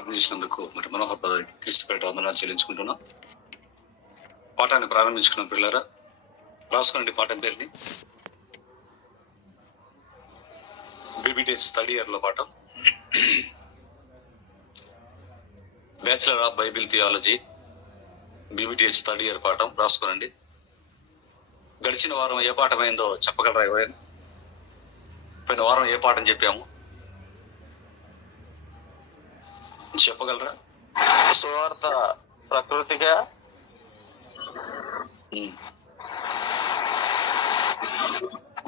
ప్రార్థన చేసినందుకు మరి మనోహర్ పదవికి క్రీస్తుపేట వందనాలు చెల్లించుకుంటున్నాం. పాఠాన్ని ప్రారంభించుకున్న పిల్లరా, రాసుకోండి పాఠం పేరుని. బీబీటీఎస్ థర్డ్ ఇయర్ లో పాఠం, bachelor of Bible theology, BBTS third year పాఠం రాసుకోనండి. గడిచిన వారం ఏ పాఠం అయిందో చెప్పగలరా? ఎవరైనా పోయిన వారం ఏ పాఠం చెప్పాము చెప్పగలరా? సువార్త ప్రకృతిగా,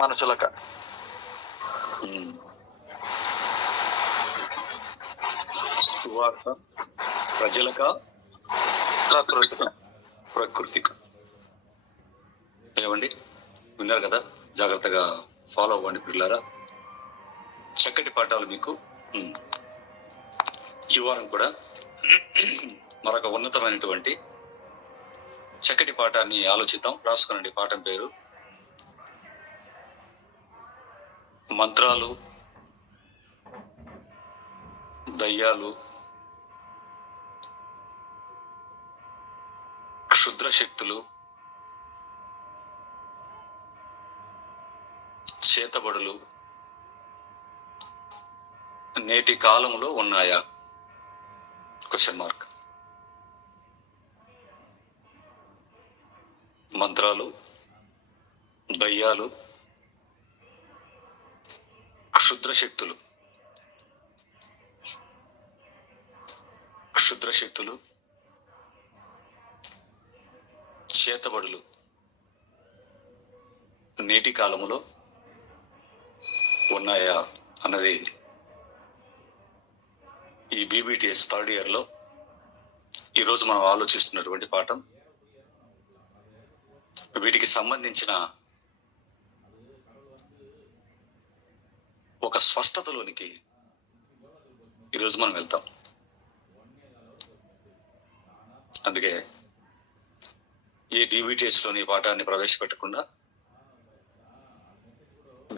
మనుషులక. సువార్త ప్రజలక, ప్రకృతిక. ఏమండి, విన్నారు కదా? జాగ్రత్తగా ఫాలో అవ్వండి పిల్లారా. చక్కటి పాఠాలు మీకు. ఈ వారం కూడా మరొక ఉన్నతమైనటువంటి చక్కటి పాఠాన్ని ఆలోచిద్దాం. రాసుకోనండి పాఠం పేరు, మంత్రాలు, దయ్యాలు, క్షుద్ర శక్తులు, చేతబడులు నేటి కాలంలో ఉన్నాయా? Question mark. మంత్రాలు, దయ్యాలు, క్షుద్ర శక్తులు చేతబడులు నేటి కాలములో ఉన్నాయా అన్నది ఈ బీబీటీఎస్ థర్డ్ ఇయర్ లో ఈరోజు మనం ఆలోచిస్తున్నటువంటి పాఠం. వీటికి సంబంధించిన ఒక స్పష్టతలోనికి ఈరోజు మనం వెళ్తాం. అందుకే ఏ డీబీటీఎస్ లోని పాఠాన్ని ప్రవేశపెట్టకుండా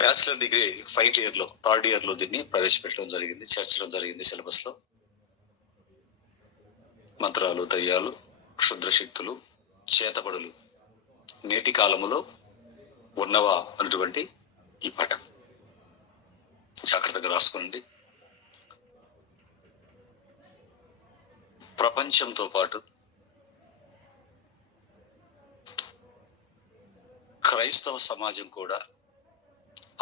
బ్యాచిలర్ డిగ్రీ ఫైనల్ ఇయర్ లో, థర్డ్ ఇయర్ లో దీన్ని ప్రవేశపెట్టడం జరిగింది, చేర్చడం జరిగింది సిలబస్ లో. మంత్రాలు, దయ్యాలు, క్షుద్ర శక్తులు, చేతబడులు నేటి కాలములో ఉన్నవా అన్నటువంటి ఈ పాఠం జాగ్రత్తగా రాసుకోండి. ప్రపంచంతో పాటు క్రైస్తవ సమాజం కూడా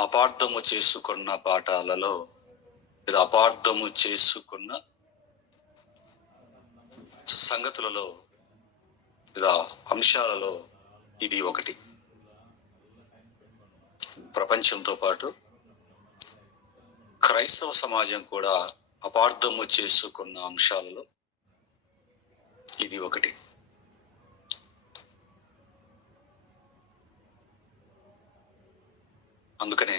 అపార్థము చేసుకున్న పాఠాలలో, అపార్థము చేసుకున్న సంగతులలో, అంశాలలో ఇది ఒకటి. ప్రపంచంతో పాటు క్రైస్తవ సమాజం కూడా అపార్థము చేసుకున్న అంశాలలో ఇది ఒకటి. అందుకనే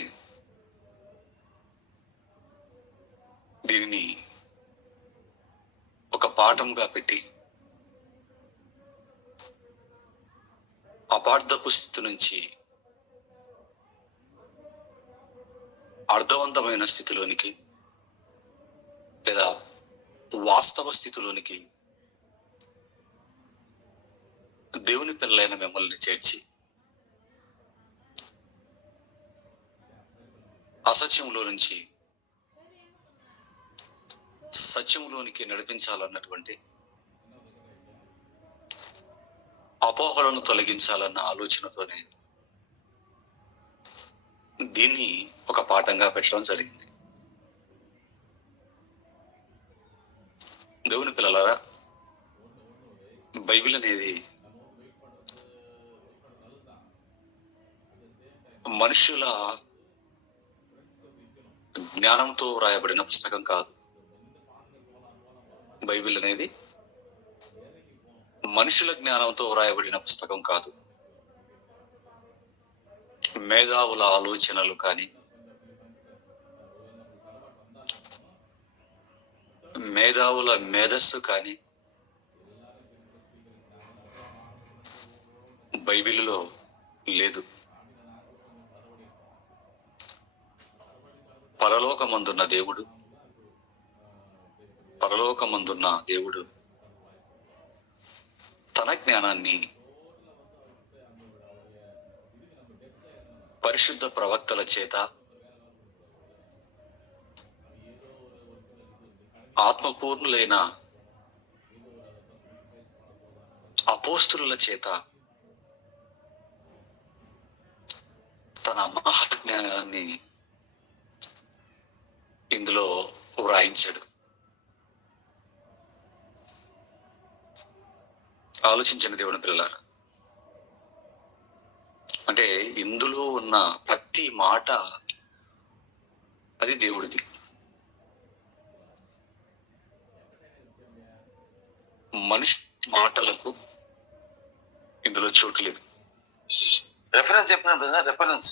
దీనిని ఒక పాఠంగా పెట్టి అపార్థపు స్థితి నుంచి అర్థవంతమైన స్థితిలోనికి లేదా వాస్తవ స్థితిలోనికి దేవుని పిల్లలైన మిమ్మల్ని చేర్చి అసత్యంలో నుంచి సత్యంలోనికి నడిపించాలన్నటువంటి, అపోహలను తొలగించాలన్న ఆలోచనతోనే దీన్ని ఒక పాఠంగా పెట్టడం జరిగింది. దేవుని పిల్లలారా, బైబిల్ అనేది మనుషుల జ్ఞానంతో వ్రాయబడిన పుస్తకం కాదు. బైబిల్ అనేది మనుషుల జ్ఞానంతో వ్రాయబడిన పుస్తకం కాదు. మేధావుల ఆలోచనలు కానీ, మేధావుల మేధస్సు కానీ బైబిల్లో లేదు. పరలోకమందున్న దేవుడు, పరలోకమందున్న దేవుడు తన జ్ఞానాన్ని పరిశుద్ధ ప్రవక్తల చేత, ఆత్మపూర్ణులైన అపోస్తుల చేత తన మహాజ్ఞానాన్ని ఇందులో వ్రాయించాడు. ఆలోచించండి దేవుని పిల్లలారా. అంటే ఇందులో ఉన్న ప్రతి మాట అది దేవుడిది. మనిషి మాటలకు ఇందులో చోటు లేదు. రెఫరెన్స్ చెప్పినప్పుడు రెఫరెన్స్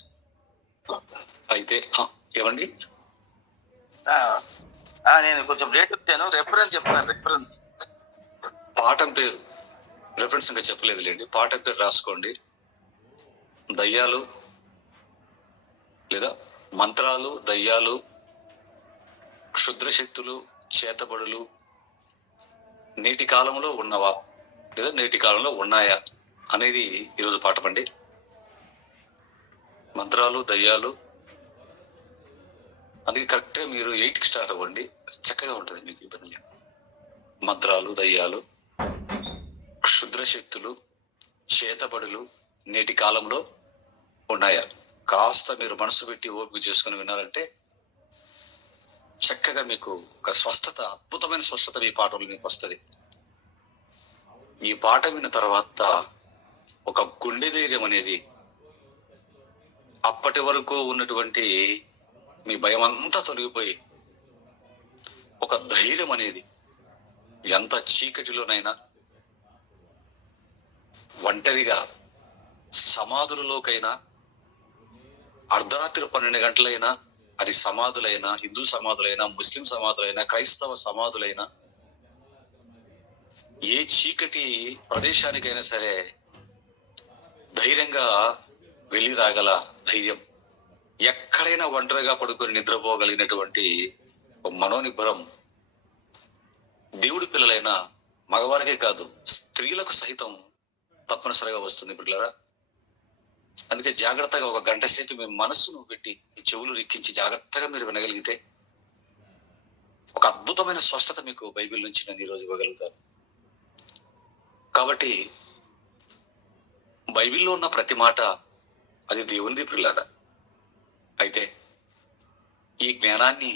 అయితే ఏమండి, నేను కొంచెం లేట్ వచ్చాను. రెఫరెన్స్ చెప్తాను. రెఫరెన్స్ పాఠం పేరు, రెఫరెన్స్ ఇంకా చెప్పలేదు లేండి. పాఠం పేరు రాసుకోండి. దయ్యాలు లేదా మంత్రాలు, దయ్యాలు, క్షుద్రశక్తులు, చేతబడులు నేటి కాలంలో ఉన్నవా లేదా నేటి కాలంలో ఉన్నాయా అనేది ఈరోజు పాఠం అండి. మంత్రాలు, దయ్యాలు, అందుకే కరెక్ట్గా మీరు 8కి స్టార్ట్ అవ్వండి, చక్కగా ఉంటుంది, మీకు ఇబ్బంది లేదు. మంత్రాలు, దయ్యాలు, క్షుద్రశక్తులు, చేతబడులు నేటి కాలంలో ఉన్నాయా? కాస్త మీరు మనసు పెట్టి ఓపిక చేసుకుని విన్నారంటే చక్కగా మీకు ఒక స్వస్థత, అద్భుతమైన స్వస్థత ఈ పాఠంలో మీకు వస్తుంది. ఈ పాఠం విన్న తర్వాత ఒక గుండె ధైర్యం అనేది, అప్పటి వరకు ఉన్నటువంటి మీ భయం అంతా తొలగిపోయి ఒక ధైర్యం అనేది, ఎంత చీకటిలోనైనా ఒంటరిగా సమాధులలోకైనా అర్ధరాత్రి 12 గంటలైనా, అది సమాధులైనా, హిందూ సమాధులైనా, ముస్లిం సమాధులైనా, క్రైస్తవ సమాధులైనా, ఏ చీకటి ప్రదేశానికైనా సరే ధైర్యంగా వెళ్ళి రాగల ధైర్యం, ఎక్కడైనా ఒంటరిగా పడుకొని నిద్రపోగలిగినటువంటి మనోనిబ్బరం దేవుడి పిల్లలైన మగవారికే కాదు, స్త్రీలకు సైతం తప్పనిసరిగా వస్తుంది బిడ్డలారా. అందుకే జాగ్రత్తగా ఒక గంట సేపు మీ మనస్సును పెట్టి, మీ చెవులు రిక్కించి జాగ్రత్తగా మీరు వినగలిగితే ఒక అద్భుతమైన స్పష్టత మీకు బైబిల్ నుంచి నేను ఈరోజు ఇవ్వగలుగుతాను. కాబట్టి బైబిల్లో ఉన్న ప్రతి మాట అది దేవునిది పిల్లారా. అయితే ఈ జ్ఞానాన్ని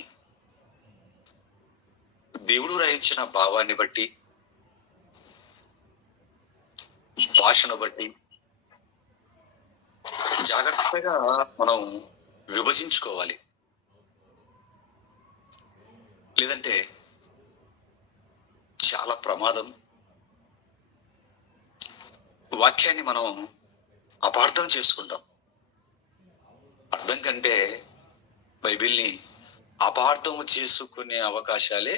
దేవుడు రాయించిన భావాన్ని బట్టి, భాషను బట్టి జాగ్రత్తగా మనం విభజించుకోవాలి. లేదంటే చాలా ప్రమాదం. వాక్యాన్ని మనం అపార్థం చేసుకుంటాం. అర్థం కంటే బైబిల్ని అపార్థం చేసుకునే అవకాశాలే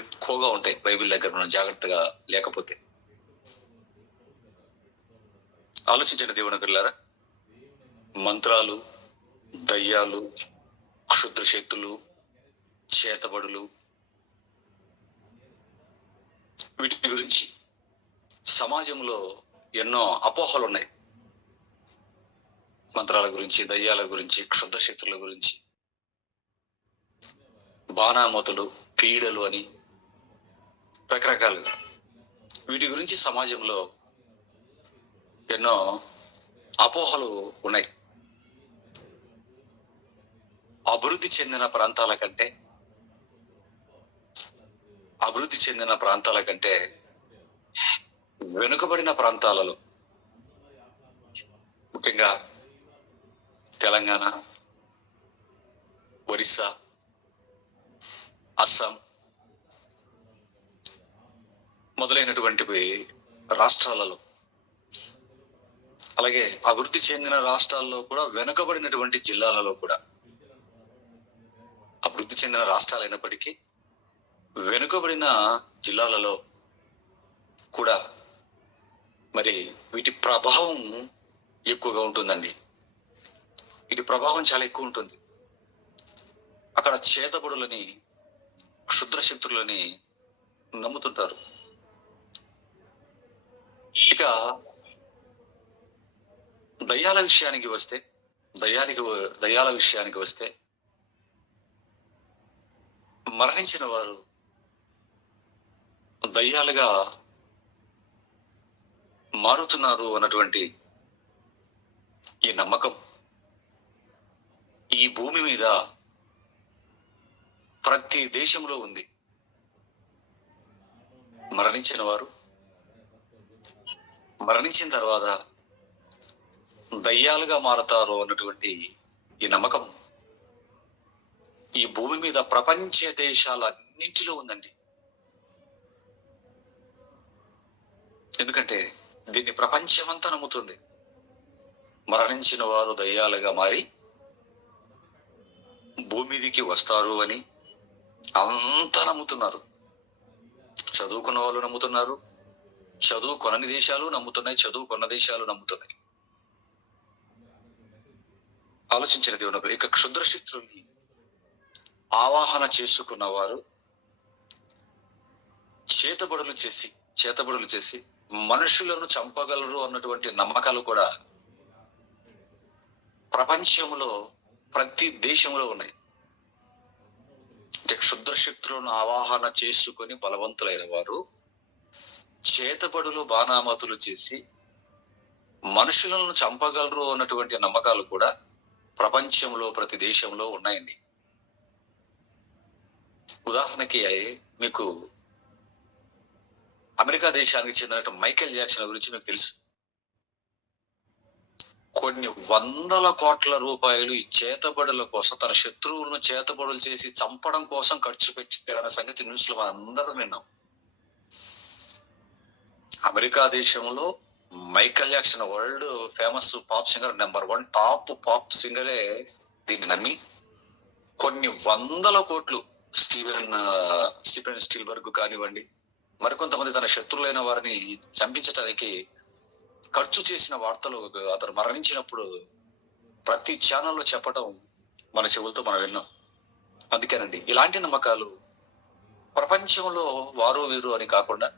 ఎక్కువగా ఉంటాయి బైబిల్ దగ్గర మనం జాగ్రత్తగా లేకపోతే. ఆలోచించండి దేవుని పిల్లారా. మంత్రాలు, దయ్యాలు, క్షుద్రశక్తులు, చేతబడులు, వీటి గురించి సమాజంలో ఎన్నో అపోహలు ఉన్నాయి. మంత్రాల గురించి, దయ్యాల గురించి, క్షుద్రశక్తుల గురించి, బాణామతులు, పీడలు అని రకరకాలుగా వీటి గురించి సమాజంలో ఎన్నో అపోహలు ఉన్నాయి. అభివృద్ధి చెందిన ప్రాంతాల కంటే వెనుకబడిన ప్రాంతాలలో, ముఖ్యంగా తెలంగాణ, ఒరిస్సా, అస్సాం మొదలైనటువంటి రాష్ట్రాలలో, అలాగే అభివృద్ధి చెందిన రాష్ట్రాల్లో కూడా, వెనుకబడినటువంటి జిల్లాలలో కూడా, అభివృద్ధి చెందిన రాష్ట్రాలు అయినప్పటికీ వెనుకబడిన జిల్లాలలో కూడా మరి వీటి ప్రభావం ఎక్కువగా ఉంటుందండి. వీటి ప్రభావం చాలా ఎక్కువ ఉంటుంది. అక్కడ చేతబడులని, క్షుద్ర శక్తులని నమ్ముతుంటారు. ఇక దయ్యాల విషయానికి వస్తే మరణించిన వారు దయ్యాలుగా మారుతున్నారు అన్నటువంటి ఈ నమ్మకం ఈ భూమి మీద ప్రతి దేశంలో ఉంది. మరణించిన తర్వాత దయ్యాలుగా మారతారు అన్నటువంటి ఈ నమ్మకం ఈ భూమి మీద ప్రపంచ దేశాలన్నింటిలో ఉందండి. ఎందుకంటే దీన్ని ప్రపంచమంతా నమ్ముతుంది. మరణించిన వారు దయ్యాలుగా మారి భూమి మీదికి వస్తారు అని అంతా నమ్ముతున్నారు. చదువుకున్న వాళ్ళు నమ్ముతున్నారు, చదువుకొనని దేశాలు నమ్ముతున్నాయి, చదువుకున్న దేశాలు నమ్ముతున్నాయి. ఆలోచించిన దేవుని ఇక క్షుద్ర శక్తుల్ని ఆవాహన చేసుకున్న వారు చేతబడులు చేసి మనుషులను చంపగలరు అన్నటువంటి నమ్మకాలు కూడా ప్రపంచంలో ప్రతి దేశంలో ఉన్నాయి. అంటే క్షుద్ర శక్తులను ఆవాహన చేసుకొని బలవంతులైన వారు చేతబడులు బాణామతులు చేసి మనుషులను చంపగలరు అన్నటువంటి నమ్మకాలు కూడా ప్రపంచంలో ప్రతి దేశంలో ఉన్నాయండి. ఉదాహరణకి మీకు అమెరికా దేశానికి చెందిన మైకేల్ జాక్సన్ గురించి మీకు తెలుసు. కొన్ని వందల కోట్ల రూపాయలు ఈ చేతబడుల కోసం, తన శత్రువులను చేతబడులు చేసి చంపడం కోసం ఖర్చు పెట్టాడన్న సంగతి న్యూస్ లో మనం అందరం విన్నాం. అమెరికా దేశంలో Michael Jackson world famous pop singer, number 1 top pop సింగరే దీన్ని నమ్మి కొన్ని వందల కోట్లు స్టీవెన్ స్టీల్బర్గ్ కానివ్వండి, మరికొంతమంది తన శత్రువులైన వారిని చంపించడానికి ఖర్చు చేసిన వార్తలు అతను మరణించినప్పుడు ప్రతి ఛానల్లో చెప్పడం మన చెవులతో మనం విన్నాం. అందుకేనండి ఇలాంటి నమ్మకాలు ప్రపంచంలో వారు వీరు అని కాకుండా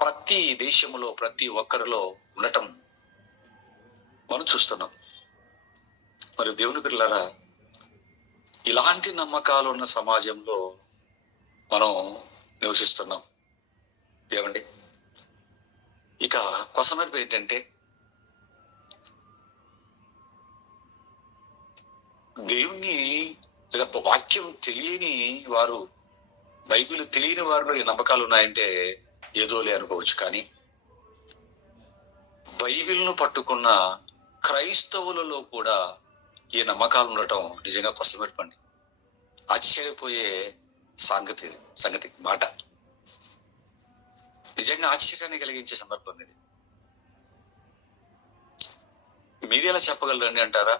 ప్రతి దేశంలో ప్రతి ఒక్కరిలో ఉండటం మనం చూస్తున్నాం. మరి దేవుని పిల్లలారా, ఇలాంటి నమ్మకాలు ఉన్న సమాజంలో మనం నివసిస్తున్నాం. ఏమండి, ఇక కొసమెరుపు ఏంటంటే దేవుణ్ణి లేదా వాక్యం తెలియని వారు, బైబిల్ తెలియని వారిలో ఈ నమ్మకాలు ఉన్నాయంటే ఏదోలే అనుకోవచ్చు. కానీ బైబిల్ను పట్టుకున్న క్రైస్తవులలో కూడా ఈ నమ్మకాలు ఉండటం నిజంగా కొసమెరుపండి. ఆశ్చర్యపోయే సంగతి మాట, నిజంగా ఆశ్చర్యాన్ని కలిగించే సందర్భం ఇది. మీరు ఎలా చెప్పగలరండి అంటారా?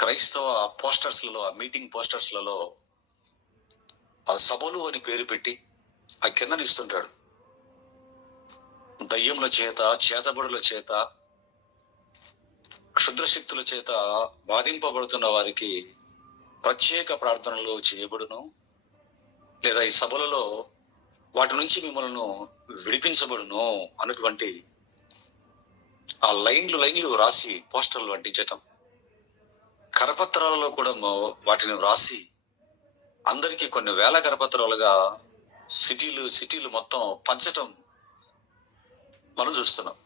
క్రైస్తవ పోస్టర్స్లలో, ఆ మీటింగ్ పోస్టర్స్లలో ఆ సభలు అని పేరు పెట్టి ఆ కింద ఇస్తుంటాడు. దయ్యముల చేత, చేతబడుల చేత, క్షుద్రశక్తుల చేత బాధింపబడుతున్న వారికి ప్రత్యేక ప్రార్థనలు చేయబడును, లేదా ఈ సభలలో వాటి నుంచి మిమ్మల్ని విడిపించబడును అన్నటువంటి ఆ లైన్లు రాసి పోస్టర్లు అంటించటం, కరపత్రాలలో కూడా వాటిని రాసి అందరికీ కొన్ని వేల కరపత్రాలుగా సిటీలు మొత్తం పంచటం మనం చూస్తున్నాం.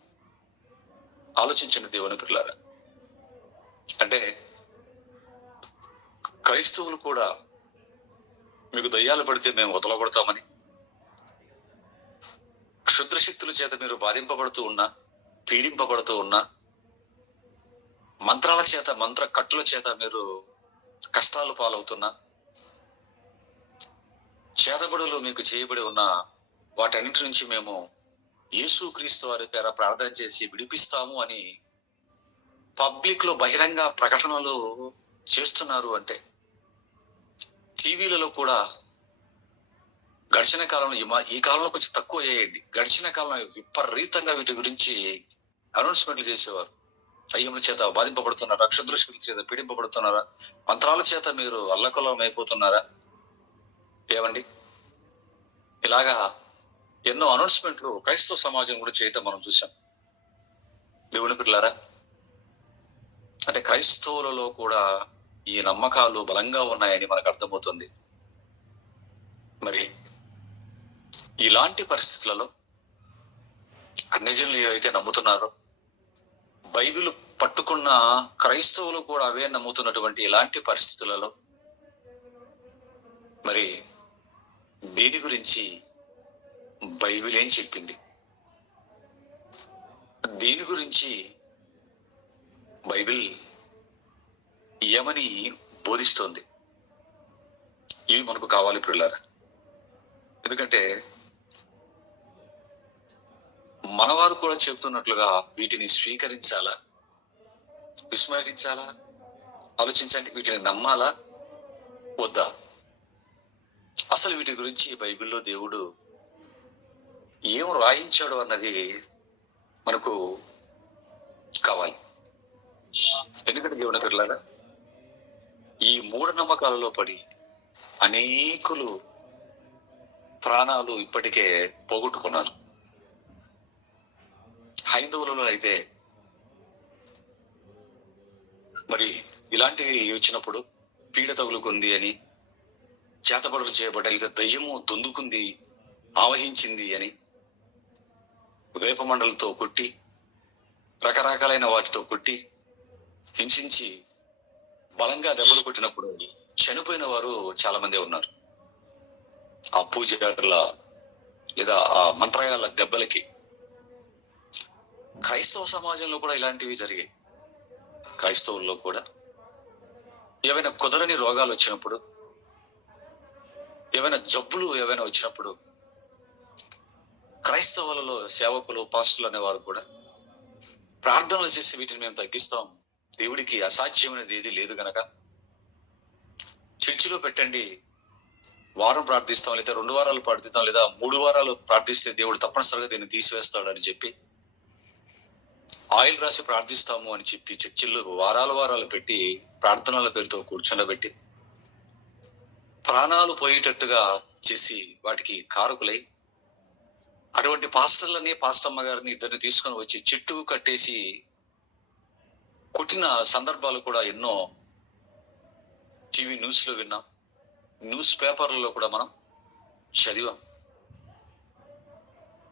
ఆలోచించండి దేవుని పిల్లారా. అంటే క్రైస్తవులు కూడా మీకు దయ్యాలు పడితే మేము వదలగొడతామని, క్షుద్రశక్తుల చేత మీరు బాధింపబడుతూ ఉన్నా, పీడింపబడుతూ ఉన్నా, మంత్రాల చేత, మంత్ర కట్టుల చేత మీరు కష్టాలు పాలవుతున్నా, చేతబడులు మీకు చేయబడి ఉన్న వాటన్నిటి నుంచి మేము యేసుక్రీస్తు వారి పేర ప్రార్థన చేసి విడిపిస్తాము అని పబ్లిక్ లో బహిరంగ ప్రకటనలు చేస్తున్నారు. అంటే టీవీలలో కూడా గడిచిన కాలంలో, ఈ కాలంలో కొంచెం తక్కువ అయ్యేయండి, గడిచిన కాలంలో విపరీతంగా వీటి గురించి అనౌన్స్మెంట్లు చేసేవారు. దయ్యముల చేత బాధింపబడుతున్నారా, క్షుద్రశక్తుల చేత పీడింపబడుతున్నారా, మంత్రాల చేత మీరు అల్లకల్లం అయిపోతున్నారా, ఏమండి, ఇలాగా ఎన్నో అనౌన్స్మెంట్లు క్రైస్తవ సమాజం కూడా చేయటం మనం చూసాం. దేవుని పిల్లారా, అంటే క్రైస్తవులలో కూడా ఈ నమ్మకాలు బలంగా ఉన్నాయని మనకు అర్థమవుతుంది. మరి ఇలాంటి పరిస్థితులలో అన్యజనులు ఏవైతే నమ్ముతున్నారో, బైబిల్ పట్టుకున్న క్రైస్తవులు కూడా అవే నమ్ముతున్నటువంటి ఇలాంటి పరిస్థితులలో మరి దీని గురించి బైబిల్ ఏం చెప్పింది, దీని గురించి బైబిల్ ఏమని బోధిస్తోంది, ఇవి మనకు కావాలి పిల్లారా. ఎందుకంటే మనవారు కూడా చెబుతున్నట్లుగా వీటిని స్వీకరించాలా, విస్మరించాలా? ఆలోచించండి. వీటిని నమ్మాలా వద్దా? అసలు వీటి గురించి బైబిల్లో దేవుడు ఏం రాయించాడు అన్నది మనకు కావాలి. ఎందుకంటే దేవుని పిల్లారా, ఈ మూఢనమ్మకాలలో పడి అనేకులు ప్రాణాలు ఇప్పటికే పోగొట్టుకున్నారు. హైందవులలో అయితే మరి ఇలాంటివి వచ్చినప్పుడు పీడ తగులుకుంది అని, చేతబడులు చేయబడ్డాయి, లేదా దయ్యము దొందుకుంది, ఆవహించింది అని వేపమండలతో కొట్టి, రకరకాలైన వాటితో కొట్టి హింసించి బలంగా దెబ్బలు కొట్టినప్పుడు చనిపోయిన వారు చాలా మంది ఉన్నారు. ఆ పూజల లేదా ఆ మంత్రగాల దెబ్బలకి. క్రైస్తవ సమాజంలో కూడా ఇలాంటివి జరిగాయి. క్రైస్తవుల్లో కూడా ఏవైనా కుదరని రోగాలు వచ్చినప్పుడు, ఏవైనా జబ్బులు ఏవైనా వచ్చినప్పుడు క్రైస్తవులలో సేవకులు, పాస్టర్లు అనేవారు కూడా ప్రార్థనలు చేసి వీటిని మేము తగ్గిస్తాం, దేవుడికి అసాధ్యమైనది ఏది లేదు గనక చర్చిలో పెట్టండి, వారం ప్రార్థిస్తాం, లేదా 2 వారాలు ప్రార్థిస్తాం, లేదా 3 వారాలు ప్రార్థిస్తే దేవుడు తప్పనిసరిగా దీన్ని తీసివేస్తాడు అని చెప్పి ఆయిల్ రాసి ప్రార్థిస్తాము అని చెప్పి చర్చిల్లో వారాలు పెట్టి ప్రార్థనల పేరుతో కూర్చుండబెట్టి ప్రాణాలు పోయేటట్టుగా చేసి వాటికి కారకులై అటువంటి పాస్టర్లని, పాస్టమ్మ గారిని ఇద్దరిని తీసుకొని వచ్చి చెట్టు కట్టేసి కొట్టిన సందర్భాలు కూడా ఎన్నో టీవీ న్యూస్ లో విన్నాం, న్యూస్ పేపర్లలో కూడా మనం చదివాం.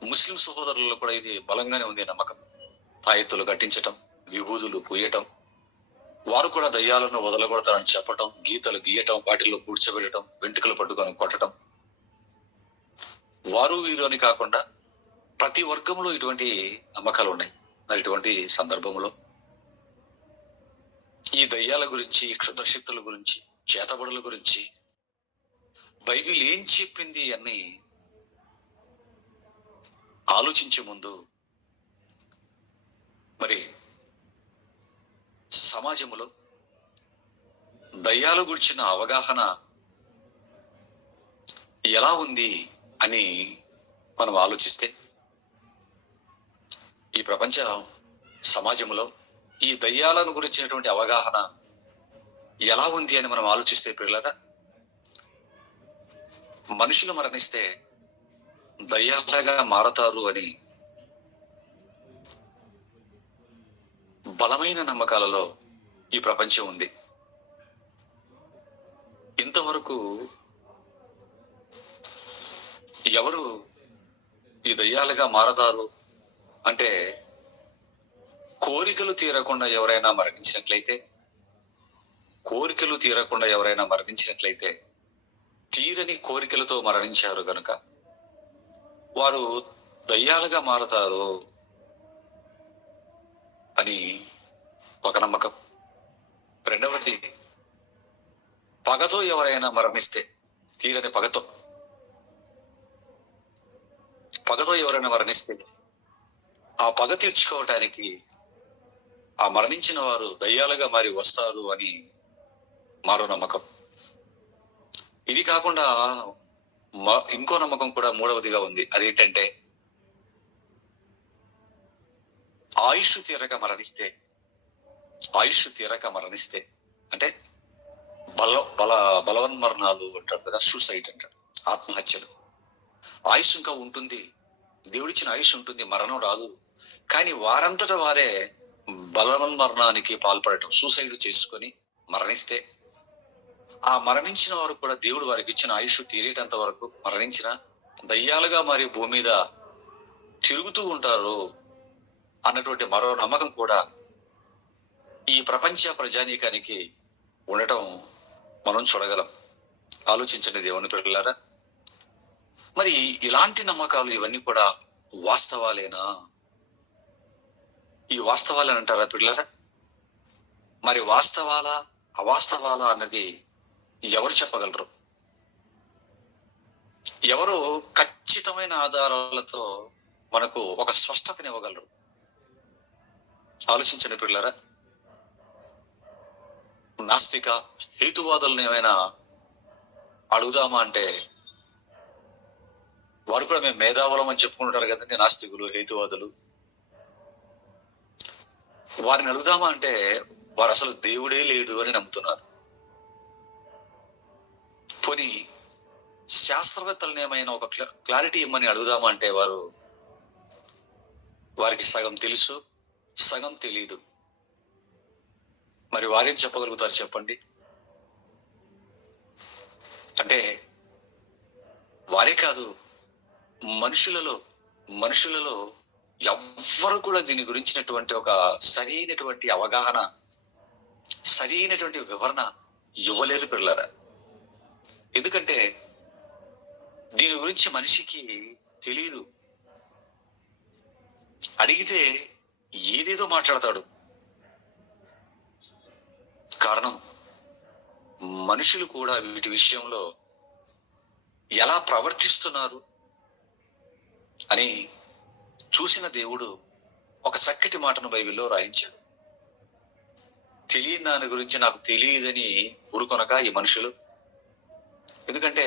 ముస్లిం సహోదరులలో కూడా ఇది బలంగానే ఉంది నమ్మకం. తాయెత్తులు కట్టించటం, విభూదులు పూయటం, వారు కూడా దయ్యాలను వదలగొడతారని చెప్పటం, గీతలు గీయటం, వాటిల్లో కూర్చోబెట్టడం, వెంట్రుకలు పట్టుకొని కొట్టడం. వారు వీరు అని కాకుండా ప్రతి వర్గంలో ఇటువంటి నమ్మకాలు ఉన్నాయి. మరి ఇటువంటి సందర్భంలో ఈ దయ్యాల గురించి, క్షుద్రశక్తుల గురించి, చేతబడుల గురించి బైబిల్ ఏం చెప్పింది అని ఆలోచించే ముందు మరి సమాజంలో దయ్యాల గురించిన అవగాహన ఎలా ఉంది అని మనం ఆలోచిస్తే, ఈ ప్రపంచ సమాజంలో ఈ దయ్యాలను గురించినటువంటి అవగాహన ఎలా ఉంది అని మనం ఆలోచిస్తే పిల్లరా, మనుషులు మరణిస్తే దయ్యాలుగా మారతారు అని బలమైన నమ్మకాలలో ఈ ప్రపంచం ఉంది. ఇంతవరకు ఎవరు ఈ దయ్యాలుగా మారతారు అంటే, కోరికలు తీరకుండా ఎవరైనా మరణించినట్లయితే తీరని కోరికలతో మరణించారు గనుక వారు దయ్యాలుగా మారతారు అని ఒక నమ్మకం. రెండవది, పగతో ఎవరైనా మరణిస్తే, తీరని పగతో ఎవరైనా మరణిస్తే ఆ పగ తీర్చుకోవటానికి ఆ మరణించిన వారు దయ్యాలుగా మారి వస్తారు అని మరో నమ్మకం. ఇది కాకుండా ఇంకో నమ్మకం కూడా మూడవదిగా ఉంది. అదేంటంటే, ఆయుష్ తీరక మరణిస్తే అంటే బలవన్మరణాలు అంటారు కదా, సూసైడ్ అంటారు. ఆత్మహత్యలు. ఆయుష్ ఇంకా ఉంటుంది, దేవుడిచ్చిన ఆయుష్ ఉంటుంది, మరణం రాదు. కానీ వారంతట వారే బలవన్మరణానికి పాల్పడటం, సూసైడ్ చేసుకొని మరణిస్తే, ఆ మరణించిన వారు కూడా దేవుడు వారికి ఇచ్చిన ఆయుష్ తీరేటంత వరకు మరణించిన దయ్యాలుగా మరి భూమి మీద తిరుగుతూ ఉంటారు అన్నటువంటి మరో నమ్మకం కూడా ఈ ప్రపంచ ప్రజానీకానికి ఉండటం మనం చూడగలం. ఆలోచించండి దేవుని పిల్లలారా. మరి ఇలాంటి నమ్మకాలు ఇవన్నీ కూడా వాస్తవాలేనా? ఈ వాస్తవాలని అంటారా పిల్లరా? మరి వాస్తవాలా అవాస్తవాలా అన్నది ఎవరు చెప్పగలరు? ఎవరు ఖచ్చితమైన ఆధారాలతో మనకు ఒక స్పష్టతనివ్వగలరు? ఆలోచించండి పిల్లరా. నాస్తిక హేతువాదులను ఏమైనా అడుగుదామా అంటే వారు కూడా మేము మేధావులం అని చెప్పుకుంటారు కదండి, నాస్తికులు హేతువాదులు. వారిని అడుగుదామా అంటే వారు అసలు దేవుడే లేడు అని నమ్ముతున్నారు. పోనీ శాస్త్రవేత్తలను ఏమైనా ఒక క్లారిటీ ఇమ్మని అడుగుదామా అంటే వారికి సగం తెలుసు, సగం తెలియదు. మరి వారేం చెప్పగలుగుతారు చెప్పండి? అంటే వారే కాదు, మనుషులలో ఎవ్వరు కూడా దీని గురించినటువంటి ఒక సరైనటువంటి అవగాహన, సరైనటువంటి వివరణ ఇవ్వలేరు పిల్లరా. ఎందుకంటే దీని గురించి మనిషికి తెలియదు. అడిగితే ఏదేదో మాట్లాడతాడు. కారణం, మనుషులు కూడా వీటి విషయంలో ఎలా ప్రవర్తిస్తున్నారు అని చూసిన దేవుడు ఒక చక్కటి మాటను బైబిల్లో రాయించాడు. తెలియని దాని గురించి నాకు తెలియదని ఊరుకొనక ఈ మనుషులు, ఎందుకంటే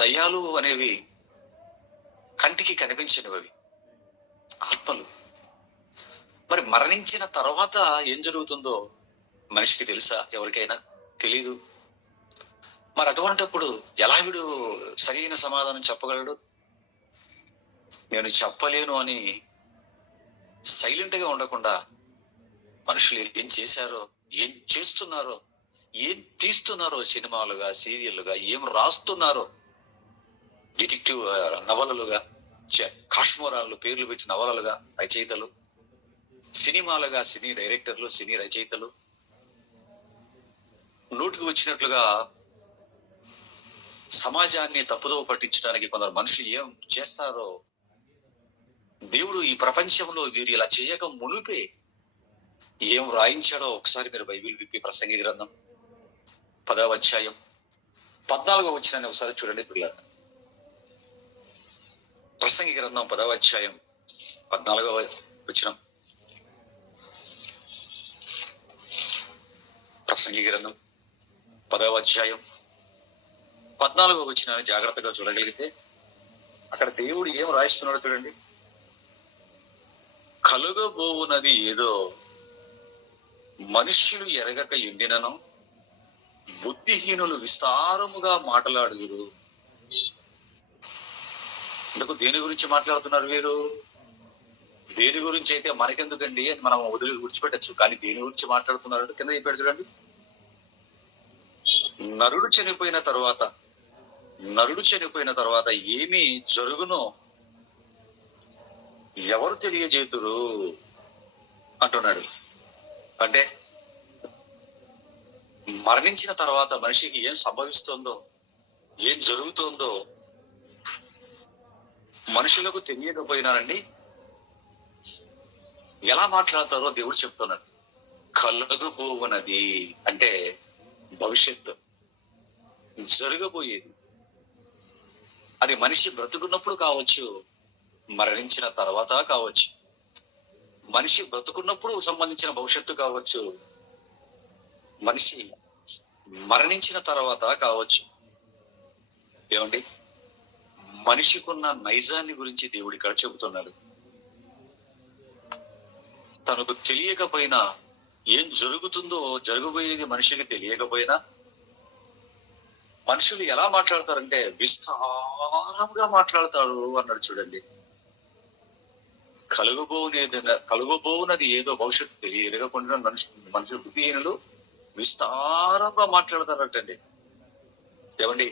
దయ్యాలు అనేవి కంటికి కనిపించినవి ఆత్మలు. మరి మరణించిన తర్వాత ఏం జరుగుతుందో మనిషికి తెలుసా? ఎవరికైనా తెలీదు. మరి అటువంటిప్పుడు ఎలా వీడు సరైన సమాధానం చెప్పగలడు? నేను చెప్పలేను అని సైలెంట్ గా ఉండకుండా మనుషులు ఏం చేశారో, ఏం చేస్తున్నారో, ఏం తీస్తున్నారో, సినిమాలుగా, సీరియల్లుగా ఏం రాస్తున్నారో, డిటెక్టివ్ నవలలుగా, కాశ్మోరాలు పేర్లు పెట్టి నవలలుగా రచయితలు, సినిమాలుగా సినీ డైరెక్టర్లు, సినీ రచయితలు నోటికి వచ్చినట్లుగా సమాజాన్ని తప్పుదోవ పట్టించడానికి కొందరు మనుషులు ఏం చేస్తారో, దేవుడు ఈ ప్రపంచంలో వీరు ఇలా చేయక మునుపే ఏం రాయించాడో ఒకసారి మీరు బైబిల్ విప్పి ప్రసంగి గ్రంథం 10వ అధ్యాయం 14వ వచనాన్ని ఒకసారి చూడండి పిల్లలు. ప్రసంగి గ్రంథం 10వ అధ్యాయం 14వ వచనం. ప్రసంగి గ్రంథం 10వ అధ్యాయం 14వ వచనాన్ని జాగ్రత్తగా చూడగలిగితే అక్కడ దేవుడు ఏం రాయిస్తున్నాడో చూడండి. కలుగబోవునది ఏదో మనుష్యులు ఎరగక ఎండినను బుద్ధిహీనులు విస్తారముగా మాట్లాడుదురు. అందుకు దేని గురించి మాట్లాడుతున్నారు వీరు? దేని గురించి అయితే మనకెందుకండి అని మనం వదిలి విడిచిపెట్టచ్చు. కానీ దేని గురించి మాట్లాడుతున్నారు కింద చెప్పాడు చూడండి. నరుడు చనిపోయిన తర్వాత ఏమి జరుగునో ఎవరు తెలియజేతురు అంటున్నాడు. అంటే మరణించిన తర్వాత మనిషికి ఏం సంభవిస్తుందో, ఏం జరుగుతుందో మనుషులకు తెలియకపోయినారండి. ఎలా మాట్లాడతారో దేవుడు చెప్తున్నాడు. కలగబోవునది అంటే భవిష్యత్తు, జరగబోయేది. అది మనిషి బ్రతుకున్నప్పుడు కావచ్చు, మరణించిన తర్వాత కావచ్చు. మనిషి బ్రతుకున్నప్పుడు సంబంధించిన భవిష్యత్తు కావచ్చు, మనిషి మరణించిన తర్వాత కావచ్చు. ఏమండి, మనిషికున్న నైజాన్ని గురించి దేవుడు ఇక్కడ చెబుతున్నాడు. తనకు తెలియకపోయినా, ఏం జరుగుతుందో జరగబోయేది మనిషికి తెలియకపోయినా మనుషులు ఎలా మాట్లాడతారంటే విస్తారంగా మాట్లాడతాడు అన్నాడు చూడండి. కలుగబోనది ఏదో భవిష్యత్తు తెలియకుండా మనుషులు బుద్ధిహీనులు విస్తారంగా మాట్లాడతారటండి. ఏమండి,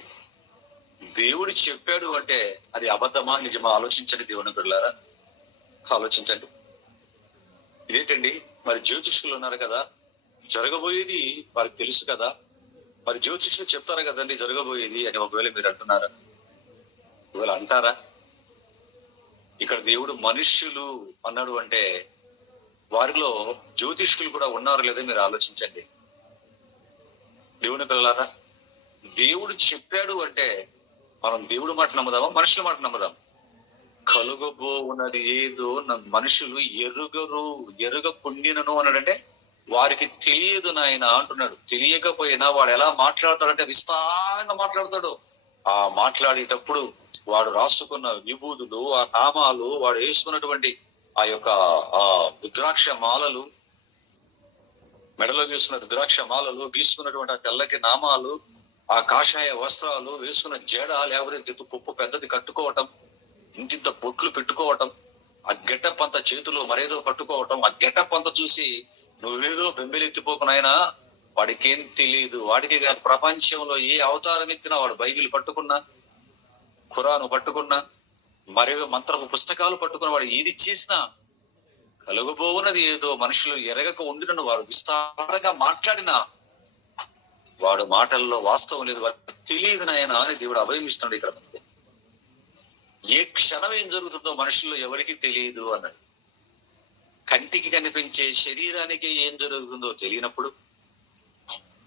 దేవుడు చెప్పాడు అంటే అది అబద్ధమా నిజమా ఆలోచించండి. దేవుని బిడ్డలారా, ఆలోచించండి. ఇదేంటండి, మరి జ్యోతిష్కులు ఉన్నారు కదా, జరగబోయేది వారికి తెలుసు కదా, మరి జ్యోతిష్కులు చెప్తారు కదండి జరగబోయేది అని ఒకవేళ మీరు అంటున్నారా? ఒకవేళ అంటారా? ఇక్కడ దేవుడు మనుష్యులు అన్నాడు అంటే వారిలో జ్యోతిష్కులు కూడా ఉన్నారు లేదా మీరు ఆలోచించండి. దేవుని పిల్లలారా, దేవుడు చెప్పాడు అంటే మనం దేవుడి మాట నమ్ముదామా, మనుషుల మాట నమ్ముదాం? కలుగబోవున్నది ఏదో మనుషులు ఎరుగకుండినను అన్నాడంటే వారికి తెలియదు నాయన అంటున్నాడు. తెలియకపోయినా వాడు ఎలా మాట్లాడతాడంటే విస్తారంగా మాట్లాడతాడు. ఆ మాట్లాడేటప్పుడు వాడు రాసుకున్న విభూతులు, ఆ నామాలు, వాడు వేసుకున్నటువంటి ఆ యొక్క రుద్రాక్ష మాలలు, మెడలో వేసుకున్న రుద్రాక్ష మాలలు, గీసుకున్నటువంటి ఆ తెల్లటి నామాలు, ఆ కాషాయ వస్త్రాలు, వేసుకున్న జడ లేకపోతే కుప్పు పెద్దది కట్టుకోవటం, ఇంటింత బొట్లు పెట్టుకోవటం, ఆ గెటప్ అంతా చేతిలో మరేదో పట్టుకోవటం, ఆ గెటప్ అంతా చూసి నువ్వేదో బెంబెలెత్తిపోకునైనా వాడికి ఏం తెలియదు. వాడికి ప్రపంచంలో ఏ అవతారం ఎత్తినా, వాడు బైబిల్ పట్టుకున్నా, ఖురాను పట్టుకున్నా, మరేవో మంత్రపు పుస్తకాలు పట్టుకున్న వాడు ఏది చేసినా కలుగబోవున్నది ఏదో మనుషులు ఎరగక ఉండినను వాడు విస్తారంగా మాట్లాడినా వాడు మాటల్లో వాస్తవం లేదు, వాడికి తెలియదు నాయన అని దేవుడు అభయమిస్తున్నాడు. ఇక్కడ ఏ క్షణం ఏం జరుగుతుందో మనుషుల్లో ఎవరికి తెలియదు అన్నాడు. కంటికి కనిపించే శరీరానికి ఏం జరుగుతుందో తెలియనప్పుడు,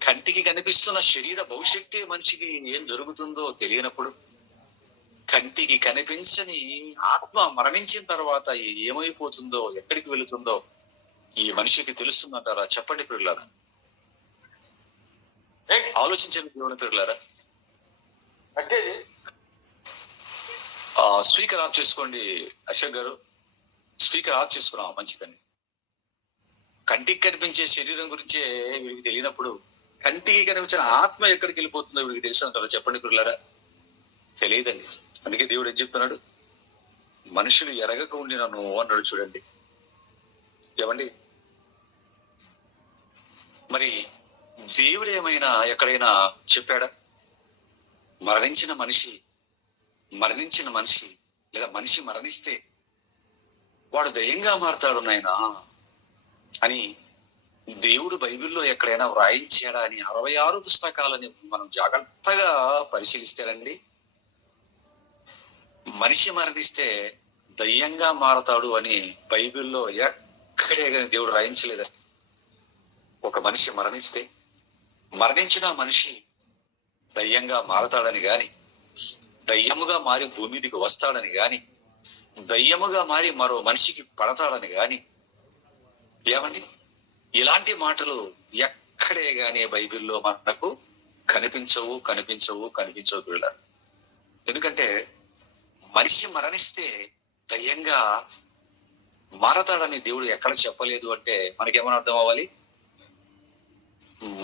కంటికి కనిపిస్తున్న శరీర భవిష్యత్తే మనిషికి ఏం జరుగుతుందో తెలియనప్పుడు, కంటికి కనిపించని ఆత్మ మరణించిన తర్వాత ఏమైపోతుందో, ఎక్కడికి వెళుతుందో ఈ మనిషికి తెలుస్తుందంటారా? చెప్పండి పిల్లలారా, ఆలోచించండి దేవుని పిల్లలారా. అంటే స్పీకర్ ఆఫ్ చేసుకోండి అశోక్ గారు, స్పీకర్ ఆఫ్ చేసుకున్నాం మంచిదండి. కంటికి కనిపించే శరీరం గురించే వీడికి తెలియనప్పుడు కంటికి కనిపించిన ఆత్మ ఎక్కడికి వెళ్ళిపోతుందో వీడికి తెలుసు అంటారా? చెప్పండి పిల్లలారా, తెలియదండి. అందుకే దేవుడు ఏం చెప్తున్నాడు, మనుషులు ఎరగక ఉండినను అన్నాడు చూడండి. ఏమండి, మరి దేవుడు ఏమైనా ఎక్కడైనా చెప్పాడా? మరణించిన మనిషి లేదా మనిషి మరణిస్తే వాడు దయ్యంగా మారతాడు నాయనా అని దేవుడు బైబిల్లో ఎక్కడైనా వ్రాయించాడా అని 66 పుస్తకాలని మనం జాగ్రత్తగా పరిశీలిస్తేనండి, మనిషి మరణిస్తే దయ్యంగా మారతాడు అని బైబిల్లో ఎక్కడే కానీ దేవుడు రాయించలేదండి. ఒక మనిషి మరణిస్తే మరణించిన మనిషి దయ్యంగా మారతాడని గాని, దయ్యముగా మారి భూమి మీదకి వస్తాడని గాని, దయ్యముగా మారి మరో మనిషికి పడతాడని గాని, ఏమండి ఇలాంటి మాటలు ఎక్కడే గాని బైబిల్లో మనకు కనిపించవు పిల్లలు. ఎందుకంటే మనిషి మరణిస్తే దయ్యంగా మారతాడని దేవుడు ఎక్కడ చెప్పలేదు అంటే మనకేమని అర్థం అవ్వాలి?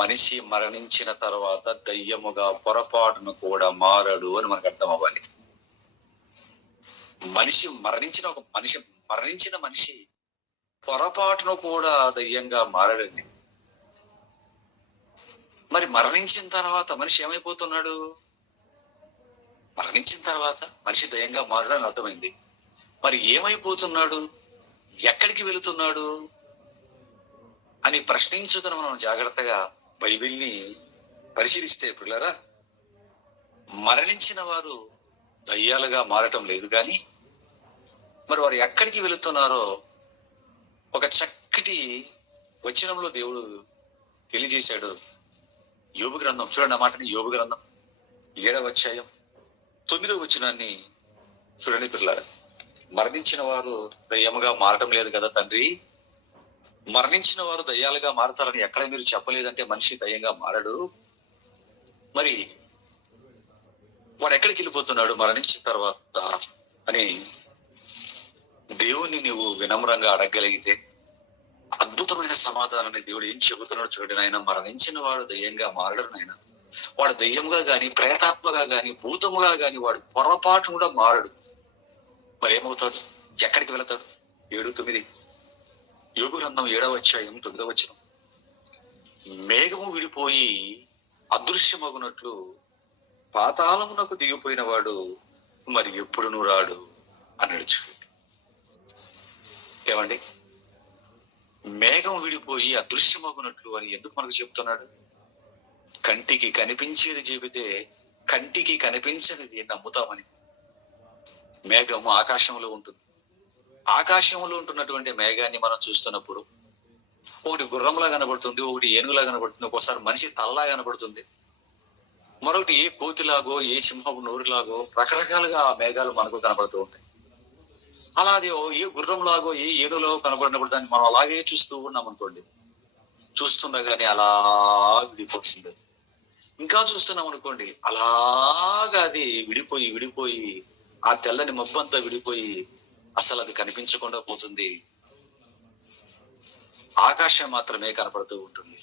మనిషి మరణించిన తర్వాత దయ్యముగా పొరపాటును కూడా మారడు అని మనకు అర్థం అవ్వాలి. మరణించిన మనిషి పొరపాటును కూడా దయ్యంగా మారడండి. మరి మరణించిన తర్వాత మనిషి ఏమైపోతున్నాడు? మరణించిన తర్వాత మనిషి దయ్యంగా మారడని అర్థమైంది. మరి ఏమైపోతున్నాడు, ఎక్కడికి వెళుతున్నాడు అని ప్రశ్నించుకుని మనం జాగ్రత్తగా బైబిల్ని పరిశీలిస్తే పిల్లరా, మరణించిన వారు దయ్యాలుగా మారటం లేదు కానీ మరి వారు ఎక్కడికి వెళుతున్నారో ఒక చక్కటి వచనంలో దేవుడు తెలియజేశాడు. యోబు గ్రంథం చూడండి, ఆ మాటని. యోబు గ్రంథం 7వ అధ్యాయం 9వ వచనాన్ని చూడండి పిల్లరా. మరణించిన వారు దయ్యముగా మారటం లేదు కదా తండ్రి, మరణించిన వారు దయ్యాలుగా మారతారని ఎక్కడ మీరు చెప్పలేదంటే మనిషి దయ్యంగా మారడు. మరి వాడు ఎక్కడికి వెళ్ళిపోతున్నాడు మరణించిన తర్వాత అని దేవుణ్ణి నువ్వు వినమ్రంగా అడగగలిగితే అద్భుతమైన సమాధానాన్ని దేవుడు ఏం చెబుతున్నాడు చూడండి నాయన. మరణించిన వాడు దయ్యంగా మారడు నాయన, వాడు దెయ్యంగా గాని, ప్రేతాత్మగా గాని, భూతముగా గాని వాడు పొరపాటు కూడా మారడు. మరి ఏమవుతాడు? ఎక్కడికి వెళతాడు? 7:9 యోబు గ్రంథం 7వ అధ్యాయం 9వ వచనం. మేఘము విడిపోయి అదృశ్యమగునట్లు పాతాళమునకు దిగిపోయిన వాడు మరి ఎప్పుడును రాడు అన్నాడు. చూడండి ఏమండి, మేఘం విడిపోయి అదృశ్యమగునట్లు అని ఎందుకు మనకు చెప్తున్నాడు? కంటికి కనిపించేది చెబితే కంటికి కనిపించనిది నమ్ముతామని. మేఘము ఆకాశంలో ఉంటుంది. ఆకాశంలో ఉంటున్నటువంటి మేఘాన్ని మనం చూస్తున్నప్పుడు ఒకటి గుర్రంలా కనబడుతుంది, ఒకటి ఏనుగులా కనబడుతుంది, ఒక్కోసారి మనిషి తలలా కనబడుతుంది, మరొకటి ఏ కోతిలాగో ఏ సింహపు నోరులాగో రకరకాలుగా ఆ మేఘాలు మనకు కనబడుతూ ఉంటాయి. అలాగే ఏ గుర్రంలాగో ఏ ఏనుగులాగో కనబడినప్పుడు దాన్ని మనం అలాగే చూస్తూ ఉన్నాం అనుకోండి. చూస్తుండగానే అలా విడిపోతుంది. ఇంకా చూస్తున్నాం అనుకోండి, అలాగా అది విడిపోయి విడిపోయి ఆ తెల్లని మబ్బు విడిపోయి అసలు అది కనిపించకుండా పోతుంది. ఆకాశం మాత్రమే కనపడుతూ ఉంటుంది.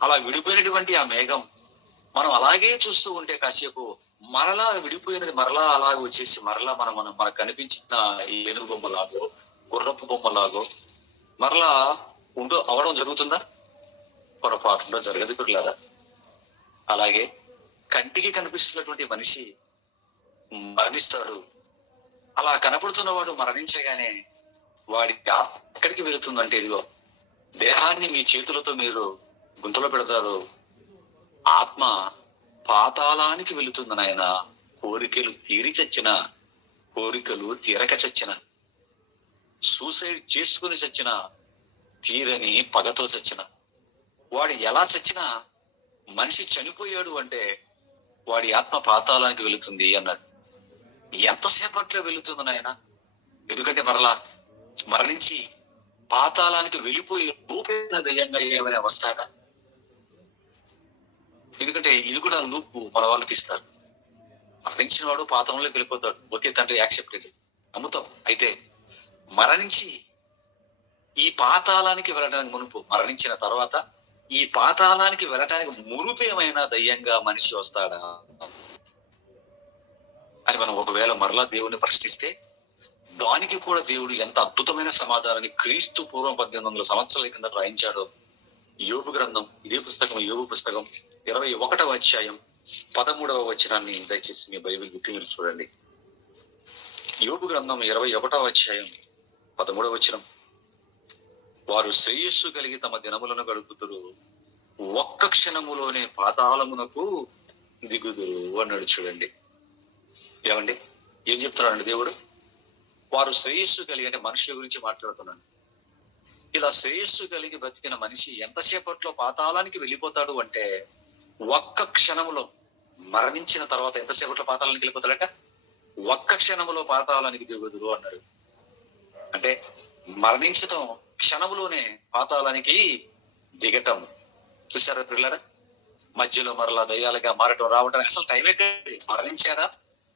అలా విడిపోయినటువంటి ఆ మేఘం మనం అలాగే చూస్తూ ఉంటే కాసేపు మరలా విడిపోయినది మరలా అలాగే వచ్చేసి మరలా మనకు కనిపించిన ఈ ఏనుగు బొమ్మలాగో గుర్రపు బొమ్మలాగో మరలా అవడం జరుగుతుందా? పొరపాటులో జరగదు పిల్లరా. అలాగే కంటికి కనిపిస్తున్నటువంటి మనిషి మరణిస్తాడు. అలా కనపడుతున్నవాడు మరణించగానే వాడి ఎక్కడికి వెళుతుందంటే, ఇదిగో దేహాన్ని మీ చేతులతో మీరు గుంతలో పెడతారు, ఆత్మ పాతాళానికి వెళుతుంది నాయన. కోరికలు తీరి చచ్చిన, కోరికలు తీరక చచ్చిన, సూసైడ్ చేసుకుని చచ్చిన, తీరని పగతో చచ్చిన వాడు ఎలా చచ్చినా మనిషి చనిపోయాడు అంటే వాడి ఆత్మ పాతాళానికి వెళుతుంది అన్నాడు. ఎంతసేపట్లో వెళుతుంది నాయన? ఎందుకంటే మరలా మరణించి పాతాళానికి వెళ్ళిపోయి రూపేణ దయ్యంగా ఏమైనా వస్తాడా? ఎందుకంటే ఇది కూడా లూపు మన వాళ్ళు తీస్తారు. మరణించిన వాడు పాతాళంలోకి వెళ్ళిపోతాడు. ఓకే తండ్రి, యాక్సెప్టెడ్, నమ్ముతాం. అయితే మరణించి ఈ పాతాళానికి వెళ్ళడానికి మునుపు, మరణించిన తర్వాత ఈ పాతాళానికి వెళ్ళటానికి మునుపేమైనా దయ్యంగా మనిషి వస్తాడా అని మనం ఒకవేళ మరలా దేవుణ్ణి ప్రశ్నిస్తే దానికి కూడా దేవుడు ఎంత అద్భుతమైన సమాధానాన్ని క్రీస్తు పూర్వం 1800 సంవత్సరాల కింద రాయించాడో యోబు గ్రంథం, ఇదే పుస్తకం యోబు పుస్తకం 21వ అధ్యాయం 13వ వచనాన్ని దయచేసి మీ బైబిల్ బుక్ మీరు చూడండి. యోబు గ్రంథం 21వ అధ్యాయం 13వ వచనం. వారు శ్రేయస్సు కలిగి తమ దినములను గడుపుతురు, ఒక్క క్షణములోనే పాతాళమునకు దిగుదురు అన్నాడు. చూడండి ఏమండి, ఏం చెప్తున్నాడండి దేవుడు? వారు శ్రేయస్సు కలిగి, అంటే మనుషుల గురించి మాట్లాడుతున్నాడు. ఇలా శ్రేయస్సు కలిగి బ్రతికిన మనిషి ఎంతసేపట్లో పాతాళానికి వెళ్ళిపోతాడు అంటే ఒక్క క్షణములో, మరణించిన తర్వాత ఎంతసేపట్లో పాతాళానికి వెళ్ళిపోతాడట? ఒక్క క్షణములో పాతాళానికి దిగుదురు అన్నాడు. అంటే మరణించటం క్షణములోనే పాతాళానికి దిగటం. చూసారా పిల్లరా? మధ్యలో మరలా దయ్యాలుగా మారటం రావటం అసలు టైం ఎక్కడి? మరణించాడా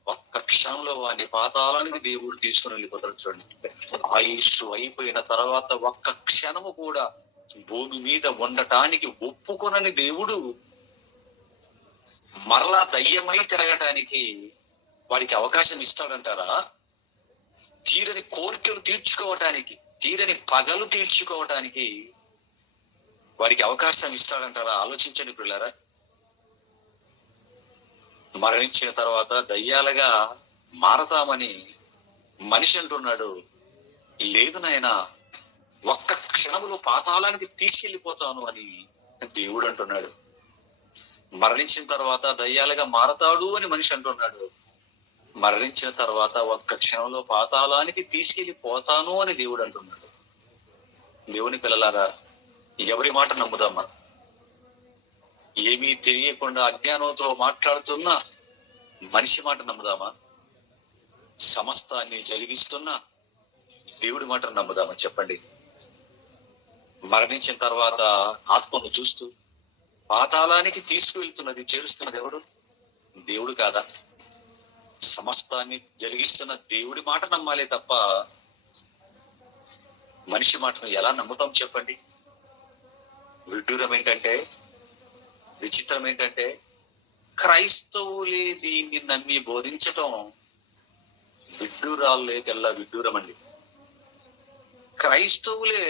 ఒక్క క్షణంలో వాడిని పాతాళానికి దేవుడు తీసుకుని వెళ్ళిపోతాడు. చూడండి, ఆయుష్ అయిపోయిన తర్వాత ఒక్క క్షణము కూడా భూమి మీద ఉండటానికి ఒప్పుకొనని దేవుడు మరలా దయ్యమై తిరగటానికి వాడికి అవకాశం ఇస్తాడంటారా? తీరని కోరికలు తీర్చుకోవటానికి, తీరని పగలు తీర్చుకోవటానికి వాడికి అవకాశం ఇస్తాడంటారా? ఆలోచించండి పిల్లరా. మరణించిన తర్వాత దయ్యాలుగా మారతామని మనిషి అంటున్నాడు. లేదు నాయనా, ఒక్క క్షణములో పాతాళానికి తీసుకెళ్లిపోతాను అని దేవుడు అంటున్నాడు. మరణించిన తర్వాత దయ్యాలుగా మారతాడు అని మనిషి అంటున్నాడు. మరణించిన తర్వాత ఒక్క క్షణంలో పాతాళానికి తీసుకెళ్లిపోతాను అని దేవుడు అంటున్నాడు. దేవుని పిల్లలారా, ఎవరి మాట నమ్ముదామా? ఏమీ తెలియకుండా అజ్ఞానంతో మాట్లాడుతున్నా మనిషి మాట నమ్ముదామా? సమస్తాన్ని జరిగిస్తున్నా దేవుడి మాట నమ్ముదామా? చెప్పండి. మరణించిన తర్వాత ఆత్మను చూస్తూ పాతాళానికి తీసుకువెళ్తున్నది, చేరుస్తున్నది ఎవడు? దేవుడు కాదా? సమస్తాన్ని జరిగిస్తున్న దేవుడి మాట నమ్మాలే తప్ప మనిషి మాటను ఎలా నమ్ముతాం చెప్పండి? విడ్డూరం ఏంటంటే, విచిత్రం ఏంటంటే క్రైస్తవులే దీన్ని నమ్మి బోధించటం విడ్డూరాల్లోకెల్లా విడ్డూరం అండి. క్రైస్తవులే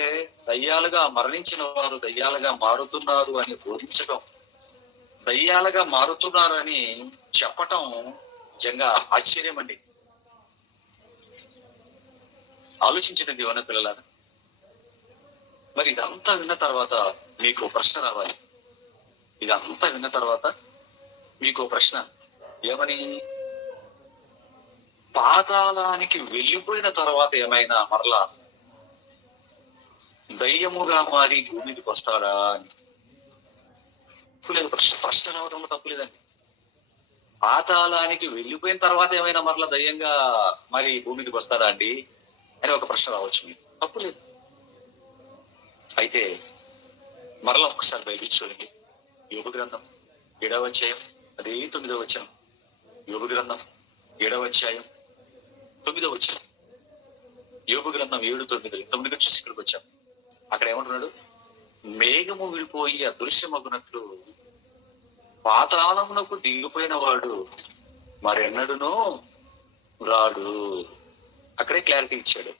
దయ్యాలుగా మరణించిన వారు దయ్యాలుగా మారుతున్నారు అని బోధించటం, దయ్యాలుగా మారుతున్నారని చెప్పటం నిజంగా ఆశ్చర్యం అండి. ఆలోచించిన దేవుని పిల్లలారా, మరి ఇదంతా విన్న తర్వాత మీకు ప్రశ్న రావాలి. ఇదంతా విన్న తర్వాత మీకు ప్రశ్న ఏమని? పాతాళానికి వెళ్ళిపోయిన తర్వాత ఏమైనా మరలా దయ్యముగా మారి భూమికి వస్తాడా అని. తప్పులేదు, ప్రశ్న రావడంలో తప్పులేదండి. పాతాళానికి వెళ్ళిపోయిన తర్వాత ఏమైనా మరలా దయ్యంగా మరి భూమికి వస్తాడా అండి అని ఒక ప్రశ్న రావచ్చు మీకు. తప్పులేదు. అయితే మరలా ఒకసారి బైబిల్ చూడండి. యోబు గ్రంథం 7వ అధ్యాయం అదే 9వ వచనం. యోబు గ్రంథం 7వ అధ్యాయం 9వ వచనం. యోబు గ్రంథం 7:9 నుంచి ఇక్కడికి వచ్చాం. అక్కడ ఏమంటున్నాడు? మేఘము విడిపోయి అదృశ్యమగునట్లు పాతాళమునకు దిగిపోయిన వాడు మరెన్నడునో రాడు. అక్కడే క్లారిటీ ఇచ్చాడు.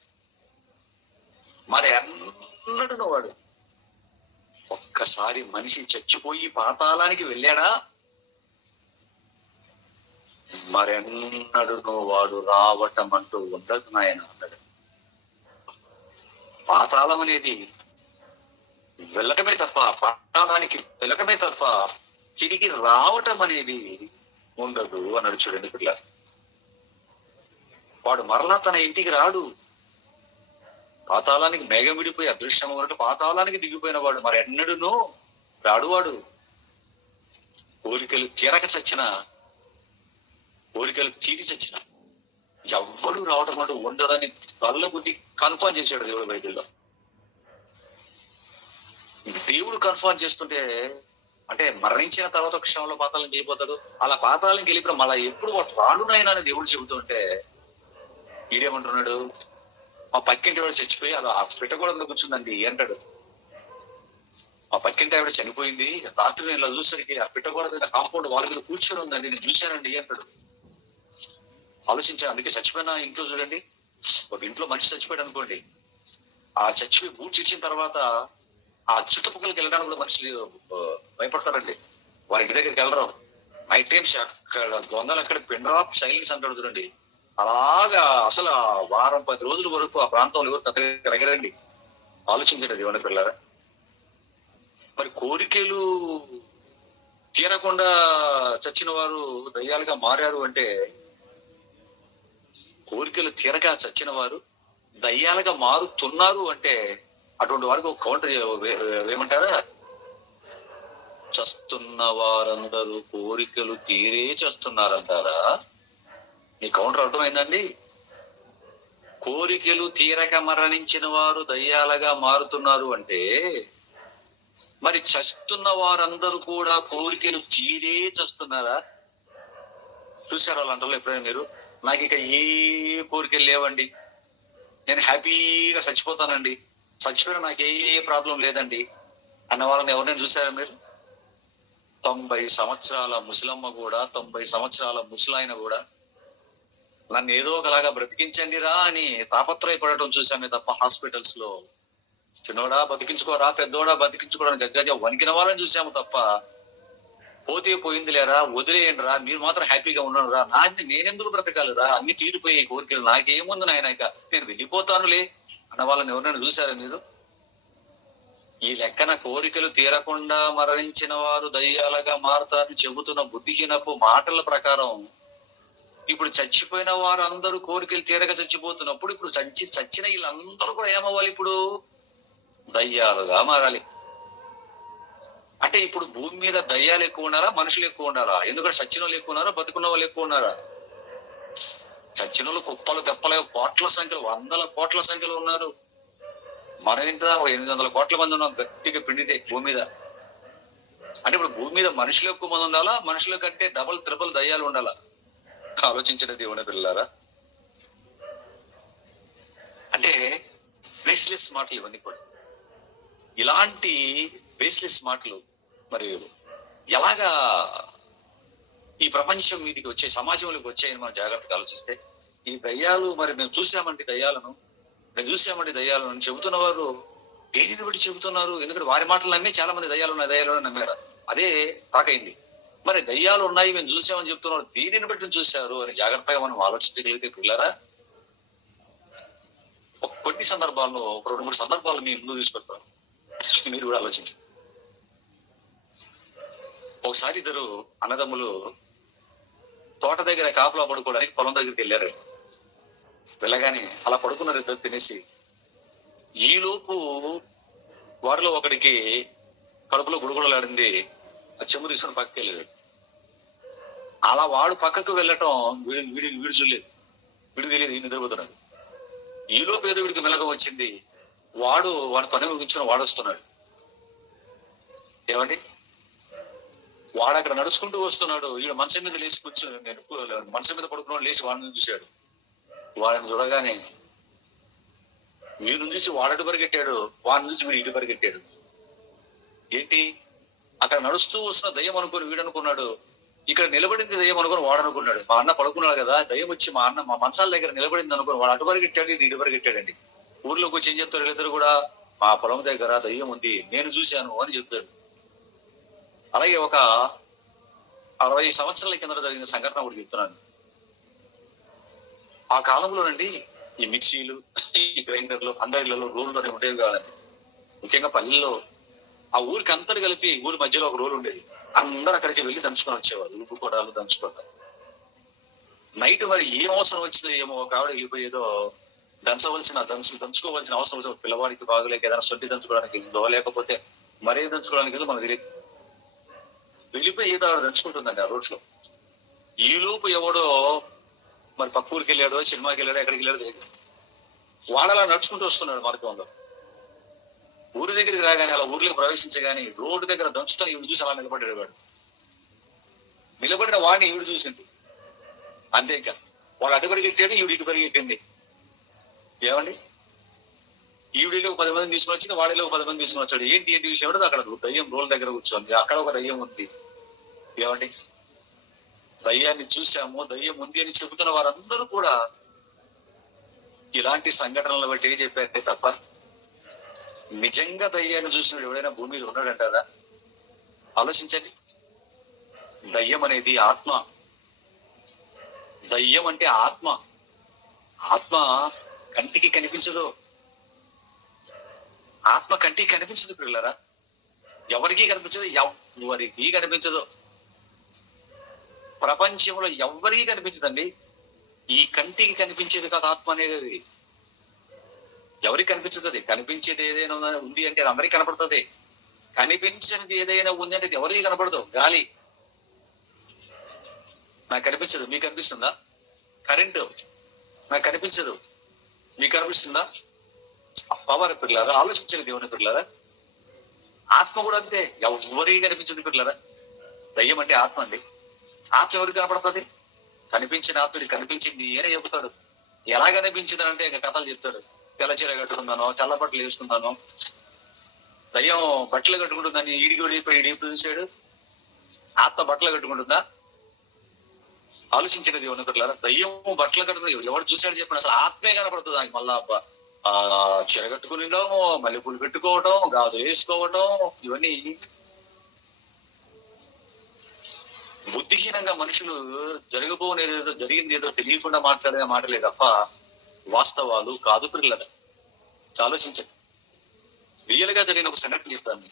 మరి ఎన్నడునో వాడు. ఒక్కసారి మనిషి చచ్చిపోయి పాతాళానికి వెళ్ళాడా, మరెన్నడునో వాడు రావటం అంటూ ఉండదు నాయన అన్నాడు. పాతాళం అనేది వెళ్ళటమే తప్ప, పాతాళానికి వెళ్ళటమే తప్ప తిరిగి రావటం అనేది ఉండదు అన్నాడు. చూడండి పిల్ల, వాడు మరలా తన ఇంటికి రాడు. పాతాళానికి మేఘం విడిపోయి అదృశ్యం ఉన్నట్టు పాతాళానికి దిగిపోయిన వాడు మరి ఎన్నడునో రాడు. వాడు కోరికలు తీరక చచ్చిన, కోరికలు తీరి చచ్చిన ఎవ్వడు రావటం అంటూ ఉండదని కళ్ళ బుద్ధి కన్ఫర్మ్ చేశాడు దేవుడు బైబిల్లో. దేవుడు కన్ఫర్మ్ చేస్తుంటే అంటే మరణించిన తర్వాత ఒక క్షణంలో పాతాళం వెళ్ళిపోతాడు. అలా పాతాళం వెళ్ళిపోయిన మళ్ళా ఎప్పుడు వాడు రాడునైనా అని దేవుడు చెబుతుంటే ఈడేమంటున్నాడు? మా పక్కింటి ఆవిడ చచ్చిపోయి అది ఆ పెట్టకూడదు కూర్చుందండి అంటాడు. మా పక్కింటి ఆవిడ చనిపోయింది, రాత్రి నేను ఇలా చూసరికి ఆ పెట్టకూడదు మీద కాంపౌండ్ వాళ్ళ మీద కూర్చొని ఉందండి, నేను చూశానండి అంటాడు. ఆలోచించాను. అందుకే చచ్చిపోయిన ఇంట్లో చూడండి, ఒక ఇంట్లో మనిషి చచ్చిపోయాడు అనుకోండి, ఆ చచ్చిపోయి బూట్స్ ఇచ్చిన తర్వాత ఆ చుట్టుపక్కలకి వెళ్ళడానికి కూడా మనుషులు భయపడతారండి. వారి ఇంటి దగ్గరికి వెళ్ళరు. నైట్ టైమ్స్ అక్కడ దొంగలు అక్కడ పిన్ డ్రాప్ సైలెన్స్ అంటాడు చూడండి. అలాగా అసలు 10 రోజుల వరకు ఆ ప్రాంతంలో ఎవరు ఎగరండి. ఆలోచించండి దేవుని పిల్లరా. మరి కోరికలు తీరకుండా చచ్చిన వారు దయ్యాలుగా మారారు అంటే, కోరికలు తీరక చచ్చిన వారు దయ్యాలుగా మారుతున్నారు అంటే అటువంటి వారికి ఒక కౌంటర్ ఏమంటారా? చస్తున్న వారందరూ కోరికలు తీరే చేస్తున్నారంటారా? ఈ కౌంటర్ అర్థమైందండి. కోరికలు తీరక మరణించిన వారు దయ్యాలుగా మారుతున్నారు అంటే మరి చస్తున్న వారందరూ కూడా కోరికలు తీరే చేస్తున్నారా? చూసారు వాళ్ళ అంటారు ఎప్పుడైనా మీరు? నాకు ఇక ఏ కోరికలు లేవండి, నేను హ్యాపీగా చచ్చిపోతానండి, చచ్చిపోయినా నాకు ఏ ప్రాబ్లం లేదండి అన్న వాళ్ళని ఎవరైనా చూసారా మీరు? 90 సంవత్సరాల ముసలమ్మ కూడా, 90 సంవత్సరాల ముసలాయన కూడా నన్ను ఏదో ఒకలాగా బ్రతికించండి రా అని తాపత్రయపడటం చూసామే తప్ప హాస్పిటల్స్ లో చిన్నోడా బతికించుకోరా, పెద్దోడా బతికించుకోవడానికి గజగజ వణికిన వాళ్ళని చూసాము తప్ప పోతే పోయింది లేరా, వదిలేయండి రా, మీరు మాత్రం హ్యాపీగా ఉన్నాను రా, నేనెందుకు బ్రతకాలి రా, అన్ని తీరిపోయే కోరికలు నాకేముంది నాయన, ఇక నేను వెళ్ళిపోతానులే అన్న వాళ్ళని ఎవరైనా చూసారా మీరు? ఈ లెక్కన కోరికలు తీరకుండా మరణించిన వారు దయ్యాలుగా మారతారని చెబుతున్న బుద్ధిహీనపు మాటల ప్రకారం ఇప్పుడు చచ్చిపోయిన వారు అందరూ కోరికలు తీరక చచ్చిపోతున్నప్పుడు ఇప్పుడు చచ్చిన వీళ్ళందరూ కూడా ఏమవ్వాలి? ఇప్పుడు దయ్యాలుగా మారాలి. అంటే ఇప్పుడు భూమి మీద దయ్యాలు ఎక్కువ ఉన్నారా, మనుషులు ఎక్కువ ఉన్నారా? ఎందుకంటే చచ్చిన వాళ్ళు ఎక్కువ ఉన్నారా, బతుకున్న వాళ్ళు ఎక్కువ ఉన్నారా? చచ్చిన వాళ్ళు కుప్పలు తెప్పలే కోట్ల సంఖ్యలో, 100 కోట్ల సంఖ్యలో ఉన్నారు. మన ఇంట్లో 800 కోట్ల మంది ఉన్నాం గట్టిగా పిండితే భూమి మీద. అంటే ఇప్పుడు భూమి మీద మనుషులు ఎక్కువ మంది ఉండాలా, మనుషుల కంటే డబల్ త్రిబుల్ దయ్యాలు ఉండాలా? ఆలోచించిన దేవుని పిల్లలారా. అంటే బేస్లెస్ మాటలు ఇవన్నీ కూడా. ఇలాంటి బేస్లెస్ మాటలు మరి ఎలాగా ఈ ప్రపంచం మీదికి వచ్చే, సమాజంలోకి వచ్చాయని మనం జాగ్రత్తగా ఆలోచిస్తే, ఈ దయ్యాలు మరి మేము చూసామండి దయ్యాలను అని చెబుతున్న వారు దేనిని బట్టి చెబుతున్నారు? ఎందుకంటే వారి మాటలు నమ్మి చాలా మంది దయ్యాలు నమ్మారు. అదే తాకైంది. మరి దయ్యాలు ఉన్నాయి మేము చూసామని చెప్తున్నారు, దేనిని బట్టి చూశారు అని జాగ్రత్తగా మనం ఆలోచించగలిగితే పిల్లరా, కొన్ని సందర్భాల్లో, 2-3 సందర్భాలు మీ ముందు తీసుకొస్తాను, మీరు కూడా ఆలోచించండి. ఒకసారి ఇద్దరు అన్నదమ్ములు తోట దగ్గర కాపలా పడుకోవడానికి పొలం దగ్గరికి వెళ్ళారు. వెళ్ళగానే అలా పడుకున్నారు ఇద్దరు తినేసి. ఈలోపు వారిలో ఒకడికి కడుపులో గుడుగుడలాడింది. ఆ చెంబు తీసుకుని పక్కకి వెళ్ళాడు. అలా వాడు పక్కకు వెళ్ళటం వీడు చూడలేదు, వీడు తెలియదు, ఈ నిద్రపోతున్నాడు. ఈలోపు ఏదో వీడికి మెలగ వచ్చింది. వాడు పని ముగించుకుని వాడు వస్తున్నాడు. ఏమండి, వాడు అక్కడ నడుచుకుంటూ వస్తున్నాడు. వీడు మంచం మీద లేచి కూర్చొని, మంచం మీద పడుకున్నాడు, లేచి వాడిని చూశాడు. వాడిని చూడగానే వీడిని చూసి వాడటు పరిగెట్టాడు, వాడిని చూసి వీడు ఇటు పరిగెట్టాడు. ఏంటి, అక్కడ నడుస్తూ వస్తున్న దయ్యం అనుకుని వీడు అనుకున్నాడు, ఇక్కడ నిలబడింది దయ్యం అనుకుని వాడు అనుకున్నాడు. మా అన్న పడుకున్నాడు కదా, దయ్యం వచ్చి మా మంచాల దగ్గర నిలబడింది అనుకుని వాడు అటు పరిగెట్టాడు, ఇటు పరిగెట్టాడండి. ఊర్లోకి వచ్చి ఏం చెప్తారు వీళ్ళిద్దరు కూడా, మా పొలం దగ్గర దయ్యం ఉంది, నేను చూశాను అని చెప్తాడు. అలాగే ఒక 60 సంవత్సరాల కింద జరిగిన సంఘటన కూడా చెప్తున్నాను. ఆ కాలంలోనండి ఈ మిక్సీలు, ఈ గ్రైండర్లు అందరిలో రోడ్లు ఉండేవి కావాలండి. ముఖ్యంగా పల్లెల్లో ఆ ఊరికి అంతటి కలిపి ఊరి మధ్యలో ఒక రోలు ఉండేది. అందరు అక్కడికి వెళ్ళి దంచుకొని వచ్చేవారు, ఉప్పు కొడాలు దంచుకోవడం. నైట్ మరి ఏం అవసరం వచ్చిందో ఏమో, ఒక ఆవిడ వెళ్ళిపోయేదో దంచుకోవాల్సిన అవసరం వచ్చింది. పిల్లవాడికి బాగలేక ఏదైనా సొంటి దంచుకోవడానికి వెళ్ళిందో, లేకపోతే మరే దంచుకోవడానికి వెళ్ళి మనకు తెలియదు. వెళ్ళిపోయి ఏదో ఆవిడ దంచుకుంటుందండి ఆ రోడ్లో. ఈ లోపు ఎవడో మరి పక్క ఊరికి వెళ్ళాడో, సినిమాకి వెళ్ళాడో, ఎక్కడికి వెళ్ళాడో తెలియదు. వాడు అలా నడుచుకుంటూ వస్తున్నాడు మార్గంలో. ఊరి దగ్గరికి రాగానే, అలా ఊర్లోకి ప్రవేశించగానే రోడ్డు దగ్గర దంచుతాను ఈవిడ చూసి అలా నిలబడ్డాడు. వాడు నిలబడిన వాడిని ఈవిడ చూసింది. అంతే, ఇంకా వాడు అటు పరిగెట్టాడు, ఈవిడ ఇటు పరిగెట్టింది. ఏమండి, ఈవిడిలో 10 మందిని తీసుకుని వచ్చింది, వాడిలో 10 మంది తీసుకుని వచ్చాడు. ఏంటి విషయం అంటే, అక్కడ దయ్యం రోల్ దగ్గర కూర్చోండి, అక్కడ ఒక దయ్యం ఉంది. ఏమండి, దయ్యాన్ని చూసాము, దయ్యం ఉంది అని చెబుతున్న వారందరూ కూడా ఇలాంటి సంఘటనలు బట్టి చెప్పారే తప్ప, నిజంగా దయ్యాన్ని చూసిన ఎవడైనా భూమి మీద ఉన్నాడంటారా? ఆలోచించండి. దయ్యం అనేది ఆత్మ. దయ్యం అంటే ఆత్మ. ఆత్మ కంటికి కనిపించదు. ఆత్మ కంటికి కనిపించదు పిల్లరా, ఎవరికి కనిపించదు. ప్రపంచంలో ఎవరికి కనిపించదండి. ఈ కంటికి కనిపించేది కాదు ఆత్మ అనేది. ఎవరికి కనిపించదు. కనిపించేది ఏదైనా ఉంది అంటే అది అందరికీ కనపడుతుంది. కనిపించినది ఏదైనా ఉంది అంటే ఎవరికి కనపడదు. గాలి నాకు కనిపించదు, మీకు కనిపిస్తుందా? కరెంటు నాకు కనిపించదు, మీకు కనిపిస్తుందా? పవర్ పిల్లారా, ఆలోచించండి దేవుని పిల్లారా. ఆత్మ కూడా అంతే, ఎవరికి కనిపించదు పిల్లారా. దయ్యం అంటే ఆత్మ అండి. ఆత్మ ఎవరికి కనపడుతుంది? కనిపించిన ఆత్మని కనిపించింది అని చెబుతాడు. ఎలా కనిపించింది అంటే ఇంకా కథలు చెప్తాడు. తెల్ల చీర కట్టుకున్నాను, తెల్ల బట్టలు వేసుకున్నాను. దయ్యం బట్టలు కట్టుకుంటుందని ఈడిపోయి చూశాడు. ఆత్మ బట్టలు కట్టుకుంటుందా? ఆలోచించండి దేవుని పిల్లారా. దయ్యం బట్టలు కట్టుకుని ఎవరు చూశాడు చెప్పండి. అసలు ఆత్మే కనపడుతుంది దానికి. మళ్ళా చీర కట్టుకునిలో మల్లెపూలు పెట్టుకోవటం, గాజులు వేసుకోవటం, ఇవన్నీ బుద్ధిహీనంగా మనుషులు జరగబోనేదో జరిగింది ఏదో తెలియకుండా మాట్లాడే మాటలే తప్ప వాస్తవాలు కాదు పిల్లలు. ఆలోచించండి. రియల్ గా జరిగిన ఒక సంఘటన చెప్తాను.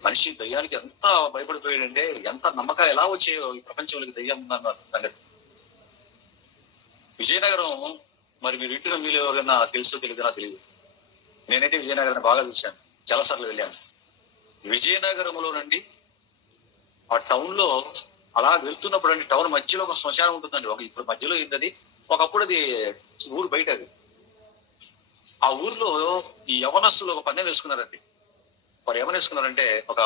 మనిషి దయ్యానికి ఎంత భయపడిపోయాడంటే, ఎంత నమ్మకాలు ఎలా వచ్చాయో ఈ ప్రపంచంలోకి దయ్యం ఉందన్న సంఘటన. విజయనగరం మరి మీరు ఇంటిలో మీరు ఎవరైనా తెలుసో తెలియదునా తెలియదు. నేనైతే విజయనగరాన్ని బాగా చూశాను, చాలాసార్లు వెళ్ళాను. విజయనగరంలో నుండి ఆ టౌన్ లో అలా వెళ్తున్నప్పుడు అండి, టౌన్ మధ్యలో ఒక శ్మశానం ఉంటుందండి. ఇప్పుడు మధ్యలో ఏంటది, ఒకప్పుడు అది ఊరు బయట. అది ఆ ఊర్లో ఈ యవనస్తులు ఒక పందెం వేసుకున్నారండి. వారు ఏమని వేసుకున్నారంటే, ఒక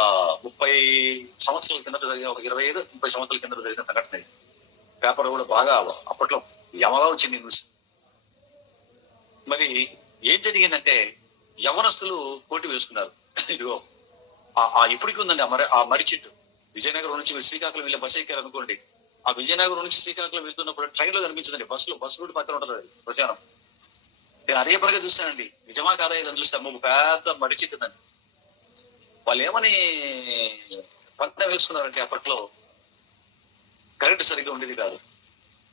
30 సంవత్సరాల కింద జరిగిన, ఒక 25-30 సంవత్సరాల కింద జరిగిన సంఘటన. పేపర్ కూడా బాగా అప్పట్లో యమగా వచ్చింది న్యూస్. మరి ఏం జరిగిందంటే, యవనస్తులు పోటీ వేసుకున్నారు. ఇదిగో ఇప్పటికి ఉందండి ఆ మర్రి చెట్టు. విజయనగరం నుంచి మీరు శ్రీకాకుళం వెళ్ళే బస్సు ఎక్కారు అనుకోండి, ఆ విజయనగరం నుంచి శ్రీకాకుళం వెళ్తున్నప్పుడు ట్రైన్ లో కనిపించదండి, బస్సు రూట్ పక్కన ఉంటుంది అది ప్రచారం. నేను అదే పనిగా చూస్తానండి, నిజమా కాదా ఇదని చూస్తే అమ్మ పెద్ద మడిచిట్టుందండి. వాళ్ళు ఏమని పందెం వేసుకున్నారంటే అప్పట్లో కరెంట్ సరిగ్గా ఉండేది కాదు.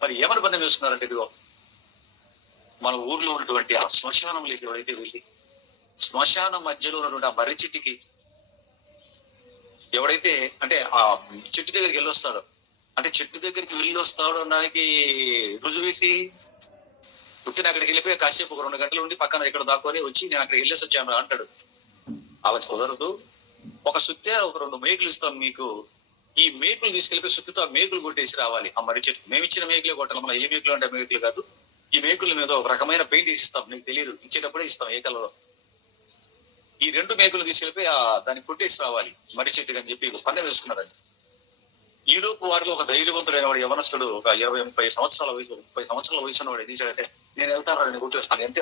మరి ఏమని పందెం వేసుకున్నారంటే ఇదిగో మన ఊర్లో ఉన్నటువంటి ఆ శ్మశానంలోకి ఎవరైతే వెళ్ళి శ్మశానం మధ్యలో ఉన్నటువంటి ఆ మర్రి చెట్టుకి ఎవడైతే అంటే ఆ చెట్టు దగ్గరికి వెళ్ళొస్తాడో, అంటే చెట్టు దగ్గరికి వెళ్ళొస్తాడు అనడానికి రుజువేంటి? పుట్టిన అక్కడికి వెళ్ళిపోయి కాసేపు ఒక 2 గంటలు ఉండి పక్కన ఇక్కడ దాక్కొని వచ్చి నేను అక్కడికి వెళ్ళేసి వచ్చాను అంటాడు. అలా కుదరదు. ఒక సుత్తే ఒక 2 మేకులు ఇస్తాం మీకు, ఈ మేకులు తీసుకెళ్ళిపోయి సుత్తితో ఆ మేకులు కొట్టేసి రావాలి ఆ మర్రి చెట్టు. మేము ఇచ్చిన మేకులే కొట్టాలి, మన ఏ మేకులు అంటే మేకులు కాదు. ఈ మేకుల మీద ఒక రకమైన పెయింట్ వేసి ఇస్తాం, నీకు తెలియదు, ఇచ్చేటప్పుడే ఇస్తాం ఏ కలర్. ఈ 2 మేకులు తీసుకెళ్ళిపోయి దాన్ని కొట్టేసి రావాలి మర్రి చెట్టు అని చెప్పి పందెం వేసుకున్నారండి. ఈ లోపు వారిలో ఒక ధైర్యవంతుడైన వాడు యవనస్తుడు, ఒక 20-30 సంవత్సరాల వయసు, 30 సంవత్సరాల వయసు ఉన్నవాడు ఏం చేశాడంటే, నేను వెళ్తాను నేను కొట్టేస్తాను, ఎంత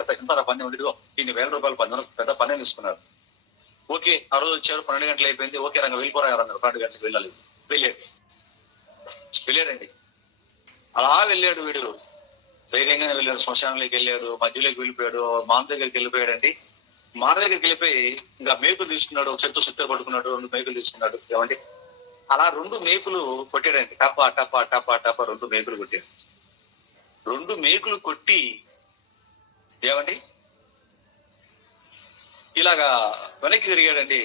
పందెం ఉండేదో ఇన్ని ₹1000 పందెం, పెద్ద పందెం తీసుకున్నారు. ఓకే, ఆ రోజు వచ్చారు, 12 గంటలు అయిపోయింది. ఓకే రంగ వెళ్ళిపోరా అన్నారు, 12 గంటలకు వెళ్ళాలి. వెళ్ళాడండి. అలా వెళ్ళాడు వీడు, ధైర్యంగానే వెళ్ళాడు, శ్మశానంలోకి వెళ్ళాడు, మధ్యలోకి వెళ్ళిపోయాడు, మాన దగ్గరికి వెళ్ళిపోయాడండి. మాన దగ్గరికి వెళ్ళిపోయి ఇంకా మేకులు తీసుకున్నాడు, ఒక చెట్టు సుత్త పట్టుకున్నాడు, 2 మేకులు తీసుకున్నాడు. ఏమండి అలా 2 మేకులు కొట్టాడండి, టపా టపా టపా టపా 2 మేకులు కొట్టాడు. 2 మేకులు కొట్టి ఏమండి ఇలాగా వెనక్కి తిరిగాడండి.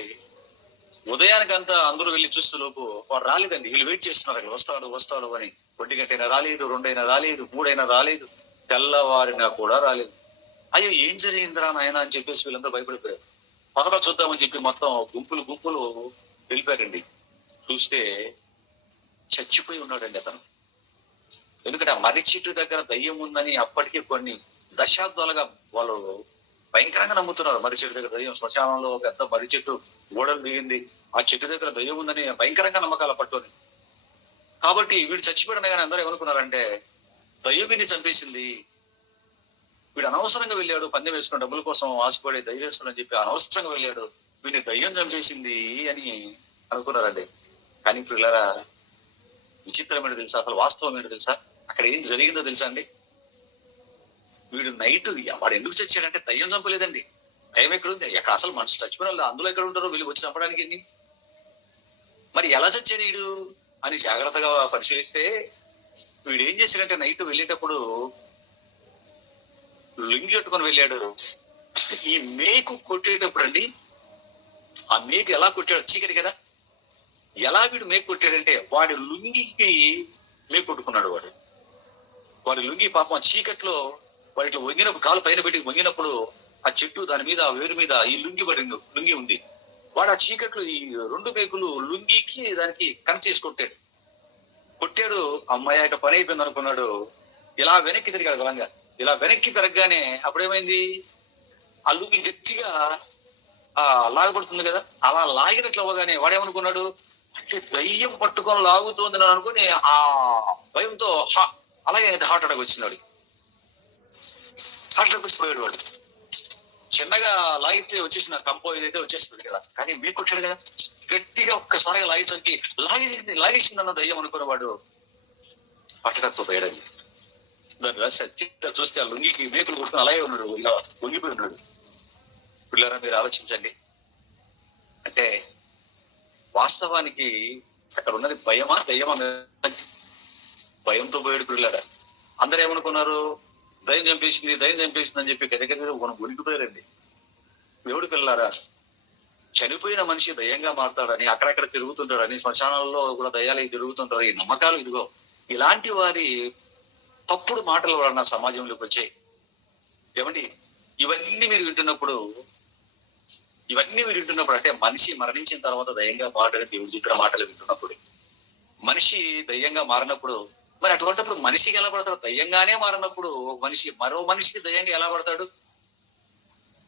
ఉదయానికంతా అందరూ వెళ్ళి చూస్తే లోపు వాడు రాలేదండి. వీళ్ళు వెయిట్ చేస్తున్నారు, అక్కడ వస్తాడు అని. 1 గంటైనా రాలేదు, 2 అయినా రాలేదు, 3 అయినా రాలేదు, తెల్లవారినా కూడా రాలేదు. అయ్యో ఏం జరిగిందిరా నాయన అని చెప్పేసి వీళ్ళందరూ భయపడిపోయారు. పదరా చూద్దామని చెప్పి మొత్తం గుంపులు వెళ్ళిపోయారండి. చూస్తే చచ్చిపోయి ఉన్నాడండి అతను. ఎందుకంటే ఆ మర్రి చెట్టు దగ్గర దయ్యం ఉందని అప్పటికే కొన్ని దశాబ్దాలుగా వాళ్ళు భయంకరంగా నమ్ముతున్నారు. మర్రి చెట్టు దగ్గర దయ్యం, శ్మశానంలో పెద్ద మర్రి చెట్టు గోడలు దిగింది, ఆ చెట్టు దగ్గర దయ్యం ఉందని భయంకరంగా నమ్మకాలు అప్పట్లోని. కాబట్టి వీడు చచ్చిపోయిన కానీ అందరూ ఏమనుకున్నారంటే దయ్యం వీడిని చంపేసింది, వీడు అనవసరంగా వెళ్ళాడు, పందెం వేసుకున్న డబ్బుల కోసం ఆశపడి దయ్యం చెప్పి అనవసరంగా వెళ్ళాడు, వీడిని దయ్యం చంపేసింది అని అనుకున్నారండి. కానీ ఇప్పుడు ఇలా విచిత్రం ఏంటో తెలుసా, అసలు వాస్తవం ఏంటో తెలుసా, అక్కడ ఏం జరిగిందో తెలుసా అండి? వీడు నైట్ వాడు ఎందుకు చచ్చాడంటే దయ్యం చంపలేదండి. దయ్యం ఎక్కడుంది, ఎక్కడ అసలు మనిషి చచ్చిపోయిన వాళ్ళు అందులో ఎక్కడ ఉంటారో వీళ్ళు వచ్చి చంపడానికి. మరి ఎలా చచ్చాడు వీడు అని జాగ్రత్తగా పరిశీలిస్తే వీడు ఏం చేశాడంటే నైట్ వెళ్ళేటప్పుడు లుంగి కట్టుకొని వెళ్ళాడు. ఈ మేకు కొట్టేటప్పుడు అండి, ఆ మేకు ఎలా కొట్టాడు, చీకటి కదా, ఎలా వీడు మేకు కొట్టాడంటే వాడి లుంగికి మేకు కొట్టుకున్నాడు. వాడి లుంగి పాపం చీకట్లో వాడికి వంగినప్పుడు, కాలు పైన పెట్టి వంగినప్పుడు ఆ చెట్టు దాని మీద వేరు మీద ఈ లుంగి ఉంది. వాడు ఆ చీకట్లో ఈ 2 మేకులు లుంగికి దానికి కనెక్ట్ చేసి కొట్టాడు. అమ్మాయి ఇక పని అయిపోయింది అనుకున్నాడు. ఇలా వెనక్కి తిరిగాడు బలంగా. ఇలా వెనక్కి తిరగగానే అప్పుడేమైంది, ఆ లుంగి గట్టిగా లాగబడుతుంది కదా, అలా లాగినట్లు అవ్వగానే వాడేమనుకున్నాడు అంటే దయ్యం పట్టుకొని లాగుతోంది అని అనుకుని ఆ భయంతో అలాగే హార్ట్ అటాక్ వచ్చింది. హార్ట్ అటాక్ వచ్చిపోయాడు వాడు. చిన్నగా లాగితే వచ్చేసిన కంపో ఏదైతే వచ్చేస్తుంది కదా, కానీ మీకు కొట్టాడు కదా, గట్టిగా ఒక్కసారిగా లాగేసింది అన్న దయ్యం అనుకున్న వాడు హార్ట్ అటాక్ తో పోయాడండి. దాని సత్యంగా చూస్తే ఆ లుంగికి మేకులు కొట్టుకుని అలాగే ఉన్నాడు, ఇలా వంగిపోయి ఉన్నాడు. పిల్లరా మీరు ఆలోచించండి, అంటే వాస్తవానికి అక్కడ ఉన్నది భయమా దయ్యమా? భయంతో పోయాడు పిల్లరా. అందరూ ఏమనుకున్నారు, దయ్యం చంపేసింది అని చెప్పి గదగద వణికిపోయారండి. దేవుడు పిల్లారా, చనిపోయిన మనిషి దయ్యంగా మారుతాడని, అక్కడక్కడ తిరుగుతుంటాడని, శ్మశానాల్లో కూడా దయ్యాలు తిరుగుతుంటారు, ఈ నమ్మకాలు ఇదిగో ఇలాంటి వారి తప్పుడు మాటలు వలన సమాజంలోకి వచ్చాయి. ఏమండి ఇవన్నీ మీరు వింటున్నప్పుడు అంటే మనిషి మరణించిన తర్వాత దయ్యంగా మారడని దేవుడు చెప్పిన మాటలు వింటున్నప్పుడు, మనిషి దయ్యంగా మారినప్పుడు, మరి అటువంటిప్పుడు మనిషికి ఎలా పడతాడు? దయ్యంగానే మారినప్పుడు మరో మనిషికి దయ్యంగా ఎలా పడతాడు?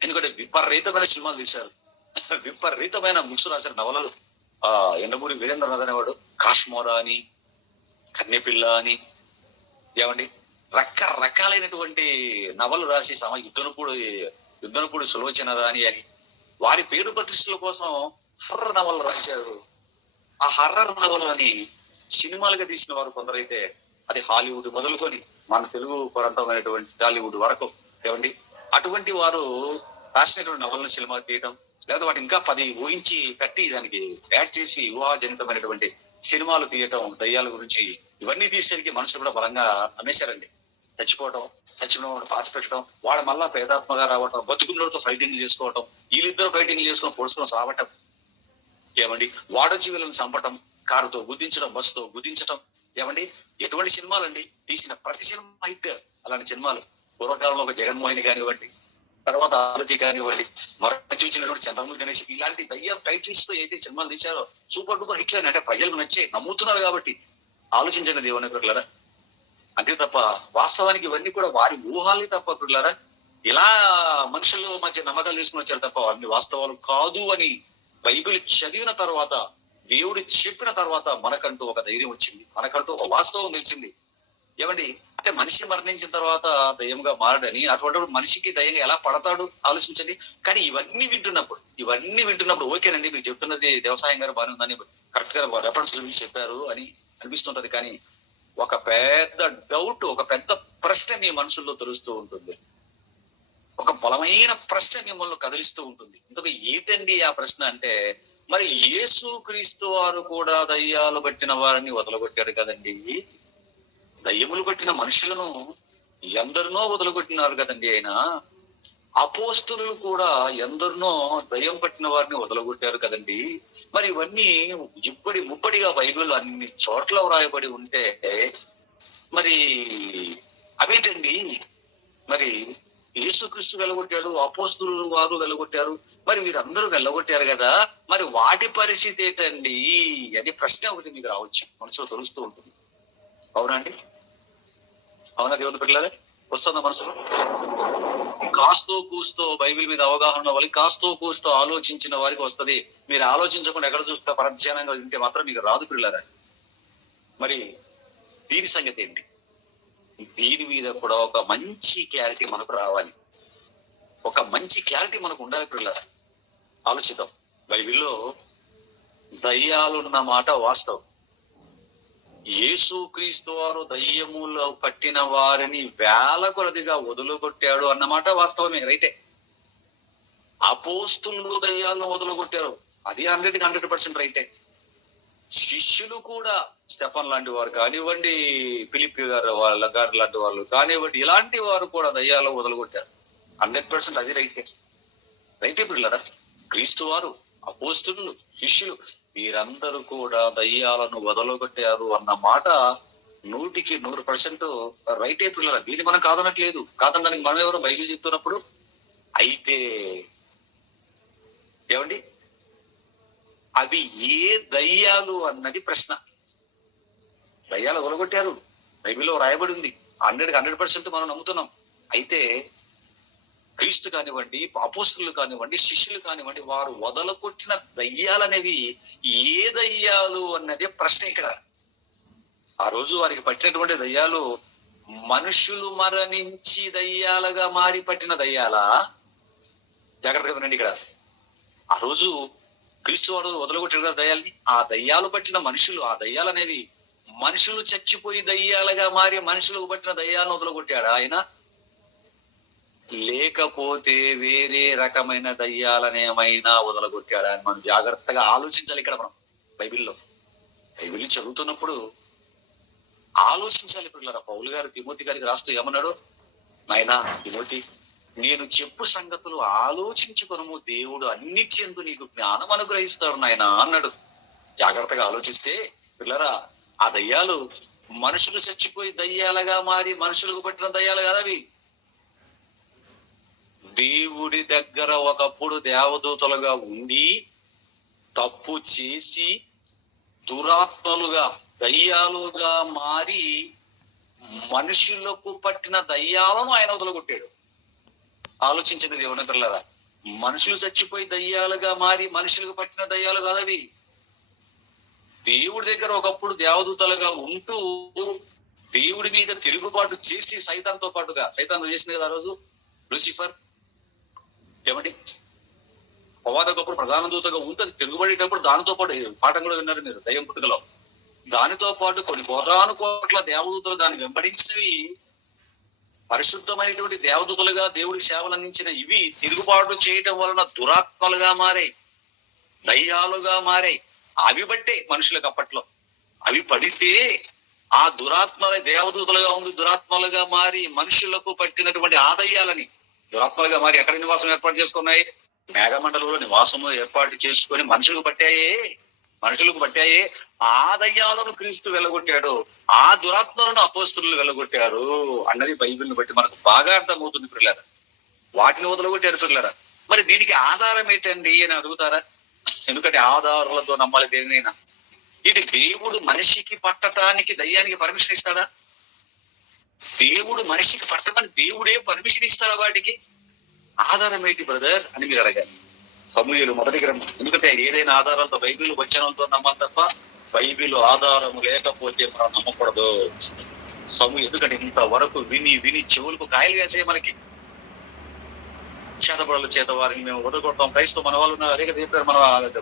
ఎందుకంటే విపరీతమైన సినిమాలు తీశారు, విపరీతమైన బుక్స్ రాశారు, నవలలు. ఎండమూరి వీరేంద్రనాథ్ అనేవాడు కాశ్మోరా అని, కన్నెపిల్ల అని, ఏమండి రకరకాలైనటువంటి నవలు రాసి యుద్ధనపూడి సులోచన అని వారి పేరు ప్రతిష్టల కోసం హర్ర నవలు రాశారు. ఆ హర్రర్ నవలు అని సినిమాలుగా తీసిన వారు కొందరైతే, అది హాలీవుడ్ మొదలుకొని మన తెలుగు ప్రాంతమైనటువంటి టాలీవుడ్ వరకు ఏమండి, అటువంటి వారు రాసినటువంటి నవలను సినిమా తీయడం, లేదా వాటి ఇంకా 10 ఊహించి కట్టి దానికి యాడ్ చేసి ఊహాజనితమైనటువంటి సినిమాలు తీయటం, దయ్యాల గురించి ఇవన్నీ తీసేసరికి మనుషులు కూడా బలంగా అమ్మేశారండి. చచ్చిపోవటం, చచ్చిన వాడు పాతి పెట్టడం, వాడు మళ్ళా పేదాత్మగా రావటం, బతుకున్నోడితో ఫైటింగ్ చేసుకోవటం, వీళ్ళిద్దరు ఫైటింగ్ చేసుకుని పొడుచుకొని సావటం, ఏమండి వాడొచ్చి వీళ్ళని చంపటం, కారుతో గుద్దించడం, బస్సుతో గుద్దించటం, ఏమండి ఎటువంటి సినిమాలండి, తీసిన ప్రతి సినిమా హిట్. అలాంటి సినిమాలు పూర్వకాలంలో ఒక జగన్మోహిని కానివ్వండి, తర్వాత ఆరతి కానివ్వండి, మరొక చూసినటువంటి చంద్రమూర్తి గణేష్, ఇలాంటి దయ్యం టైటిల్స్ తో ఏదైతే సినిమాలు తీశారో సూపర్ డూపర్ హిట్లు అంటే ప్రజలకు నచ్చే నమ్ముతున్నారు కాబట్టి. ఆలోచించండి దేవుని పిల్లరా. అంతే తప్ప వాస్తవానికి ఇవన్నీ కూడా వారి ఊహాలే తప్ప పిల్లరా, ఇలా మనుషుల మధ్య నమ్మకాలు తీసుకుని వచ్చారు తప్ప అన్ని వాస్తవాలు కాదు అని బైబిల్ చదివిన తర్వాత, దేవుడు చెప్పిన తర్వాత మనకంటూ ఒక ధైర్యం వచ్చింది, మనకంటూ ఒక వాస్తవం తెలిసింది. ఏమండి అంటే మనిషి మరణించిన తర్వాత దయ్యంగా మారడని, అటువంటి మనిషికి దయ్యంగా ఎలా పడతాడు ఆలోచించండి. కానీ ఇవన్నీ వింటున్నప్పుడు ఓకేనండి, మీరు చెప్తున్నది వ్యవసాయం గారు బాగానే ఉందని కరెక్ట్ గా రెఫరెన్స్ చెప్పారు అని అనిపిస్తుంటది. కానీ ఒక పెద్ద డౌట్, ఒక పెద్ద ప్రశ్న మీ మనసుల్లో తెలుస్తూ ఉంటుంది, ఒక బలమైన ప్రశ్న మిమ్మల్ని కదిలిస్తూ ఉంటుంది. ఇందుకు ఏంటండి ఆ ప్రశ్న అంటే, మరి యేసు క్రీస్తు వారు కూడా దయ్యాలు పట్టిన వారిని వదలగొట్టాడు కదండి, దయ్యములు పట్టిన మనుషులను ఎందరినో వదలగొట్టినారు కదండి ఆయన. అపోస్తులు కూడా ఎందరినో దయ్యం పట్టిన వారిని వదలగొట్టారు కదండి. మరి ఇవన్నీ ముప్పడిగా బైబిల్ అన్ని చోట్ల వ్రాయబడి ఉంటే మరి అవేంటండి, మరి యేసుక్రీస్తు వెళ్ళగొట్టాడు, అపోస్తులు వారు వెళ్ళగొట్టారు, మరి వీరందరూ వెళ్ళగొట్టారు కదా, మరి వాటి పరిస్థితి ఏంటండి అని ప్రశ్న ఒకటి మీకు రావచ్చు, మనసులో తెలుస్తూ ఉంటుంది. అవునండి, అవునా దేవుని పిల్లలే, వస్తుందా మనసులో? కాస్తో కూస్తో బైబిల్ మీద అవగాహన ఉన్న వాళ్ళకి, కాస్తో కూస్తో ఆలోచించిన వారికి వస్తుంది. మీరు ఆలోచించకుండా ఎక్కడ చూస్తే పరధ్యానంగా వింటే మాత్రం మీకు రాదు పిల్లరా. మరి దీని సంగతి ఏంటి? దీని మీద కూడా ఒక మంచి క్లారిటీ మనకు రావాలి, ఒక మంచి క్లారిటీ మనకు ఉండాలి పిల్లరా. ఆలోచిద్దాం. బైబిల్లో దయ్యాలున్న మాట వాస్తవం. యేసు క్రీస్తు వారు దయ్యములో పట్టిన వారిని వేల కొలదిగా వదులుగొట్టాడు అన్నమాట వాస్తవమే, రైటే. అపోస్తులు దయ్యాలను వదులుగొట్టారు, అది 100% రైటే. శిష్యులు కూడా స్టెఫన్ లాంటి వారు కానివ్వండి, ఫిలిప్ గారు లాంటి వాళ్ళు కానివ్వండి, ఇలాంటి వారు కూడా దయ్యాలను వదలగొట్టారు, 100% అది రైటే పిల్లరా. క్రీస్తు వారు, అపోస్తులు, శిష్యులు వీరందరూ కూడా దయ్యాలను వదలగొట్టారు అన్న మాట 100% రైటే పిల్లరా. దీన్ని మనం కాదనట్లేదు, కాదనడానికి మనం ఎవరో బైబిల్ చెప్తున్నప్పుడు. అయితే ఏమండి అవి ఏ దయ్యాలు అన్నది ప్రశ్న. దయ్యాలు వదలగొట్టారు, బైబిల్లో రాయబడి ఉంది, 100% మనం నమ్ముతున్నాం. అయితే క్రీస్తు కానివ్వండి, అపోస్తులు కానివ్వండి, శిష్యులు కానివ్వండి, వారు వదలగొట్టిన దయ్యాలనేవి ఏ దయ్యాలు అన్నదే ప్రశ్న ఇక్కడ. ఆ రోజు వారికి పట్టినటువంటి దయ్యాలు మనుషులు మరణించి దయ్యాలుగా మారి పట్టిన దయ్యాలా? జాగ్రత్తగా వినండి ఇక్కడ. ఆ రోజు క్రీస్తు వాడు వదలగొట్టిన దయ్యాలని, ఆ దయ్యాలు పట్టిన మనుషులు, ఆ దయ్యాలు అనేవి మనుషులు చచ్చిపోయి దయ్యాలుగా మారి మనుషులకు పట్టిన దయ్యాలను వదలగొట్టాడా ఆయన? లేకపోతే వేరే రకమైన దయ్యాలనేమైనా వదలగొట్టాడా అని మనం జాగ్రత్తగా ఆలోచించాలి. ఇక్కడ మనం బైబిల్ చదువుతున్నప్పుడు ఆలోచించాలి పిల్లరా. పౌలు గారు తిమోతి గారికి రాస్తూ ఏమన్నాడు? నాయనా తిమోతి, నేను చెప్పు సంగతులు ఆలోచించుకొనుము, దేవుడు అన్నిటి యందు నీకు జ్ఞానం అనుగ్రహిస్తాడు నాయనా అన్నాడు. జాగ్రత్తగా ఆలోచిస్తే పిల్లరా, ఆ దయ్యాలు మనుషులు చచ్చిపోయి దయ్యాలుగా మారి మనుషులకు పట్టిన దయ్యాలు కాదవి. దేవుడి దగ్గర ఒకప్పుడు దేవదూతలుగా ఉండి తప్పు చేసి దురాత్మలుగా దయ్యాలుగా మారి మనుషులకు పట్టిన దయ్యాలను ఆయన వదలగొట్టాడు. ఆలోచించండి దేవుని పిల్లరా. మనుషులు చచ్చిపోయి దయ్యాలుగా మారి మనుషులకు పట్టిన దయ్యాలు కాదవి. దేవుడి దగ్గర ఒకప్పుడు దేవదూతలుగా ఉంటూ దేవుడి మీద తిరుగుబాటు చేసి సైతాన్తో పాటుగా, సైతాన్ చేసింది కదా ఆ రోజు లూసిఫర్, ఏమండి అపవాద గొప్ప ప్రధాన దూతగా ఉంటుంది. తిరుగుబడేటప్పుడు దానితో పాటు పాఠం కూడా విన్నారు మీరు దయ్యం పుట్టుకలో. దానితో పాటు కొన్ని కోటాను కోట్ల దేవదూతలు దాన్ని వెంబడించినవి పరిశుద్ధమైనటువంటి దేవదూతలుగా దేవుడికి సేవలు అందించిన ఇవి తిరుగుబాటు చేయటం వలన దురాత్మలుగా మారాయి, దయ్యాలుగా మారాయి. అవి బట్టే మనుషులకు అప్పట్లో అవి పడితే ఆ దురాత్మల దేవదూతలుగా ఉండి దురాత్మలుగా మారి మనుషులకు పట్టినటువంటి ఆదయ్యాలని దురాత్మలుగా మారి ఎక్కడ నివాసం ఏర్పాటు చేసుకున్నాయి? మేఘమండలంలో నివాసము ఏర్పాటు చేసుకొని మనుషులకు పట్టాయే. ఆ దయ్యాలను క్రీస్తు వెలగొట్టాడు, ఆ దురాత్మలను అపోస్తులు వెలగొట్టారు అన్నది బైబిల్ని బట్టి మనకు బాగా అర్థమవుతుంది పిల్లరా. వాటిని వదలగొట్టారు పిల్లరా. మరి దీనికి ఆధారం ఏంటండి అని అడుగుతారా? ఎందుకంటే ఆధారాలతో నమ్మాలి దేనినైనా. ఇది దేవుడు మనిషికి పట్టడానికి దయ్యానికి పర్మిషన్ ఇస్తాడా? దేవుడు మనిషికి పట్టమని దేవుడే పర్మిషన్ ఇస్తాడా? వాటికి ఆధారం ఏంటి బ్రదర్ అని మీరు అడగాలి. సమూయేలు మొదటి గ్రంథం. ఎందుకంటే ఏదైనా ఆధారాలతో బైబిల్ వచనంతో నమ్మాలి తప్ప బైబిల్ ఆధారము లేకపోతే మనం నమ్మకూడదు. ఎందుకంటే ఇంతవరకు విని చెవులకు కాయలు వేసే మనకి చేతబడుల చేత వారిని మేము వదలగొడతాం. క్రైస్తవ మన వాళ్ళు అదే చెప్పారు, మన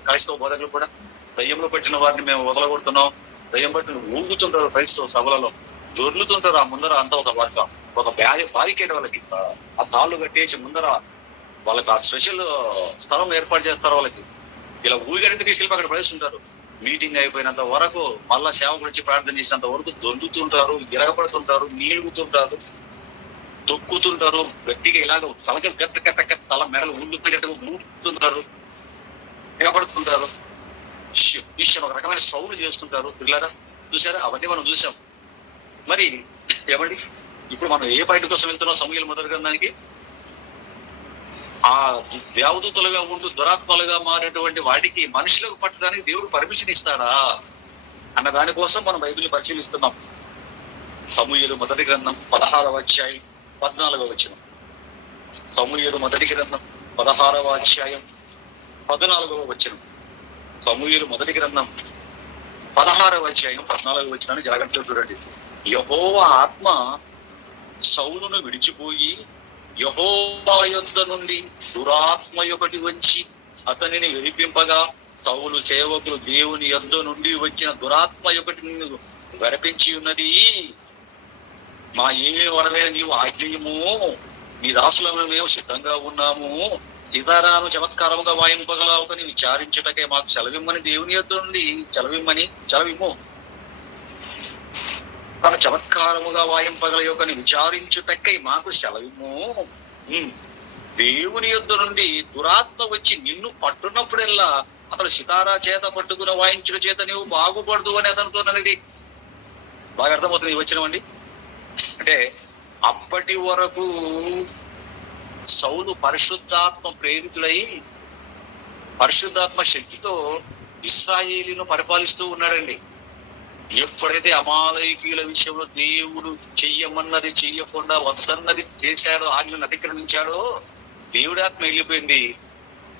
క్రైస్తవ బోధకులు కూడా దయ్యంలో పట్టిన వారిని మేము వదలగొడుతున్నాం. దయ్యం పట్టిన ఊగుతుంటారు క్రైస్తవ సభలలో, దొర్లుతుంటారు. ఆ ముందర అంతా ఒక బారికేడ్ వాళ్ళకి ఆ తాళ్ళు కట్టేసి ముందర వాళ్ళకి ఆ స్పెషల్ స్థలం ఏర్పాటు చేస్తారు. వాళ్ళకి ఇలా ఊగిగంటే తీసుకెళ్ళి అక్కడ ప్రవేశిస్తుంటారు. మీటింగ్ అయిపోయినంత వరకు మళ్ళా సేవ గురించి ప్రార్థన చేసినంత వరకు దొందుతుంటారు, గిరగపడుతుంటారు, నీలుగుతుంటారు, తొక్కుతుంటారు. గట్టిగా ఇలాగ తలకి గట్ట తల మెడలు ఊళ్ళుతుంటారు, ఊపుతుంటారు, గిరపడుతుంటారు, ఒక రకమైన సౌలు చేస్తుంటారు. పిల్లరా చూసారా? అవన్నీ మనం చూసాం. మరి ఏమండి ఇప్పుడు మనం ఏ పాయింట్ కోసం వెళ్తున్నాం? సమూయేలు మొదటి గ్రంథానికి. ఆ దేవదూతలుగా ఉంటూ దురాత్మలుగా మారేటువంటి వాటికి మనుషులకు పట్టడానికి దేవుడు పర్మిషన్ ఇస్తాడా అన్న దానికోసం మనం బైబిల్ పరిశీలిస్తున్నాం. సమూయేలు మొదటి గ్రంథం 16వ అధ్యాయం 14వ వచనం. సమూయేలు మొదటి గ్రంథం 16వ అధ్యాయం 14వ వచనం. సమూయేలు మొదటి గ్రంథం 16వ అధ్యాయం 14వ వచనాన్ని జాగ్రత్తగా చూడండి. యెహోవా ఆత్మ సౌలును విడిచిపోయి యెహోవా యొద్ద నుండి దురాత్మ ఒకటి వచ్చి అతనిని విడిపింపగా సౌలు సేవకులు దేవుని యొద్ద నుండి వచ్చిన దురాత్మ ఒకటి నిన్ను వెరపించి ఉన్నది. మా ఏమి వరవే నీవు ఆజ్ఞయము, నీ దాసులను మేము సిద్ధంగా ఉన్నాము. సీతారాము చమత్కారముగా వాయింపగలవని విచారించుటకే మాకు సెలవిమ్మని దేవుని యొద్ద నుండి సెలవిమ్ము. తన చమత్కారముగా వాయింపగలయొకని విచారించుటకై మాకు సెలవిమ్ము. దేవుని యొద్ద నుండి దురాత్మ వచ్చి నిన్ను పట్టున్నప్పుడల్లా అతను సితారా చేత పట్టుకుని వాయించుట చేత నీవు బాగుపడదు అని అతనితో నది. బాగా అర్థమవుతుంది ఈ వచనమండి. అంటే అప్పటి వరకు సౌలు పరిశుద్ధాత్మ ప్రేరితుడై పరిశుద్ధాత్మ శక్తితో ఇశ్రాయేలును పరిపాలిస్తూ ఉన్నాడండి. ఎప్పుడైతే అమాలయకీయుల విషయంలో దేవుడు చెయ్యమన్నది చెయ్యకుండా వద్దన్నది చేశాడో, ఆజ్ఞను అతిక్రమించాడో, దేవుడి ఆత్మ వెళ్ళిపోయింది.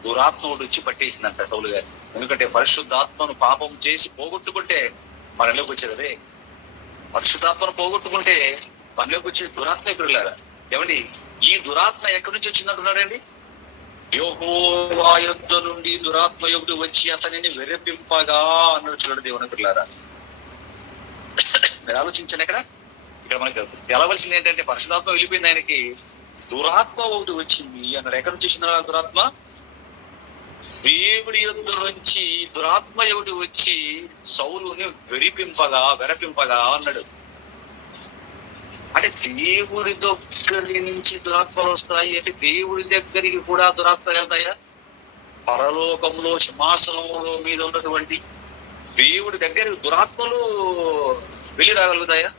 దురాత్మ వచ్చి పట్టేసిందంట సౌలు గారు. ఎందుకంటే పరిశుద్ధాత్మను పాపం చేసి పోగొట్టుకుంటే మనలోకి వచ్చేది అదే. పరిశుద్ధాత్మను పోగొట్టుకుంటే మనలోకి వచ్చే దురాత్మ పిల్లలారా. ఏమండి ఈ దురాత్మ ఎక్కడి నుంచి వచ్చిందంటున్నాడండి? యెహోవా యొద్ద నుండి దురాత్మ యొక్కటి వచ్చి అతనిని వెరపింపగా అన్నాడు. చూడండి దేవుని పిల్లలారా, మీరు ఆలోచించండి. ఇక్కడ మనకు తెలవలసింది ఏంటంటే పరిశుధాత్మ వెళ్ళిపోయింది, ఆయనకి దురాత్మ ఒకటి వచ్చింది అన్నాడు. ఎక్కడి నుంచి వచ్చిన దురాత్మ? దేవుడి యొద్ద నుంచి దురాత్మ ఒకటి వచ్చి సౌలుని వెరపింపగా అన్నాడు. అంటే దేవుడి దగ్గరి నుంచి దురాత్మలు వస్తాయి అంటే దేవుడి దగ్గరికి కూడా దురాత్మలు వెళ్తాయా? పరలోకంలో సింహాసనంలో మీద ఉన్నటువంటి దేవుడి దగ్గర దురాత్మలు వెళ్ళి రాగలుగుతాయా?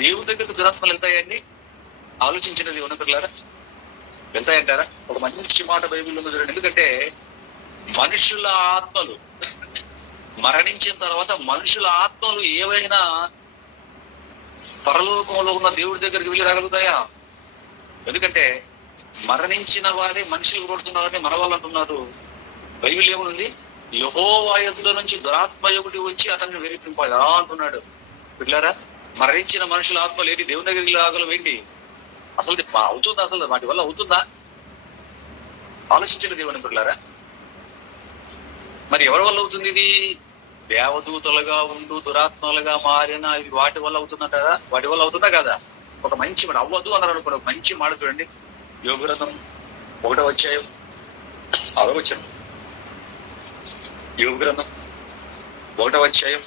దేవుడి దగ్గరకు దురాత్మలు వెళ్తాయండి? ఆలోచించినది ఉన్నట్టులారా, వెళ్తాయంటారా? ఒక మంచి మాట బైబిల్లో ఉంది. ఎందుకంటే మనుషుల ఆత్మలు మరణించిన తర్వాత మనుషుల ఆత్మలు ఏవైనా పరలోకంలో ఉన్న దేవుడి దగ్గరికి వెళ్ళి రాగలుగుతాయా? ఎందుకంటే మరణించిన వారే మనుషులు కొడుతున్నారని మన వాళ్ళు అంటున్నారు. బైబిల్ ఏమనుంది? యెహోవా యొద్ద నుంచి దురాత్మ ఒకటి వచ్చి అతన్ని వెరిపింపగా అంటున్నాడు. పిల్లారా, మరణించిన మనుషుల ఆత్మలు ఏంటి దేవుని దగ్గరికి రాగలవు ఏంటి? అసలు అవుతుందా? అసలు వాటి వల్ల అవుతుందా? ఆలోచించండి దేవుని పిల్లారా. మరి ఎవరి వల్ల అవుతుంది ఇది? దేవదూతలుగా ఉంటూ దురాత్మలుగా మారిన వాటి వల్ల అవుతుందా కదా? వాటి వల్ల అవుతుందా కదా? ఒక మంచి మాట అవ్వదు అన్నారు అనుకోండి. ఒక మంచి మాట చూడండి, యోబు గ్రంథం 1వ అధ్యాయం 6వ వచనం. యోబు గ్రంథం 1వ అధ్యాయం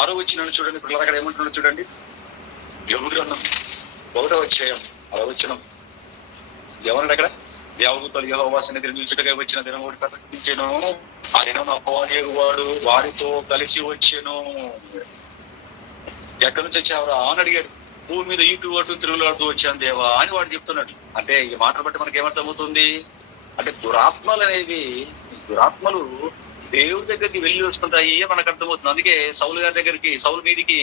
6వ వచనం చూడండి. పిల్లలు అక్కడ ఏమంటున్నాడు చూడండి. యోబు గ్రంథం 1వ అధ్యాయం 6వ వచనం ఏమన్నాడు అక్కడ? దేవదూతలు యెహోవా సన్నిధిని నిలుచుటకై వచ్చిన దినం ఒకటి ప్రకటించెను. ఆ దినం అపవాది వారితో కలిసి వచ్చెను. ఎక్కడి నుంచి వచ్చావురా అని అడిగాడు. భూమి మీద ఇటు అటు తిరుగులాడుతూ వచ్చాను దేవా అని వాడు చెప్తున్నాడు. అంటే ఈ మాటలు బట్టి మనకి ఏమర్థమవుతుంది అంటే దురాత్మలు దేవుడి దగ్గరికి వెళ్ళి వస్తుంటాయి మనకు అర్థమవుతుంది. అందుకే సౌలు గారి దగ్గరికి, సౌలు మీదికి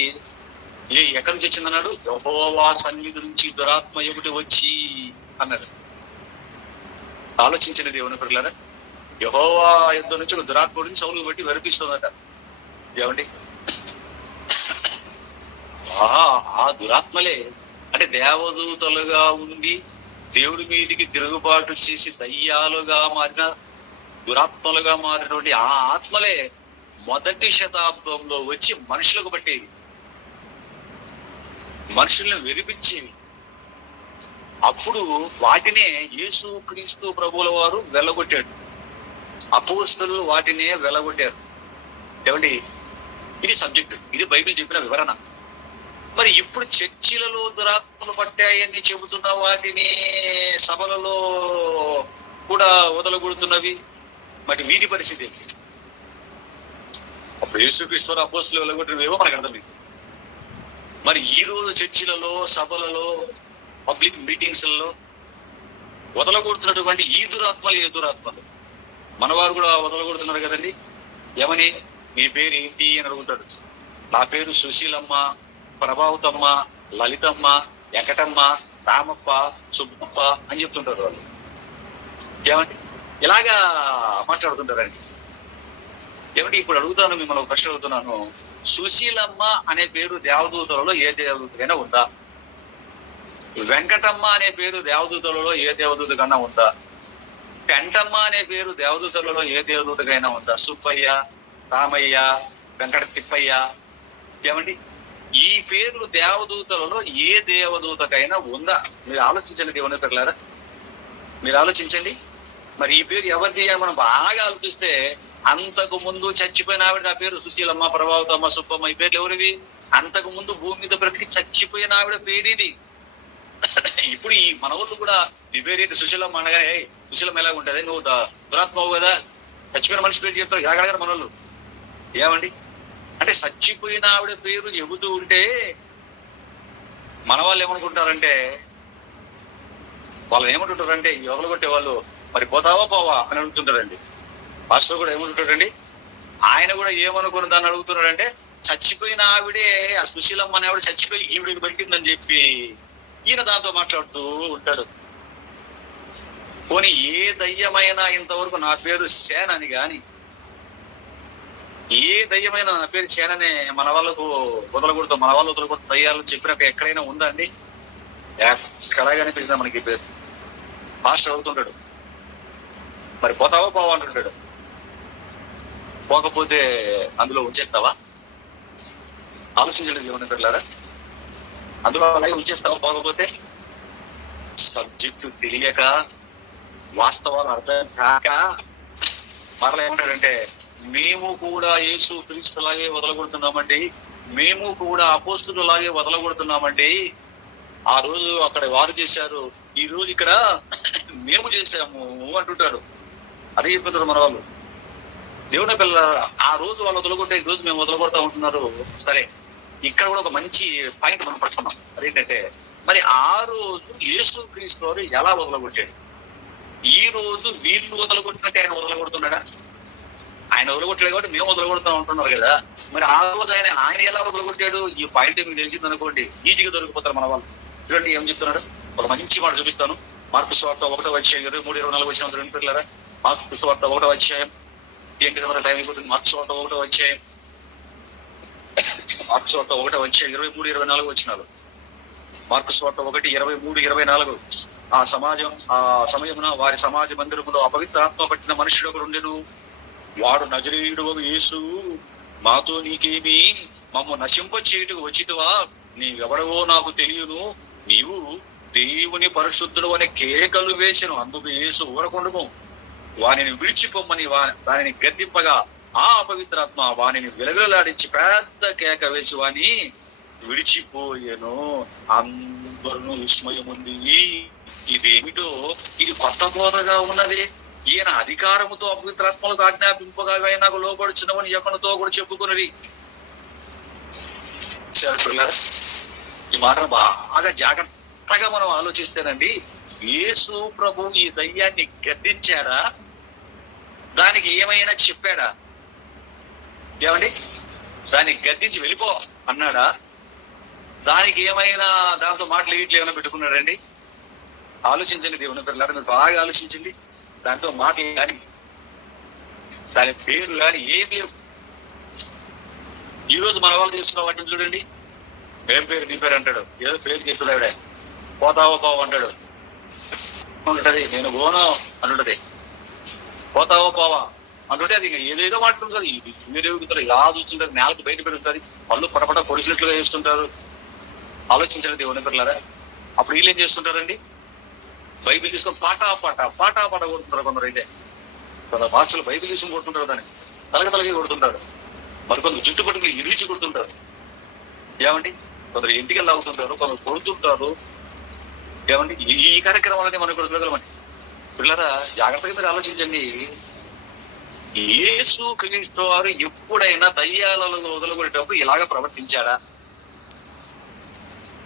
ఎక్కడి నుంచి వచ్చిందన్నాడు? యెహోవా సన్నిధి నుంచి దురాత్మ ఒకటి వచ్చి అన్నాడు. ఆలోచించిన దేవుని పిల్లరా, యెహోవా యుద్ధ నుంచి ఒక దురాత్ముడిని సౌలు బట్టి వెరిపిస్తుందట. ఏమండి, ఆ దురాత్మలే అంటే దేవదూతలుగా ఉండి దేవుడి మీదికి తిరుగుబాటు చేసి దయ్యాలుగా మారిన, దురాత్మలుగా మారినటువంటి ఆ ఆత్మలే మొదటి శతాబ్దంలో వచ్చి మనుషులకు బట్టేవి, మనుషుల్ని వెరిపించేవి. అప్పుడు వాటినే యేసు క్రీస్తు ప్రభువుల వారు వెళ్ళగొట్టాడు. అపోస్తలులు వాటినే వెళ్ళగొట్టారు. ఏమండి, ఇది సబ్జెక్ట్, ఇది బైబిల్ చెప్పిన వివరణ. మరి ఇప్పుడు చర్చిలలో దురాత్మలు పట్టాయని చెబుతున్న వాటిని సభలలో కూడా వదలగొడుతున్నవి. మరి వీటి పరిస్థితి అప్పుడు యేసుక్రీస్తు వారు అపోస్తలులు వెళ్ళగొట్టినవేవో మనకు అర్థమైంది. మరి ఈ రోజు చర్చిలలో, సభలలో, పబ్లిక్ మీటింగ్స్లలో వదలగొడుతున్నటువంటి ఈ దురాత్మలు ఏ దురాత్మలు? మనవారు కూడా వదలగొడుతున్నారు కదండి. ఏమని? నీ పేరు ఏంటి అని అడుగుతాడు. నా పేరు సుశీలమ్మ, ప్రభావతమ్మ, లలితమ్మ, వెంకటమ్మ, రామప్ప, సుబ్బప్ప అని చెప్తుంటారు వాళ్ళు. ఏమండి, ఇలాగా మాట్లాడుతుంటారండి. ఏమంటే ఇప్పుడు అడుగుతాను, మిమ్మల్ని ఒక ప్రశ్న అడుగుతున్నాను. సుశీలమ్మ అనే పేరు దేవదూతలలో ఏ దేవదూతకైనా ఉందా? వెంకటమ్మ అనే పేరు దేవదూతలలో ఏ దేవదూత కన్నా ఉందా? పెంటమ్మ అనే పేరు దేవదూతలలో ఏ దేవదూతకైనా ఉందా? సుబ్బయ్య, రామయ్య, వెంకట తిప్పయ్య, ఏమండి ఈ పేర్లు దేవదూతలలో ఏ దేవదూతకైనా ఉందా? మీరు ఆలోచించండి దేవుని పిల్లలారా, మీరు ఆలోచించండి. మరి ఈ పేరు ఎవరిది అని మనం బాగా ఆలోచిస్తే, అంతకు ముందు చచ్చిపోయిన ఆవిడ ఆ పేరు సుశీలమ్మ, ప్రభావతమ్మ, సుబ్బమ్మ, ఈ పేర్లు ఎవరివి? అంతకు ముందు భూమి మీద బ్రతికి చచ్చిపోయిన ఆవిడ పేరు ఇది. ఇప్పుడు ఈ మన వాళ్ళు కూడా నీ పేరేంటి సుశీలమ్మ అనగా, సుశీలమ్మ ఎలా ఉంటది, నువ్వు దురాత్మవు కదా, చచ్చిపోయిన మనిషి పేరు చెప్తారు ఎలాగడగారు మన వాళ్ళు. ఏమండి, అంటే చచ్చిపోయిన ఆవిడ పేరు చెబుతూ ఉంటే మన వాళ్ళు ఏమనుకుంటారంటే, వాళ్ళు ఏమంటుంటారంటే, యోగలు కొట్టే వాళ్ళు మరి పోతావా పోవా అని అడుగుతుంటారండి. పాస్టర్ కూడా ఏమంటుంటాడండి, ఆయన కూడా ఏమనుకుని దాన్ని అడుగుతున్నాడంటే, చచ్చిపోయిన ఆవిడే, ఆ సుశీలమ్మ అనే ఆవిడ చచ్చిపోయి ఈవిడికి పెట్టిందని చెప్పి ఈయన దాంతో మాట్లాడుతూ ఉంటాడు. పోనీ ఏ దయ్యమైనా ఇంతవరకు నా పేరు సేన అని గాని, ఏ దయ్యమైనా నా పేరు సేననే మన వాళ్ళకు వదలకూడదు, మన వాళ్ళు వదలకూడదు దయ్యాలు చెప్పినట్టు ఎక్కడైనా ఉందా అండి? ఎక్కడా కనిపించిందా మనకి పేరు? మాస్టర్ అవుతుంటాడు, మరి పోతావా పోవా అంటుంటాడు. పోకపోతే అందులో ఉంచేస్తావా? ఆలోచించండి దేవుని పిల్లలారా, అందులో అలాగే ఉంచేస్తావా పోకపోతే? సబ్జెక్టు తెలియక, వాస్తవాలు అర్థం కాక మరలా ఏమంటాడంటే, మేము కూడా యేసు క్రీస్తులాగే వదలగొడుతున్నామండి, మేము కూడా అపోస్తులులాగే వదలగొడుతున్నామండి. ఆ రోజు అక్కడ వారు చేశారు, ఈ రోజు ఇక్కడ మేము చేశాము అంటుంటాడు. అదే చెప్తున్నారు మన వాళ్ళు. దేవుని పిల్ల, ఆ రోజు వాళ్ళు వదలగొట్టే ఈ రోజు మేము వదలగొడతా ఉంటున్నారు. సరే, ఇక్కడ కూడా ఒక మంచి పాయింట్ మనం పట్టుకున్నాం. అదేంటంటే, మరి ఆ రోజు యేసు క్రీస్తు వారు ఎలా వదలగొట్టాడు? ఈ రోజు వీళ్ళు వదలగొట్టినట్టే ఆయన వదలగొడుతున్నాడా? ఆయన వదలగొట్టాడు కాబట్టి మేము వదలగొడతా ఉంటున్నారు కదా. మరి ఆ రోజు ఆయన ఎలా వదలగొట్టాడు? ఈ పాయింట్ మీకు తెలిసింది అనుకోండి, ఈజీగా దొరికిపోతారు మన వాళ్ళు. చూడండి ఏం చెప్తున్నాడు, ఒక మంచి మాట చూపిస్తాను. మార్కు సువార్త 1వ అధ్యాయం 23-24 వచ్చిన రెండు పిల్లరా. మార్కు సువార్త 1వ అధ్యాయం, ఏంటి కదా టైం అయిపోతుంది. మార్కు సువార్త 1వ అధ్యాయం, మార్కు సువార్త 1వ అధ్యాయం 23-24 వచ్చినాలు. మార్కు సువార్త 1:23-24. ఆ సమయమున వారి సమాజ మందిరములో అపవిత్రాత్మ పట్టిన మనుష్యుడు ఒకడు ఉండెను. వాడు నజరేయుడు యేసు, మాతో నీకేమి, మమ్ము నశింప చేయుటకు వచ్చితివా? నీవెవడవో నాకు తెలియను, నీవు దేవుని పరిశుద్ధుడు అనే కేకలు వేసెను. అందుకు యేసు ఊరకుండుము, వానిని విడిచిపోమ్మని వానిని గద్దింపగా ఆ అపవిత్రాత్మ వానిని విలవిలలాడించి పెద్ద కేక వేసి వాని విడిచిపోయాను. అందరూ విస్మయముంది. ఇదేమిటో, ఇది కొత్త బోధగా ఉన్నది. ఈయన అధికారముతో అపవిత్రాత్మలకు ఆజ్ఞాపింపగా నాకు లోపడుచున్నవని ఎవరితో కూడా చెప్పుకున్నది. ఈ మాట బాగా జాగ్రత్తగా మనం ఆలోచిస్తేనండి, యేసు ప్రభు ఈ దయ్యాన్ని గద్దించాడా? దానికి ఏమైనా చెప్పాడా? ఏమండి, దాన్ని గద్దించి వెళ్ళిపో అన్నాడా? దానికి ఏమైనా దాంతో మాటలు ఇట్లు ఏమైనా పెట్టుకున్నాడండి? ఆలోచించండి దేవుని పిల్లలు, మీరు బాగా ఆలోచించండి. దాంతో మాటలు కానీ దాని పేర్లు కానీ ఏం లేవు. ఈ రోజు మన వాళ్ళు చేస్తున్న వాటిని చూడండి. ఏం పేరు నీ పేరు అంటాడు, ఏదో పేరు చెప్తున్నాడే, పోతావో పోవు అంటాడు. అంటది నేను పోను అంటుంటది, పోతావో పోవా అంటుంటే అది ఏదేదో మాట్లాడుతుంది. సూర్యదేవుతారు, ఇలా చూస్తుంటారు, నేలకు బయట పెరుగుతుంది, పళ్ళు పటపట పొడిచినట్లుగా చేస్తుంటారు. ఆలోచించండి దేవుని పిల్లలారా. అప్పుడు వీళ్ళు ఏం చేస్తుంటారండి, బైబిల్ తీసుకొని పాట కొడుతుంటారు. కొందరు అయితే కొందరు మాస్టర్లు బైబిల్ తీసుకుని కొడుతుంటారు, దాన్ని తలకి కొడుతుంటారు. మరికొందరు జుట్టు పట్టుకుని ఇరిచి కొడుతుంటారు. ఏమండి, కొందరు ఇంటికి లాగుతుంటారు, కొందరు కొడుతుంటారు. ఏమండి, ఈ కార్యక్రమాలనే మనం ఇక్కడ చూడగలమండి. పిల్లరా, జాగ్రత్తగా మీరు ఆలోచించండి. యేసు క్రీస్తు వారు ఎప్పుడైనా దయ్యాలను వదలగొట్టేటప్పుడు ఇలాగ ప్రవర్తించాడా?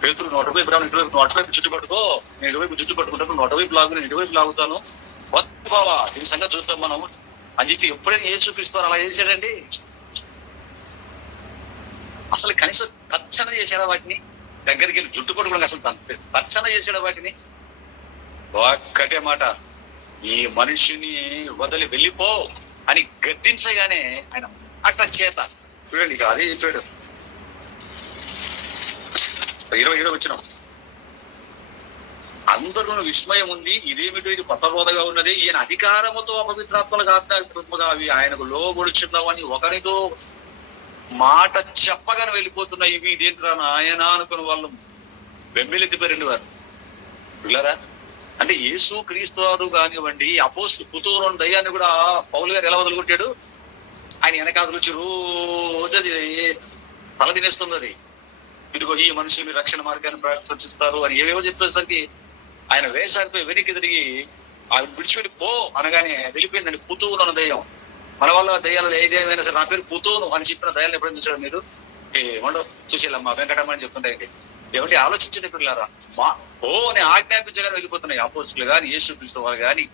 పేతురు 100 వైపు రావు, 100 వైపు చుట్టు పట్టుకో, నేను 20 వైపు చుట్టు పట్టుకుంటాను, 100 వైపు లాగు, నేను 20 వైపు లాగుతాను, వద్దు బావా దీని సంగతి చూద్దాం మనం అని చెప్పి ఎప్పుడైనా యేసు క్రీస్తు వారు అలా చేశాడండి? అసలు కనీసం తచ్చన చేశాడా వాటిని? దగ్గరికి వెళ్ళి జుట్టు పట్టుకోవడం అసలు తచ్చన చేశాడా వాటిని? ఒక్కటే మాట, ఈ మనిషిని వదిలి వెళ్ళిపో అని గద్దించగానే ఆయన అట్ట చేత చూడండి, ఇక అదే చెప్పాడు. 27 వచ్చినాం. అందరూ విస్మయం ఉంది, ఇదేమిటో, ఇది కొత్త బోధగా ఉన్నది. ఈయన అధికారముతో అపవిత్రాత్మలకు ఆజ్ఞాపింపగా అవి ఆయనకు లోబడుచున్నావని ఒకరితో మాట చెప్పగానే వెళ్ళిపోతున్నా. ఇవి ఇదేంట్రా ఆయన అనుకున్న వాళ్ళు వెంబెలెత్తిపోయారండి వారు. పిల్లరా, అంటే యేసు క్రీస్తు వారు కానివ్వండి, అపోస్తలుడు పుతూరు దయ్యాన్ని కూడా పౌలు గారు ఎలా వదులుకొట్టాడు? ఆయన వెనకాల వచ్చి రోజు అది తల తినేస్తుంది. అది ఇదిగో ఈ మనుషులు రక్షణ మార్గాన్ని ప్రదర్శిస్తారు అని ఏవేవో చెప్పేసరికి ఆయన వేసారిపోయి వెనక్కి తిరిగి ఆయన విడిచిపెట్టి పో అనగానే వెళ్ళిపోయిందండి. పుతూరు అన్న దయ్యం. మన వల్ల దయ్యాలు ఏదేమైనా సరే, నా పేరు పుతూను అని చెప్పిన దయ్యాలను ఎప్పుడైనా చూసాడు మీరు? ఏమండో సుశీలమ్మ, వెంకటమ్మ అని చెప్తుంటాయండి. ఏమంటే ఆలోచించండి పిల్లలారా, ఓ అని ఆజ్ఞాపించగానే వెళ్ళిపోతున్నాయి అపోస్తలులు కానీ, యేసు క్రీస్తు వారు కానీ.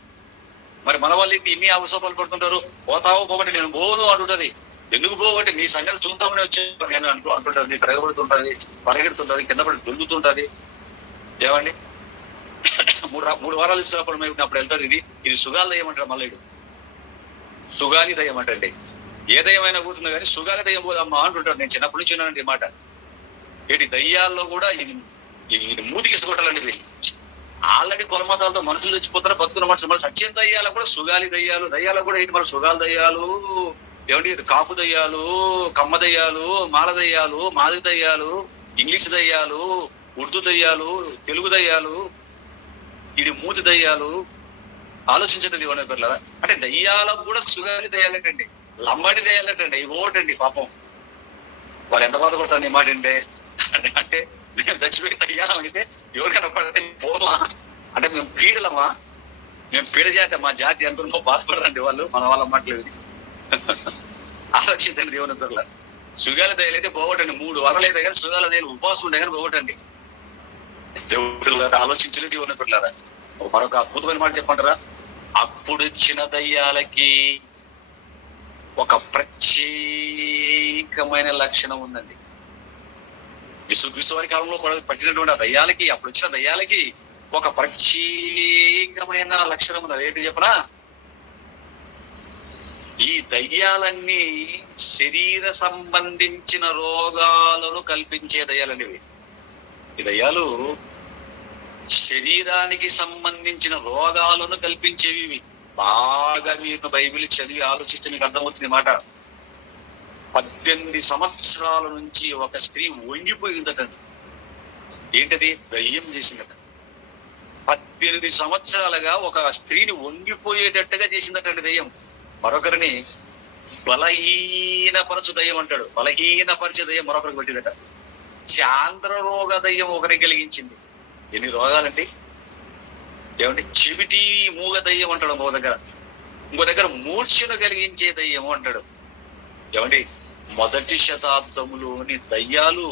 మరి మన వాళ్ళు ఏంటి ఇన్ని అవసరాలు పడుతుంటారు? పోతావో పోవండి, నేను పోను అంటుంటది. ఎందుకు పోవండి, నీ సంగతి చూద్దామని వచ్చే నేను అంటుంటారు. నీ తిరగబడుతుంటది, పరిగెడుతుంటది, కింద పడి దొల్లుతుంటది. ఏమండి, 3 వారాలు ఇచ్చినప్పుడు మేము అప్పుడు వెళ్తారు. ఇది సుగాల దయ్యం అంటారు. మళ్ళీ సుగాలి దయ్యం అంటండి. ఏ దయ్యమైనా పోతుంది కానీ సుగాలి దయ్యం పోదమ్మా అంటుంటారు. నేను చిన్నప్పటి నుంచి విన్నానండి ఈ మాట. ఏంటి, దయ్యాల్లో కూడా ఇది మూతికి ఇసుకొట్టాలండి. ఆల్రెడీ కొలమాతాలతో మనుషులు తెచ్చిపోతారు, బతుకున్న మనుషులు. మన సత్యం దయ్యాలు కూడా సుగాలి దయ్యాలు. దయ్యాలు కూడా ఏంటి, మన సుగాలి దయ్యాలు, ఏమిటి కాపు దయ్యాలు, కమ్మ దయ్యాలు, మాల దయ్యాలు, మాది దయ్యాలు, ఇంగ్లీష్ దయ్యాలు, ఉర్దూ దయ్యాలు, తెలుగు దయ్యాలు, ఇది మూతి దయ్యాలు. ఆలోచించండి దేవుని పిల్లరా. అంటే దయ్యాలకు కూడా సుగాలి దయ్యాలటండి, లంబాడి దయ్యాలటండి. ఇవి ఓటండి పాపం. వాళ్ళు ఎంత బాధపడతారు ఈ మాట అంటే మేము చచ్చిపోయి దయ్యాలం అయితే ఎవరికైనా పడితే పోమా అంటే మేము పీడలమా? మేము పీడ జాతి, మా జాతి అనుకున్నో బాధపడరండి వాళ్ళు, మన వాళ్ళ మాటలు. ఆలోచించండి దేవుని పిల్లల. సుగాల దయ్యాలు అయితే పోవటండి. 3 వారాలు అయితే కానీ సుగాల దయ్యాలు ఉపవాసం ఉంటే కానీ పోవటండి. దేవుడు ఆలోచించలేదు దేవుని పిల్లరా. మరొక అద్భుతమైన మాట చెప్పంటారా? అప్పుడు వచ్చిన దయ్యాలకి ఒక ప్రత్యేకమైన లక్షణం ఉందండి. యేసుక్రీస్తు వారి కాలంలో పట్టినటువంటి ఆ దయ్యాలకి, అప్పుడు వచ్చిన దయ్యాలకి ఒక ప్రత్యేకమైన లక్షణం ఉంది. అదేంటి చెప్పనా? ఈ దయ్యాలన్నీ శరీర సంబంధించిన రోగాలను కల్పించే దయ్యాలండి ఇవి. ఈ దయ్యాలు శరీరానికి సంబంధించిన రోగాలను కల్పించేవి ఇవి. బాగా మీరు బైబిల్ చదివి ఆలోచిస్తే మీకు అర్థమవుతుంది మాట. 18 సంవత్సరాల నుంచి ఒక స్త్రీ వంగిపోయిందట. ఏంటది? దయ్యం చేసిందట. 18 సంవత్సరాలుగా ఒక స్త్రీని వంగిపోయేటట్టుగా చేసిందటండి దయ్యం. మరొకరిని బలహీనపరచు దయ్యం అంటాడు. బలహీనపరిచే దయ్యం మరొకరికి పెట్టిందట. చాంద్ర రోగ దయ్యం ఒకరికి కలిగించింది. ఎన్ని రోగాలండి? ఏమంటే చెవిటి మూగ దయ్యం అంటాడు ఇంకో దగ్గర. ఇంకో దగ్గర మూర్ఛను కలిగించే దయ్యం అంటాడు. ఏమండి, మొదటి శతాబ్దములోని దయ్యాలు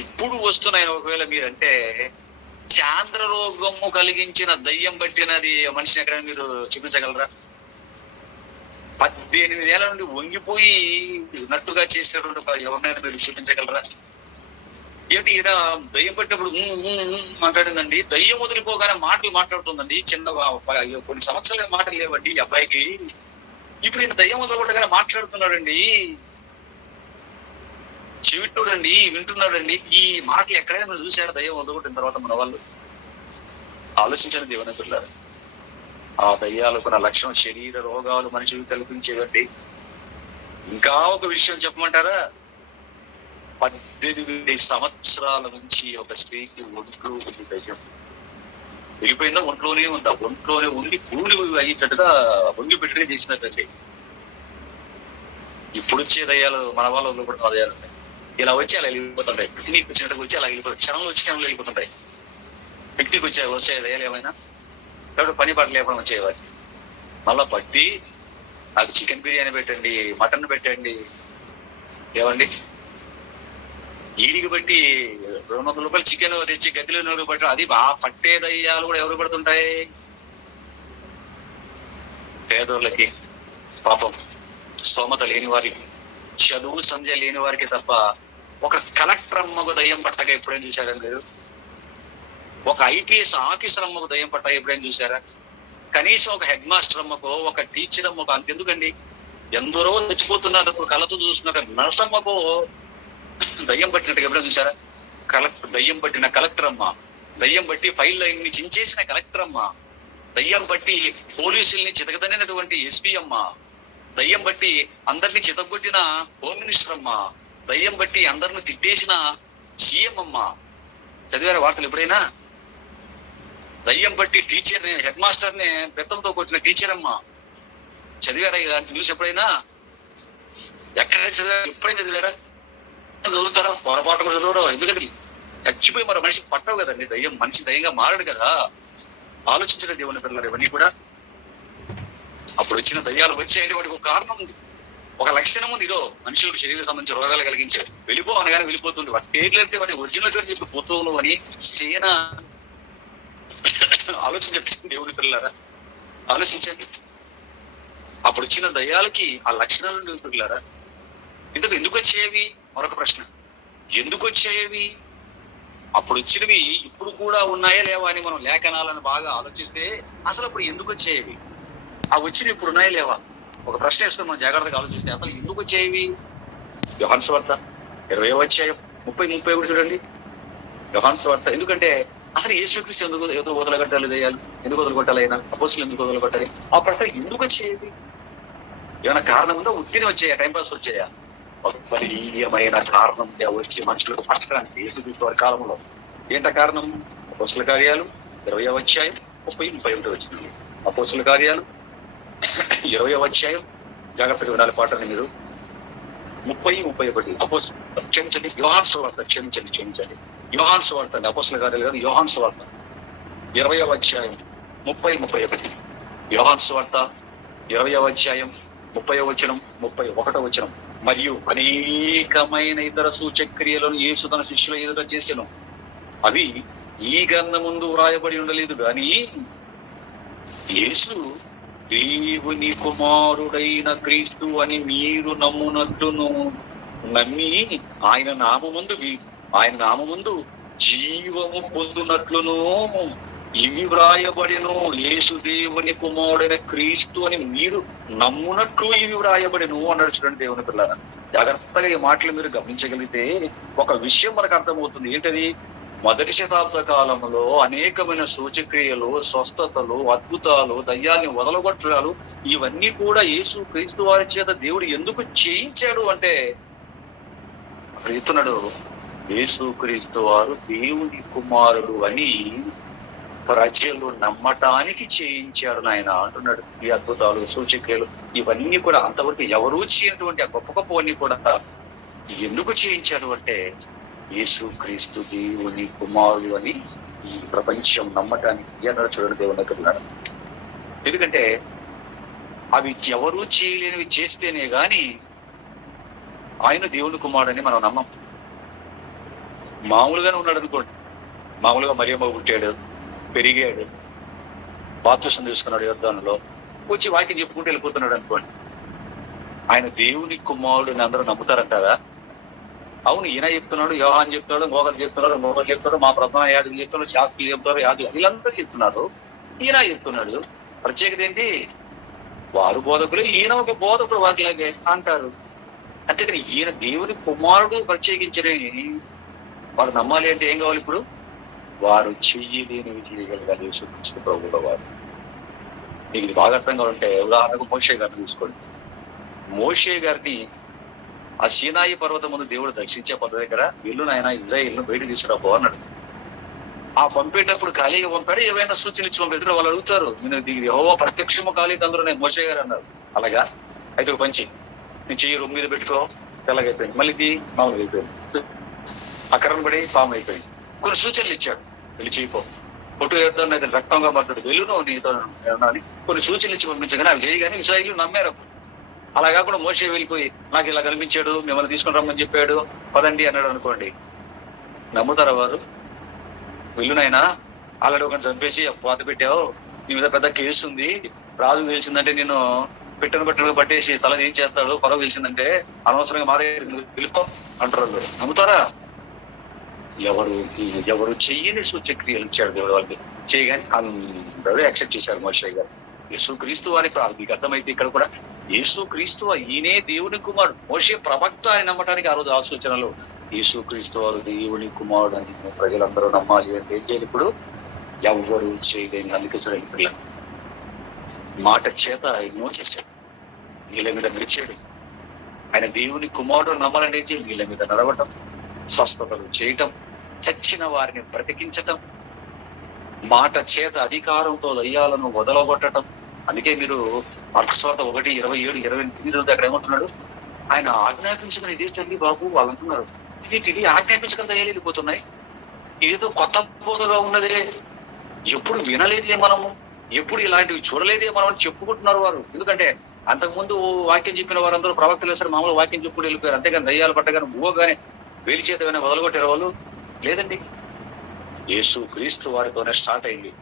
ఇప్పుడు వస్తున్నాయి. ఒకవేళ మీరంటే చాంద్ర రోగము కలిగించిన దయ్యం పట్టినది మనిషిని ఎక్కడ మీరు చూపించగలరా? 18 ఏళ్ల నుండి వంగిపోయి నట్టుగా చేసినటువంటి ఎవరినైనా మీరు చూపించగలరా? ఏంటి ఈయన దయ్యం పట్టినప్పుడు మాట్లాడిందండి. దయ్యం వదిలిపోగానే మాటలు మాట్లాడుతుందండి. కొన్ని సంవత్సరాలుగా మాటలు లేవండి ఈ అబ్బాయికి. ఇప్పుడు ఈయన దయ్యం వదలగొట్టగానే మాట్లాడుతున్నాడండి. చెవిట్టుడండి, వింటున్నాడండి. ఈ మాటలు ఎక్కడైనా మీరు చూసారా? దయ్యం వదలగొట్టిన తర్వాత మన వాళ్ళు ఆలోచించండి దేవుని పిల్లలు. ఆ దయ్యాలకున్న లక్షణం శరీర రోగాలు మనిషికి కల్పించేవండి. ఇంకా ఒక విషయం చెప్పమంటారా? 18 సంవత్సరాల నుంచి ఒక స్త్రీకి ఒంట్లో ఉంది దయ్యం. వెళ్ళిపోయిందా? ఒంట్లోనే ఉందా? ఒంట్లోనే ఉండి పూలు అయ్యేటట్టుగా వంగి పెట్టినే చేసినట్టండి. ఇప్పుడు వచ్చే దయ్యాలు మన వాళ్ళు కూడా దయ్యాలు ఉంటాయి. ఇలా వచ్చి అలా వెళ్ళిపోతుంటాయి. పిక్నిక్ వచ్చినట్టుగా వచ్చి అలా వెళ్ళిపోతాయి. క్షణంలో వచ్చి క్షణంలో వెళ్ళిపోతుంటాయి. పిక్నిక్ వచ్చే దయ్యాలు ఏమైనా కాబట్టి పని పాట లేకుండా వచ్చేవారు. మళ్ళా పట్టి నాకు చికెన్ బిర్యానీ పెట్టండి, మటన్ పెట్టండి. ఏమండి, ఈడికి బట్టి 200 రూపాయలు చికెన్ తెచ్చి గదిలో పట్టడం. అది బాగా పట్టే దయ్యాలు కూడా ఎవరు పడుతుంటాయి? పేదోళ్ళకి, పాపం స్తోమత లేని వారికి, చదువు సంధ్య లేని వారికి తప్ప. ఒక కలెక్టర్ అమ్మకు దయ్యం పట్టక ఎప్పుడైనా చూసారా మీరు? ఒక ఐపీఎస్ ఆఫీసర్ అమ్మకు దయ్యం పట్టక ఎప్పుడైనా చూసారా? కనీసం ఒక హెడ్ మాస్టర్ అమ్మకో, ఒక టీచర్ అమ్మకో, అంతెందుకండి, ఎందరో చచ్చిపోతున్నారు కళ్ళతో చూస్తున్నారు. నర్సమ్మకో దయ్యం పట్టినట్టుగా ఎప్పుడైనా చూసారా? దయ్యం పట్టిన కలెక్టర్ అమ్మ, దయ్యం బట్టి ఫైల్ లైన్ని చించేసిన కలెక్టర్ అమ్మ, దయ్యం బట్టి పోలీసుల్ని చితకదనినటువంటి ఎస్పీ అమ్మ, దయ్యం బట్టి అందరినీ చితగొట్టిన హోమ్ మినిస్టర్ అమ్మ, దయ్యం బట్టి అందరిని తిట్టేసిన సీఎం అమ్మ. చదివారా వార్తలు ఎప్పుడైనా? దయ్యం బట్టి టీచర్ని, హెడ్ మాస్టర్ని బెత్తంతో కొట్టిన టీచర్ అమ్మ. చదివారా ఇలాంటి న్యూస్ ఎప్పుడైనా? ఎక్కడ చదివారా? ఎప్పుడైనా చదివారా? చదువుతారా? పొరపాటు కూడా చదవడం. ఎందుకంటే చచ్చిపోయి మరో మనిషికి పట్టవు కదండి దయ్యం. మనిషి దయ్యంగా మారడు కదా. ఆలోచించడం దేవుని పిల్లలు ఇవన్నీ కూడా. అప్పుడు వచ్చిన దయ్యాలు వచ్చాయంటే వాటికి ఒక కారణం ఉంది, ఒక లక్షణం ఉంది. ఇదో మనుషులకు శరీరం సంబంధించిన రోగాలు కలిగించే. వెళ్ళిపో అనగానే వెళ్ళిపోతుంది. వాటి పేర్లు అయితే వాటి ఒరిజినల్ పేరు చెప్పి పోతోలు అని సేన. ఆలోచించండి దేవుని పిల్లలారా, ఆలోచించండి. అప్పుడు వచ్చిన దయ్యాలకి ఆ లక్షణాలు దేవుని పిల్లలారా. ఇంతకు ఎందుకు వచ్చేవి? మరొక ప్రశ్న, ఎందుకు వచ్చేవి? అప్పుడు వచ్చినవి ఇప్పుడు కూడా ఉన్నాయా లేవా అని మనం లేఖనాలను బాగా ఆలోచిస్తే అసలు అప్పుడు ఎందుకు వచ్చేవి? ఆ వచ్చినవి ఇప్పుడు ఉన్నాయా లేవా? ఒక ప్రశ్న వేసుకొని మనం జాగ్రత్తగా ఆలోచిస్తే అసలు ఎందుకు వచ్చేవి? యోహాను సువార్త 20వ అధ్యాయం 30 కూడా చూడండి. యోహాను సువార్త. ఎందుకంటే అసలు యేసుక్రీస్తు ఎందుకు వదలగొట్టాలి దయ్యాలు? ఎందుకు వదలగొట్టాలి? అయినా అపోస్తులు ఎందుకు వదలగొట్టాలి? ఆ ప్రశ్న ఎందుకు వచ్చేవి? ఏమైనా కారణం ఉందా? ఉత్తిని వచ్చాయా? టైంపాస్ వచ్చాయా? ఒక బలీయమైన కారణం వచ్చి మనుషులకు పట్టడానికి యేసుక్రీస్తు వారి కాలంలో. ఏంట కారణం? అపోస్తుల కార్యాలు 20వ అధ్యాయం 30-31 వచ్చింది. అపోస్తుల కార్యాలు 20వ అధ్యాయం జాగ్రత్తగా వినాలి పాటని మీరు. 30-31 క్షమించండి, యోహాను సువార్త. క్షమించండి యోహాను సువార్త అండి, అపోస్తుల కార్యాలు కాదు, యోహాను సువార్త 20వ అధ్యాయం 30-31. యోహాను సువార్త 20వ అధ్యాయం 30వ వచనం 31వ వచనం. మరియు అనేకమైన ఇతర సూచక్రియలను యేసు తన శిష్యుల ఎదుట చేసెను. అవి ఈ గ్రంథమందు వ్రాయబడి ఉండలేదు గాని యేసు దేవుని కుమారుడైన క్రీస్తు అని మీరు నమ్మునట్లును నమ్మి ఆయన నామమందు జీవము పొందునట్లును ఇవి వ్రాయబడిను. యేసు దేవుని కుమారుడైన క్రీస్తు అని మీరు నమ్మునట్లు ఇవి వ్రాయబడిను అన్నాడు. చూడండి దేవుని పిల్లల, జాగ్రత్తగా ఈ మాటలు మీరు గమనించగలిగితే ఒక విషయం మనకు అర్థమవుతుంది. ఏంటది? మొదటి శతాబ్ద కాలంలో అనేకమైన సూచక్రియలు, స్వస్థతలు, అద్భుతాలు, దయ్యాన్ని వదలగొట్టడాలు ఇవన్నీ కూడా యేసు క్రీస్తు వారి చేత దేవుడు ఎందుకు చేయించాడు అంటే అక్కడ చెప్తున్నాడు, యేసు క్రీస్తు వారు దేవుని కుమారుడు అని ప్రజలు నమ్మటానికి చేయించాడు నాయన అంటున్నాడు. ఈ అద్భుతాలు, సూచక్రియలు ఇవన్నీ కూడా అంతవరకు ఎవరూ చేయనటువంటి ఆ గొప్ప గొప్పవన్నీ కూడా ఎందుకు చేయించాడు అంటే యేసు క్రీస్తు దేవుని కుమారుడు అని ఈ ప్రపంచం నమ్మటానికి అన్నాడు. చూడండి దేవుని దగ్గర, ఎందుకంటే అవి ఎవరూ చేయలేనివి చేస్తేనే గాని ఆయన దేవుని కుమారుడని మనం నమ్మం. మామూలుగానే ఉన్నాడు అనుకోండి, మామూలుగా మరియమ్మ పుట్టాడు, పెరిగాడు, బాప్తిసం తీసుకున్నాడు యోర్దానులో, వచ్చి వాక్యం చెప్పుకుంటూ వెళ్ళిపోతున్నాడు అనుకోండి, ఆయన దేవుని కుమారుడు అని అందరూ నమ్ముతారంటారా? అవును, ఈయన చెప్తున్నాడు, యోహాన్ చెప్తున్నాడు, మోగలు చెప్తున్నాడు, మోగలు చెప్తాడు, మా ప్రధాన యాదులు చెప్తున్నాడు, శాస్త్రులు చెప్తారు, యాదులు వీళ్ళందరూ చెప్తున్నారు, ఈయన చెప్తున్నాడు. ప్రత్యేకత ఏంటి? వారు బోధకులు, ఈయన ఒక బోధకుడు వారిలాగే అంటారు. అంతేకాని ఈయన దేవుని కుమారుడు ప్రత్యేకించలేని వారు నమ్మాలి అంటే ఏం కావాలి? ఇప్పుడు వారు చెయ్యలేనివి చేయగలిగారు యేసు క్రీస్తు ప్రభువుల వారు. మీకు ఇది బాగా అర్థం కావాలంటే ఉదాహరణకు మోషే గారిని తీసుకోండి. మోషే గారిని ఆ సీనాయి పర్వతం ముందు దేవుడు దర్శించే పద దగ్గర వెళ్ళు నాయన ఇజ్రాయిల్ను బయట తీసుకురాబో అన్నాడు. ఆ పంపేటప్పుడు ఖాళీగా పంపాడు, ఏవైనా సూచనలు ఇచ్చి పంపేటప్పుడు వాళ్ళు అడుగుతారు, నేను యెహోవా ప్రత్యక్షము ఖాళీ అందరూ నేను మోషే గారు అన్నారు. అలాగా అయితే ఒక పంచి నీ చెయ్యి రొమ్ము మీద పెట్టుకో, తెల్లగైపోయింది, మళ్ళీ ఇది మామూలుగా అయిపోయింది, అక్కరం పడి పాము అయిపోయింది. కొన్ని సూచనలు ఇచ్చాడు, వెళ్ళి చేయిపో, పొట్టు వేద్దాం రక్తంగా మాట్లాడు, వెళ్ళు నీతో అని కొన్ని సూచనలు ఇచ్చి పంపించగానే అవి చేయగానే ఇశ్రాయేలు నమ్మారు. అలా కాకుండా మోషే వెళ్ళిపోయి నాకు ఇలా కనిపించాడు, మిమ్మల్ని తీసుకుని రమ్మని చెప్పాడు, పదండి అన్నాడు అనుకోండి, నమ్ముతారా వారు? వెళ్ళునైనా ఆల్రెడీ ఒకరిని చంపేసి బాధ పెట్టావు, నీ మీద పెద్ద కేసు ఉంది, రాజు తెలిసిందంటే నేను పెట్టను పట్టేసి తల ఏం చేస్తాడు, పొరవ తెలిసిందంటే అనవసరంగా మా దగ్గర వెళ్ళిపో అంటారు. నమ్ముతారా? ఎవరు చెయ్యని సూచక్రియలు ఇచ్చాడు దేవుడు వాళ్ళకి, చేయగానే అందరూ యాక్సెప్ట్ చేశారు మోషే గారు. యేసు క్రీస్తు వారికి మీకు అర్థమైతే ఇక్కడ కూడా యేసు క్రీస్తు ఈయనే దేవుని కుమారుడు. మోషే ప్రవక్త అని నమ్మటానికి ఆ రోజు ఆలోచనలు, యేసు క్రీస్తు వారు దేవుని కుమారుడు అని ప్రజలందరూ నమ్మాలి అంటే ఏం చేయాలి? ఇప్పుడు ఎవరు చేయలేని, అందుకే చూడండి పిల్లలు మాట చేత ఎన్నో చేశాడు, నీళ్ళ మీద నడిచాడు. ఆయన దేవుని కుమారుడు నమ్మాలని ఏం చేయాలి? నీళ్ళ మీద నడవటం, స్వస్థతలు చేయటం, చచ్చిన వారిని బ్రతికించటం, మాట చేత అధికారంతో దయ్యాలను వదలగొట్టడం. అందుకే మీరు మార్కు సువార్త 1:27-28 అక్కడ ఏమంటున్నాడు? ఆయన ఆజ్ఞాపించగల ఇదే తల్లి బాబు వాళ్ళు అంటున్నారు, ఇది ఆజ్ఞాపించగల దయ్యాలు వెళ్ళిపోతున్నాయి, ఇదేదో కొత్త బోధగా ఉన్నదే, ఎప్పుడు వినలేదే మనము, ఎప్పుడు ఇలాంటివి చూడలేదే మనం అని చెప్పుకుంటున్నారు వారు. ఎందుకంటే అంతకుముందు వాక్యం చెప్పిన వారందరూ ప్రవక్తలు వేసారు, మామూలు వాక్యం చెప్పుడు వెళ్ళిపోయారు. అంతేగాని దయ్యాలు పట్టగానే ఊవగానే వేలి చేత వదలగొట్టారు వాళ్ళు లేదండి. యేసు క్రీస్తు వారితోనే స్టార్ట్ అయింది.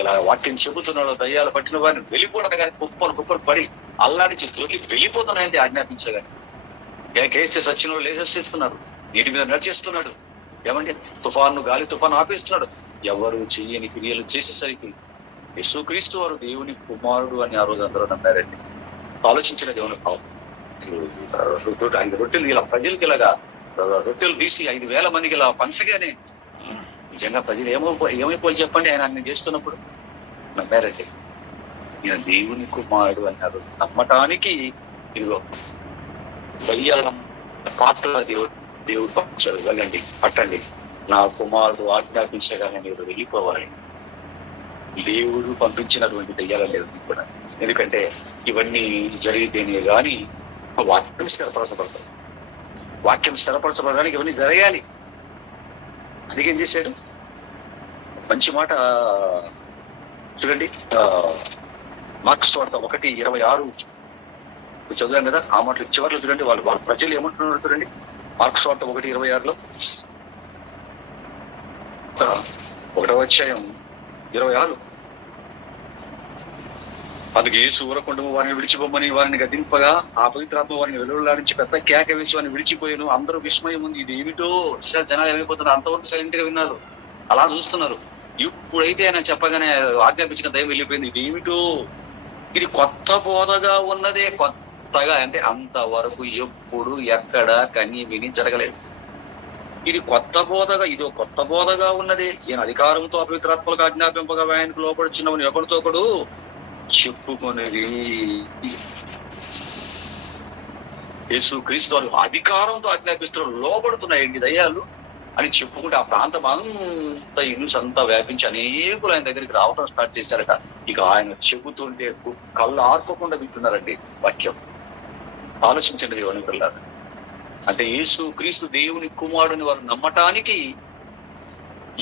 ఇలా వాక్యం చెబుతున్నాడు, దయ్యాలు పట్టిన వారిని వెళ్ళిపోవడం కానీ కుప్పలు పడి అల్లాడిచి దొరికి వెళ్ళిపోతున్నాయంటే ఆజ్ఞాపించగాని. కేస్తే సచ్చిన వాళ్ళు లేచేస్తున్నారు, నీటి మీద నడిచేస్తున్నాడు, ఏమంటే గాలి తుఫాను ఆపేస్తున్నాడు. ఎవరు చెయ్యని క్రియలు చేసేసరికి యేసు క్రీస్తు వారు దేవుని కుమారుడు అని ఆ రోజు అందరూ నమ్మారండి. ఆలోచించిన దేవుని భావం. 5 రొట్టెలు ఇలా ప్రజలకి ఇలాగా రొట్టెలు తీసి 5,000 మందికి ఇలా పంచగానే నిజంగా ప్రజలు ఏమైపోయి చెప్పండి, ఆయన అన్ని చేస్తున్నప్పుడు నమ్మారండి. ఈయన దేవుని కుమారుడు అన్నారు. నమ్మటానికి ఇదిగో దయ్యాల పాత్ర దేవుడు పంచాడు, వెళ్ళండి పట్టండి, నా కుమారుడు ఆజ్ఞాపించగానే మీరు వెళ్ళిపోవాలి. దేవుడు పంపించినటువంటి దయ్యాలు లేదు కూడా, ఎందుకంటే ఇవన్నీ జరిగితేనే గాని వాక్యం స్థిరపరచబడతారు. వాక్యం స్థిరపరచబడడానికి ఇవన్నీ జరగాలి. అందుకేం చేశాడు? మంచి మాట చూడండి, మార్కు సువార్త 1:26 చదివాం కదా, ఆ మాటలు చివరిలో చూడండి వాళ్ళ ప్రజలు ఏమంటున్నారు చూడండి. మార్కు సువార్త 1:26 1వ అధ్యాయం 26. అందుకు యేసు ఊరకుండము వారిని విడిచిపోమని వారిని గద్దింపగా ఆ పవిత్రాత్మ వారిని వెలువలాడించి పెద్ద కేక వేసి వారిని విడిచిపోయాను. అందరూ విస్మయం ఉంది, ఇది ఏమిటో జనాలు ఏమైపోతున్నారు, అంతవరకు సైలెంట్ గా విన్నారు, అలా చూస్తున్నారు. ఇప్పుడైతే ఆయన చెప్పగానే ఆజ్ఞాపించిన దైవం వెళ్ళిపోయింది, ఇది ఏమిటో, ఇది కొత్త బోధగా ఉన్నదే, కొత్తగా అంటే అంతవరకు ఎప్పుడు ఎక్కడ కని విని జరగలేదు. ఇది కొత్త బోధగా ఉన్నది. ఈయన అధికారంతో అపవిత్రాత్మలకు ఆజ్ఞాపింపగా ఆయనకు లోపడుచున్నవని ఒకరితో ఒకడు చెప్పుకొనేది. యేసు క్రీస్తు వారు అధికారంతో ఆజ్ఞాపిస్తున్నారు, లోపడుతున్నాయండి దయ్యాలు అని చెప్పుకుంటే ఆ ప్రాంతం అంతా న్యూస్ అంతా వ్యాపించి అనేకులు ఆయన దగ్గరికి రావడం స్టార్ట్ చేశారట. ఇక ఆయన చెబుతుంటే కళ్ళు ఆర్పకుండా వింటున్నారండి వాక్యం. ఆలోచించండి దేవుని పిల్లలు. అంటే యేసు క్రీస్తు దేవుని కుమారుని వారు నమ్మటానికి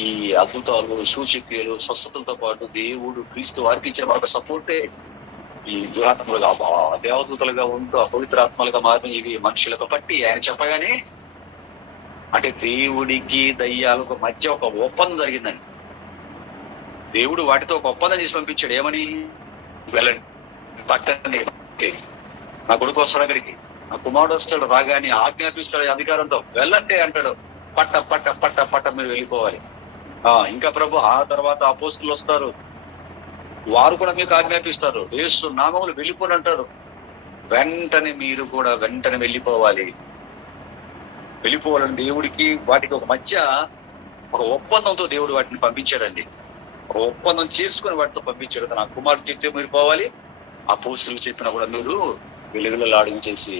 ఈ అద్భుతాలు, సూచక్రియలు, స్వస్థతలతో పాటు దేవుడు క్రీస్తు వారికి ఇచ్చిన ఒక సపోర్టే ఈ దురాత్మలుగా దేవదూతలుగా ఉంటూ అపవిత్రాత్మలుగా మారిన ఇవి మనుషులకు పట్టి ఆయన చెప్పగానే, అంటే దేవుడికి దయ్యాలకు మధ్య ఒక ఒప్పందం జరిగిందండి. దేవుడు వాటితో ఒక ఒప్పందం చేసి పంపించాడు. ఏమని? వెళ్ళండి, పట్టండి, నా కొడుకు వస్తాడు అక్కడికి, నా కుమారుడు వస్తాడు, రాగానే ఆజ్ఞాపిస్తాడు అధికారంతో, వెళ్ళండి అంటాడు. పట్ట పట్ట పట్ట పట్ట మీరు వెళ్ళిపోవాలి. ఇంకా ప్రభు ఆ తర్వాత అపోస్తులు వస్తారు, వారు కూడా మీకు ఆజ్ఞాపిస్తారు, యేసు నామములు వెళ్ళిపోని అంటారు. వెంటనే మీరు కూడా వెంటనే వెళ్ళిపోవాలని దేవుడికి వాటికి ఒక మధ్య ఒక ఒప్పందంతో దేవుడు వాటిని పంపించాడండి. ఒక ఒప్పందం చేసుకుని వాటితో పంపించాడు. నా కుమారుడు చెప్తే మీరు పోవాలి, అపోస్తులు చెప్పినా కూడా మీరు వెలుగులాడించేసి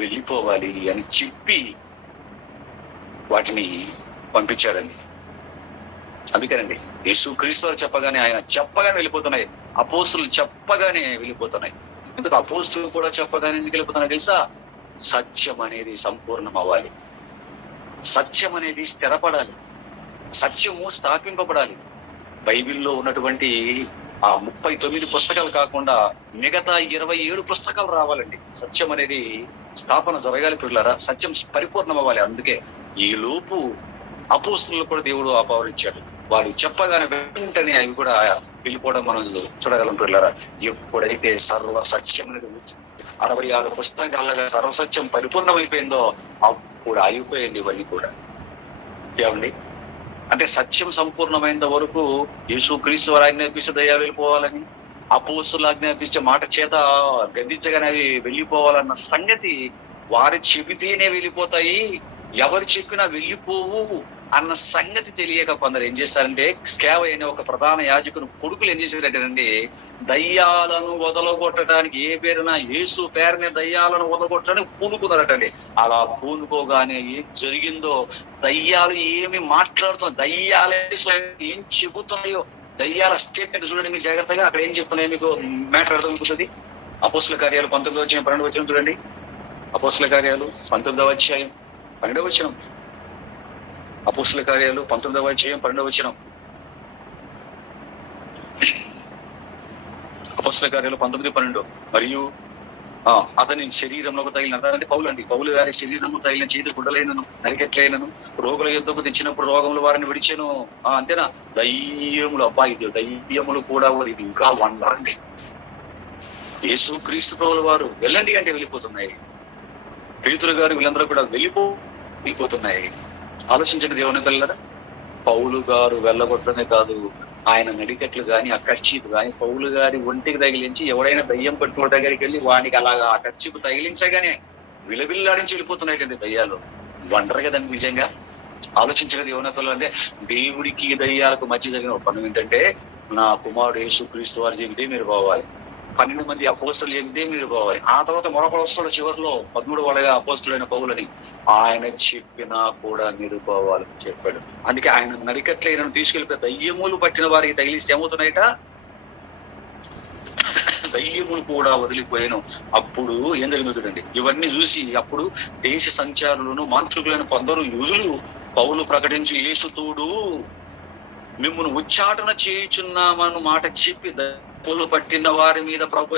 వెళ్ళిపోవాలి అని చెప్పి వాటిని పంపించాడండి. అందుకేనండి యేసు క్రీస్తు వారు చెప్పగానే, ఆయన చెప్పగానే వెళ్ళిపోతున్నాయి, అపోస్తులు చెప్పగానే వెళ్ళిపోతున్నాయి. ఎందుకు అపోస్తులు కూడా చెప్పగానే ఎందుకు వెళ్ళిపోతున్నాయి తెలుసా? సత్యం అనేది సంపూర్ణం అవ్వాలి, సత్యం అనేది స్థిరపడాలి, సత్యము స్థాపింపబడాలి. బైబిల్లో ఉన్నటువంటి ఆ 39 పుస్తకాలు కాకుండా మిగతా 27 పుస్తకాలు రావాలండి. సత్యం అనేది స్థాపన జరగాలి పిల్లరా, సత్యం పరిపూర్ణం అవ్వాలి. అందుకే ఈ లోపు అపోస్తులు కూడా దేవుడు ఆపవరించాడు. వారు చెప్పగానే వెంటనే అవి కూడా వెళ్ళిపోవడం మనం చూడగలం పిల్లరా. ఎప్పుడైతే సర్వ సత్యం అనేది 66 పుస్తకాలుగా సర్వసత్యం పరిపూర్ణమైపోయిందో అప్పుడు అయిపోయింది ఇవన్నీ కూడా. ఏమండి? అంటే సత్యం సంపూర్ణమైనంత వరకు యేసు క్రీస్తు వారు ఆజ్ఞాపిస్తే దయ్యాలు వెళ్ళిపోవాలని, అపోస్తులు ఆజ్ఞాపించే మాట చేత గద్దించగానే అవి వెళ్ళిపోవాలన్న సంగతి వారు చెబితేనే వెళ్ళిపోతాయి, ఎవరు చెప్పినా వెళ్ళిపోవు అన్న సంగతి తెలియక కొందరు ఏం చేస్తారంటే, స్కేవ అయిన ఒక ప్రధాన యాజకుని కొడుకులు ఏం చేశారంటేనండి, దయ్యాలను వదలగొట్టడానికి ఏ పేరున యేసు పేరునే దయ్యాలను వదలగొట్టడానికి పూనుకున్నారటండి. అలా పూనుకోగానే ఏం జరిగిందో, దయ్యాలు ఏమి మాట్లాడుతున్నాయి, దయ్యాలే ఏం చెబుతున్నాయో, దయ్యాల స్టేట్మెంట్ చూడండి మీరు జాగ్రత్తగా. అక్కడ ఏం చెప్తున్నాయో మీకు మ్యాటర్ అర్థమవుతుంది. అపోస్తుల కార్యాలు 19వ అధ్యాయం 12వ వచనం చూడండి. అపోస్తుల కార్యాలు 19వ అధ్యాయం 12వ వచనం. అపోస్తుల కార్యాలు 19వ అధ్యాయం 12వ వచనం. అపోస్తుల కార్యాలు 19:12. మరియు అతని శరీరంలో తగిలిన పౌలు అండి, పౌలు గారి శరీరంలో తగిలిన చేతి గుడ్డలైనను నరికెట్లైనను రోగుల యుద్ధకు తెచ్చినప్పుడు రోగములు వారిని విడిచాను. అంతేనా? దయ్యములు, ఇది దయ్యములు కూడా ఇది ఇంకా వండరండి. యేసు క్రీస్తు ప్రభువుల వారు వెళ్ళండి అంటే వెళ్ళిపోతున్నాయి. పేతురు గారు వీళ్ళందరూ కూడా వెళ్ళిపోతున్నాయి. ఆలోచించండి దేవుని పిల్లరా. పౌలు గారు వెళ్ళగొట్టడమే కాదు, ఆయన నడికట్లు గాని ఆ కర్చీపు గాని పౌలు గారి ఒంటికి తగిలించి, ఎవడైనా దయ్యం పట్టుకున్న దగ్గరికి వెళ్ళి వానికి అలాగా ఆ కర్చీపు తగిలించగానే విలవిల్లాడించి వెళ్ళిపోతున్నాయి కదండి దయ్యాలు. వండరు కదండి నిజంగా. ఆలోచించగా దేవుని పిల్లలు. అంటే దేవుడికి దయ్యాలకు మధ్య జరిగిన ఒప్పందం ఏంటంటే, నా కుమారుడు యేసు క్రీస్తు వారు చెబితే మీరు పోవాలి, 12 మంది అపోస్తులు చెబితే మీరు పోవాలి. ఆ తర్వాత మరొకడు వస్తాడు చివరిలో 13 వాడుగా అపోస్తులైన పౌలని, ఆయన చెప్పినా కూడా మీరు పోవాలని చెప్పాడు. అందుకే ఆయన నరికట్లైన తీసుకెళ్ళిపోయి దయ్యములు పట్టిన వారికి తగిలిస్తే ఏమవుతున్నాయట? దయ్యములు కూడా వదిలిపోయాను. అప్పుడు ఏం జరిగింది చూడండి. ఇవన్నీ చూసి అప్పుడు దేశ సంచారులను మాంత్రికులైన కొందరు యూదులు పౌలు ప్రకటించి, యేసు తోడు మిమ్మల్ని ఉచ్చాటన చేయుచున్నామన్న మాట చెప్పి దయ్యములు పట్టిన వారి మీద ప్రభు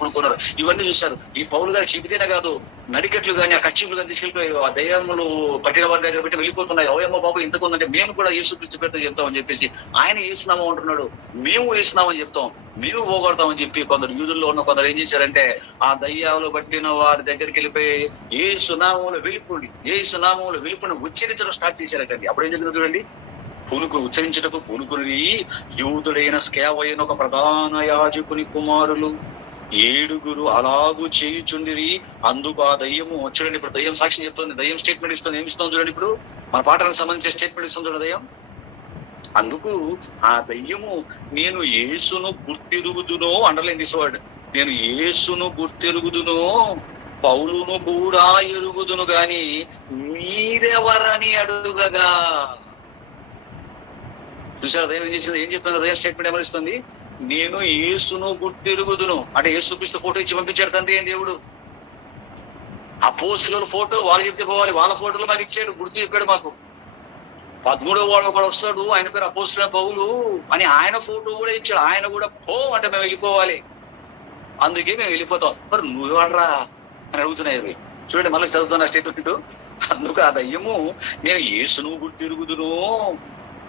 అనుకున్నారు. ఇవన్నీ చూశారు. ఈ పౌలు గారు చెబితేనే కాదు, నడికట్లు కానీ ఆ కచ్చిపులు కానీ తీసుకెళ్ళిపోయి ఆ దయ్యములు పట్టిన వారి దగ్గర పెట్టి వెళ్ళిపోతున్నాయి. ఓయమ్మ బాబు ఇంతకు ఉందంటే మేము కూడా యేసు క్రీస్తు పెడితే చెప్తామని చెప్పేసి, ఆయన యేసునామం అంటున్నాడు, మేము యేసునామని చెప్తాం, మేము పోగొడతామని చెప్పి కొందరు యూదుల్లో ఉన్న కొందరు ఏం చేశారంటే, ఆ దయ్యాలు పట్టిన వారి దగ్గరికి వెళ్ళిపోయి యేసునామంలో వెళ్ళిపోండి, యేసునామంలో వెళ్ళిపోండి ఉచ్చరించడం స్టార్ట్ చేశారటండి. అప్పుడు ఏం జరిగింది చూడండి. ఉచ్చరించటకు పూనుకుని యూదుడైన స్కేవ అయిన ఒక ప్రధాన యాజకుని కుమారులు ఏడుగురు అలాగూ చేయుచుండిరి. అందుకు ఆ దయ్యము చూడండి, ఇప్పుడు దయ్యం సాక్ష్యం చెప్తుంది, దయ్యం స్టేట్మెంట్ ఇస్తుంది. ఏమి ఇస్తుంది చూడండి, ఇప్పుడు మన పాఠానికి సంబంధించిన స్టేట్మెంట్ ఇస్తుంది చూడండి దయ్యం. అందుకు ఆ దయ్యము, నేను యేసును గుర్తిరుగుదును, అండర్లైన్ దిస్ వర్డ్, నేను యేసును గుర్తిరుగుదును, పౌలును కూడా ఎరుగుదును గాని మీరెవరని అడుగగా. చూసారా దయ్యం ఏం చేసింది, ఏం చెప్తుంది దయ్యం స్టేట్మెంట్ ఏమనిస్తుంది? నేను యేసును గుర్తిరుగుదును అంటే యేసుక్రీస్తు ఫోటో ఇచ్చి పంపించాడు తండ్రి ఏం దేవుడు. అపోస్తుల ఫోటో వాళ్ళు చెప్తే పోవాలి, వాళ్ళ ఫోటోలు మాకు ఇచ్చాడు, గుర్తు చెప్పాడు మాకు. 13వ వాడు కూడా వస్తాడు, ఆయన పేరు అపోస్తుల పౌలు అని, ఆయన ఫోటో కూడా ఇచ్చాడు. ఆయన కూడా పో అంటే మేము వెళ్ళిపోవాలి, అందుకే మేము వెళ్ళిపోతాం. మరి నువ్వేవాడరా అని అడుగుతున్నాయి. చూడండి మళ్ళీ చదువుతున్నా స్టేట్మెంట్. అందుకు ఆ దయ్యము, నేను యేసును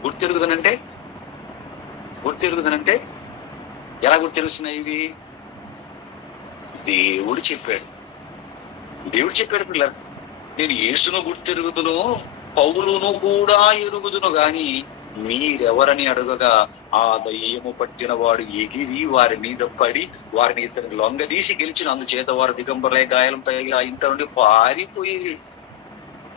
గుర్తెరుగుదనంటే ఎలా గుర్తెరుగుతున్నాయి ఇవి? దేవుడు చెప్పాడు పిల్లలు, నేను యేసును గుర్తెరుగుదును, పౌలును కూడా ఎరుగుదును గాని మీరెవరని అడగగా ఆ దయ్యము పట్టిన వాడు ఎగిరి వారి మీద పడి వారిని ఇద్దరిని లొంగదీసి గెలిచిన, అందుచేత వారు దిగంబరలై గాయాలం తగిలి ఆ ఇంట నుండి పారిపోయి.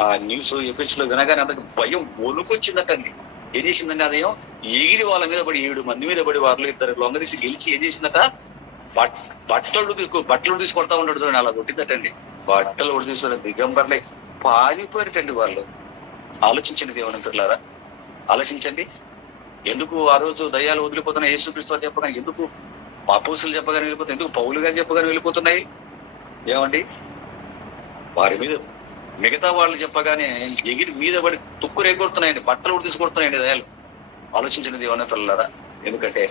ఆ న్యూస్ ఎపిసోడ్ లో వినగానే అందరికి భయం వణుకొచ్చిందటండి. ఏం చేసిందండి ఆ దయ్యం? ఎగిరి వాళ్ళ మీద పడి 7 మంది మీద పడి వారిలో ఇద్దరు లొంగదీసి గెలిచి ఏం చేసిందట? బట్టలు తీసుకొడతా ఉంటాడు చూడండి, అలా కొట్టిందటండి. బట్టలు తీసుకొని దిగంబర్లే పారిపోయారటండి వాళ్ళు. ఆలోచించండి దేవుని పిల్లారా, ఆలోచించండి. ఎందుకు ఆ రోజు దయ్యాలు వదిలిపోతున్నాయి? యేసుక్రీస్తు చెప్పగానే ఎందుకు అపోస్తులు చెప్పగానే వెళ్ళిపోతున్నాయి? ఎందుకు పౌలు గారు చెప్పగానే వెళ్ళిపోతున్నాయి? ఏమండి, వారి మీద మిగతా వాళ్ళు చెప్పగానే ఎగిరి మీద పడి తుక్కురు ఎగొడుతున్నాయండి, బట్టలు తీసుకొడుతున్నాయండి దయాలు. ఆలోచించండి దేవుని పిల్లలారా. ఎందుకంటే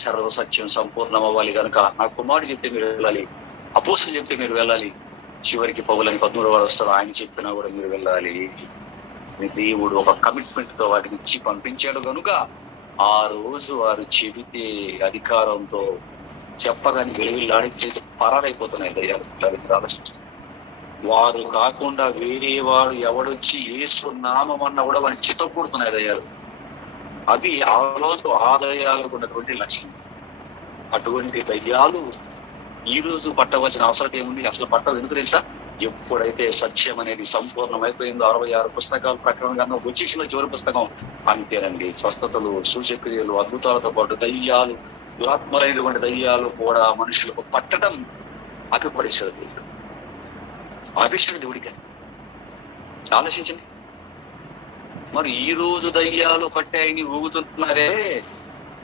సర్వసత్యం సంపూర్ణం అవ్వాలి కనుక నా కుమారుడు చెప్తే మీరు వెళ్ళాలి, అపోస్తులు చెప్తే మీరు వెళ్ళాలి, చివరికి పౌలని 13వ వాడు వస్తాడు, ఆయన చెప్పినా కూడా మీరు వెళ్ళాలి. దేవుడు ఒక కమిట్మెంట్ తో వాటిని ఇచ్చి పంపించాడు కనుక ఆ రోజు వారు చెబితే అధికారంతో చెప్పగానే వెలుగులాడి చేసి పరారైపోతున్నాయి దయ్యాలు. ఆలోచించండి. వారు కాకుండా వేరే వాడు ఎవడొచ్చి యేసు నామం అన్నా కూడా వాడిని చిత్తకూడుతున్నాయి దయ్యాలు. అవి ఆ రోజు ఆ దయ్యాలకు ఉన్నటువంటి లక్షణం. అటువంటి దయ్యాలు ఈ రోజు పట్టవలసిన అవసరం ఏముంది? అసలు పట్టవు. ఎందుకు తెలుసా? ఎప్పుడైతే సత్యం అనేది సంపూర్ణమైపోయిందో, 66 పుస్తకాలు ప్రకటన వచ్చేసిన చివరి పుస్తకం అంతేనండి. స్వస్థతలు, సూచక్రియలు, అద్భుతాలతో పాటు దయ్యాలు, దురాత్మలైనటువంటి దయ్యాలు కూడా మనుషులకు పట్టడం అభిపడిస్తాడు దేవుడికి. ఆలోచించండి. మరి ఈ రోజు దయ్యాలు పట్టాయని ఊగుతున్నారే,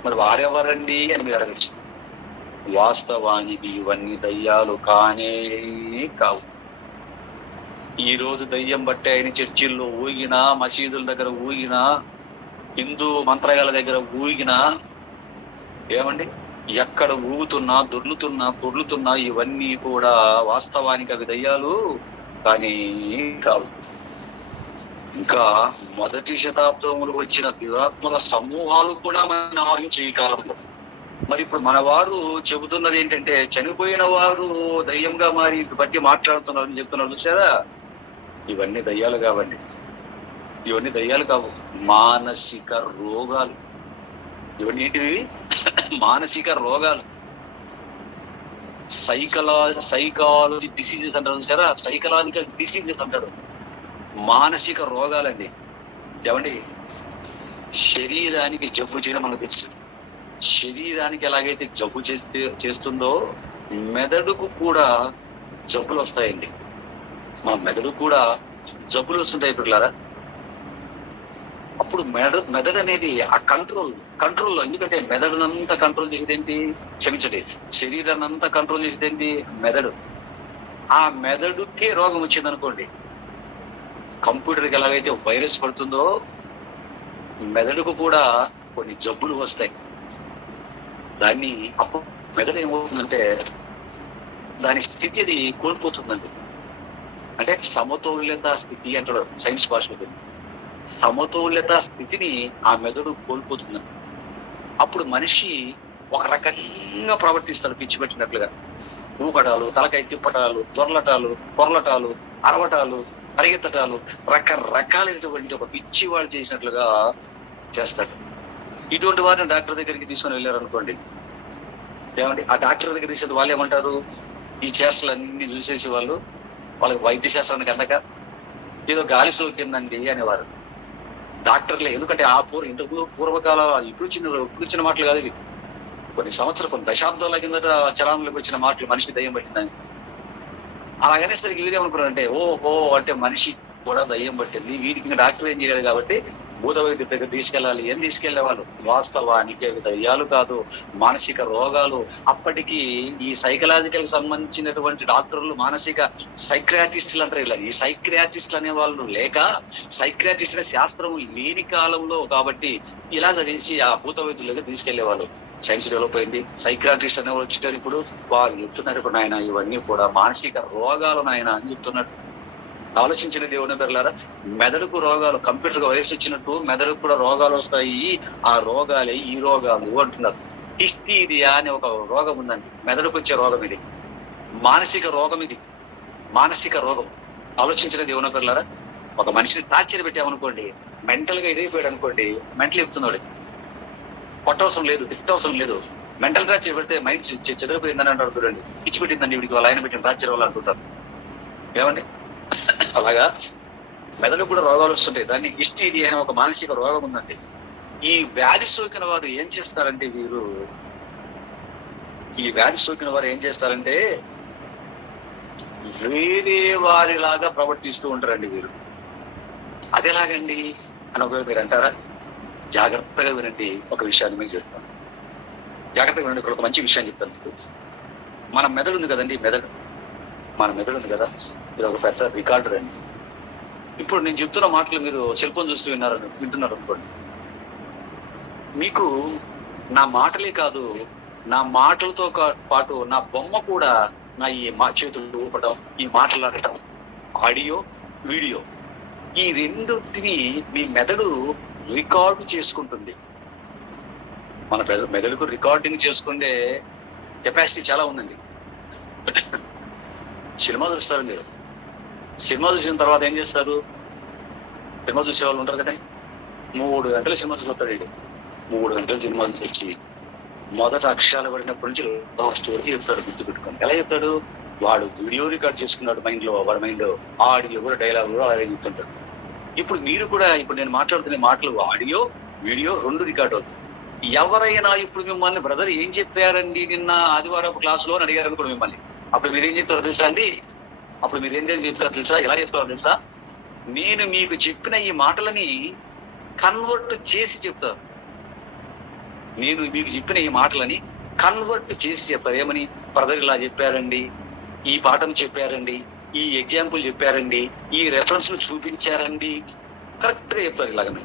మరి వారెవరండి అని మీరు అడగచ్చు. వాస్తవానికి ఇవన్నీ దయ్యాలు కానే కావు. ఈ రోజు దయ్యం పట్టాయని చర్చిల్లో ఊగినా, మసీదుల దగ్గర ఊగినా, హిందూ మంత్రాలయాల దగ్గర ఊగినా, ఏమండి ఎక్కడ ఊగుతున్నా, దొర్లుతున్నా ఇవన్నీ కూడా వాస్తవానికి అవి దయ్యాలు కానీ కావు. ఇంకా మొదటి శతాబ్దంలో వచ్చిన దురాత్మల సమూహాలు కూడా మన ఆలోచించే కాలంలో. మరి ఇప్పుడు మన వారు చెబుతున్నది ఏంటంటే, చనిపోయిన వారు దయ్యంగా మారి బట్టి మాట్లాడుతున్నారని చెప్తున్నారు చూసారా? ఇవన్నీ దయ్యాలు కావండి, ఇవన్నీ దయ్యాలు కావు, మానసిక రోగాలు. ఇవన్నీ ఏంటివి? మానసిక రోగాలు. సైకాలజీ డిసీజెస్ అంటారు చూసారా? సైకలాజికల్ డిసీజెస్ అంటాడు. మానసిక రోగాలండి. ఏమండి, శరీరానికి జబ్బు చేయడం మనకు తెలుసు. శరీరానికి ఎలాగైతే జబ్బు చేస్తుందో మెదడుకు కూడా జబ్బులు వస్తాయండి. మన మెదడు కూడా జబ్బులు వస్తుంటాయి పిల్లలారా. అప్పుడు మెదడు అనేది ఆ కంట్రోల్లో, ఎందుకంటే మెదడునంతా కంట్రోల్ చేసేది ఏంటి? క్షమించండి, శరీరాన్ని అంతా కంట్రోల్ చేసేది ఏంటి? మెదడు. ఆ మెదడుకే రోగం వచ్చింది అనుకోండి, కంప్యూటర్కి ఎలాగైతే వైరస్ పడుతుందో మెదడుకు కూడా కొన్ని జబ్బులు వస్తాయి. దాన్ని అప్పుడు మెదడు ఏమవుతుందంటే దాని స్థితి అది కోల్పోతుందండి. అంటే సమతౌల్యత స్థితి అంటాడు సైన్స్ భాషలో. సమతౌల్యత స్థితిని ఆ మెదడు కోల్పోతుందండి. అప్పుడు మనిషి ఒక రకంగా ప్రవర్తిస్తాడు, పిచ్చి పెట్టినట్లుగా. ఊకటాలు, తలకాయ తిప్పటాలు, పొరలటాలు, అరవటాలు, పరిగెత్తటాలు, రకరకాలైనటువంటి ఒక పిచ్చి వాళ్ళు చేసినట్లుగా చేస్తాడు. ఇటువంటి వారిని డాక్టర్ దగ్గరికి తీసుకొని వెళ్ళారు అనుకోండి, ఏమండి ఆ డాక్టర్ దగ్గర తీసేది వాళ్ళు ఏమంటారు? ఈ చేష్టలు అన్ని చూసేసి వాళ్ళకి వైద్య శాస్త్రానికి అందక ఏదో గాలి సోకిందండి అనేవారు డాక్టర్లే. ఎందుకంటే ఇంతకు పూర్వకాల ఇప్పుడు వచ్చిన మాటలు కాదు ఇవి. కొన్ని దశాబ్దాల కిందట చలానంలోకి వచ్చిన మాటలు, మనిషి దయ్యం పట్టిందని. అలాగనేసరికి వీరేమనుకున్నారంటే ఓహో అంటే మనిషి కూడా దయ్యం పట్టింది, వీడికి డాక్టర్ ఏం చేయాలి కాబట్టి భూత వైద్య దగ్గర తీసుకెళ్ళాలి. ఏం తీసుకెళ్లేవాళ్ళు? వాస్తవానికి అవి దయ్యాలు కాదు, మానసిక రోగాలు. అప్పటికి ఈ సైకలాజికల్ కి సంబంధించినటువంటి డాక్టర్లు మానసిక సైక్రియాటిస్టులు అంటారు. ఇలా ఈ సైక్రియాటిస్టులు అనే వాళ్ళు లేక, సైక్రియాటిస్ట్ అనే శాస్త్రం లేని కాలంలో కాబట్టి ఇలా చదివేసి ఆ భూత వైద్యుల దగ్గర తీసుకెళ్లేవాళ్ళు. సైన్స్ డెవలప్ అయింది, సైక్రియాటిస్ట్ అనే వాళ్ళు వచ్చారు. ఇప్పుడు వాళ్ళు చెప్తున్నారు ఇప్పుడు నాయన ఇవన్నీ కూడా మానసిక రోగాలు నాయన అని చెప్తున్నారు. ఆలోచించిన దేవుని పిల్లలారా, మెదడుకు రోగాలు, కంప్యూటర్ వయసు వచ్చినట్టు మెదడుకు కూడా రోగాలు వస్తాయి. ఆ రోగాలే ఈ రోగాలు అంటున్నారు. హిస్టీరియా అనే ఒక రోగం ఉందండి, మెదడుకు వచ్చే రోగం ఇది, మానసిక రోగం ఇది, మానసిక రోగం. ఆలోచించిన దేవుని పిల్లలారా, ఒక మనిషిని టార్చర్ పెట్టామనుకోండి, మెంటల్ గా ఎదిగిపోయాడు అనుకోండి, మెంటల్ చెప్తున్నాడు, కొట్టవసరం లేదు, తిట్టవసరం లేదు. మెంటల్ టార్చర్ పెడితే మైండ్ చెదిరిపోయిందని అంటారు చూడండి, పిచ్చి పెట్టిందండి వీడికి వాళ్ళ ఆయన పెట్టిన టార్చర్ వల్ల అంటుంటారు. ఏమండి అలాగా మెదడు కూడా రోగాలు వస్తుంటాయి. దాన్ని హిస్టీరియా అనే ఒక మానసిక రోగం ఉందండి. ఈ వ్యాధి సోకిన వారు ఏం చేస్తారంటే వేరే వారిలాగా ప్రవర్తిస్తూ ఉంటారండి వీరు. అదేలాగండి అని ఒకవేళ మీరు అంటారా? జాగ్రత్తగా వినండి, ఒక విషయాన్ని మీకు చెప్తాను. జాగ్రత్తగా వినండి, ఇక్కడ ఒక మంచి విషయాన్ని చెప్తాను మీకు. మన మెదడు ఉంది కదండి, మన మెదడు ఉంది కదా, ఇది ఒక పెద్ద రికార్డర్ అండి. ఇప్పుడు నేను చెప్తున్న మాటలు మీరు సెల్ ఫోన్ చూస్తూ వింటున్నారు అనుకోండి, మీకు నా మాటలే కాదు, నా మాటలతో పాటు నా బొమ్మ కూడా, నా ఈ చేతులు ఊపడం, ఈ మాట్లాడటం, ఆడియో వీడియో, ఈ రెండుటిని మీ మెదడు రికార్డు చేసుకుంటుంది. మన మెదడుకు రికార్డింగ్ చేసుకునే కెపాసిటీ చాలా ఉందండి. సినిమా చూస్తారు మీరు, సినిమా చూసిన తర్వాత ఏం చేస్తారు? సినిమా చూసే వాళ్ళు ఉంటారు కదా, 3 గంటలు సినిమా చూస్తాడు వీడు. 3 గంటలు సినిమా చూసి వచ్చి మొదట అక్షరాలు పడినప్పటి నుంచి లాస్ట్ వరకు చెప్తాడు, గుర్తు పెట్టుకొని. ఎలా చెప్తాడు? వాడు వీడియో రికార్డ్ చేసుకున్నాడు వాడి మైండ్ లో, ఆడియో కూడా డైలాగ్ కూడా అలాగే చెప్తుంటాడు. ఇప్పుడు మీరు కూడా, ఇప్పుడు నేను మాట్లాడుతున్న మాటలు ఆడియో వీడియో 2 రికార్డ్ అవుతుంది. ఎవరైనా ఇప్పుడు మిమ్మల్ని బ్రదర్ ఏం చెప్పారండి నిన్న ఆదివారం క్లాసులో అని అడిగారు అనుకోండి మిమ్మల్ని, అప్పుడు మీరేం చెప్తారో తెలుసా అండి? అప్పుడు మీరు ఏం చెప్తారో తెలుసా? ఎలా చెప్తారో తెలుసా? నేను మీకు చెప్పిన ఈ మాటలని కన్వర్ట్ చేసి చెప్తారు. నేను మీకు చెప్పిన ఈ మాటలని కన్వర్ట్ చేసి చెప్తారు. ఏమని? బ్రదర్ ఇలా చెప్పారండి, ఈ పాఠం చెప్పారండి, ఈ ఎగ్జాంపుల్ చెప్పారండి, ఈ రెఫరెన్స్ చూపించారండి, కరెక్ట్ గా చెప్తారు. ఇలాగనే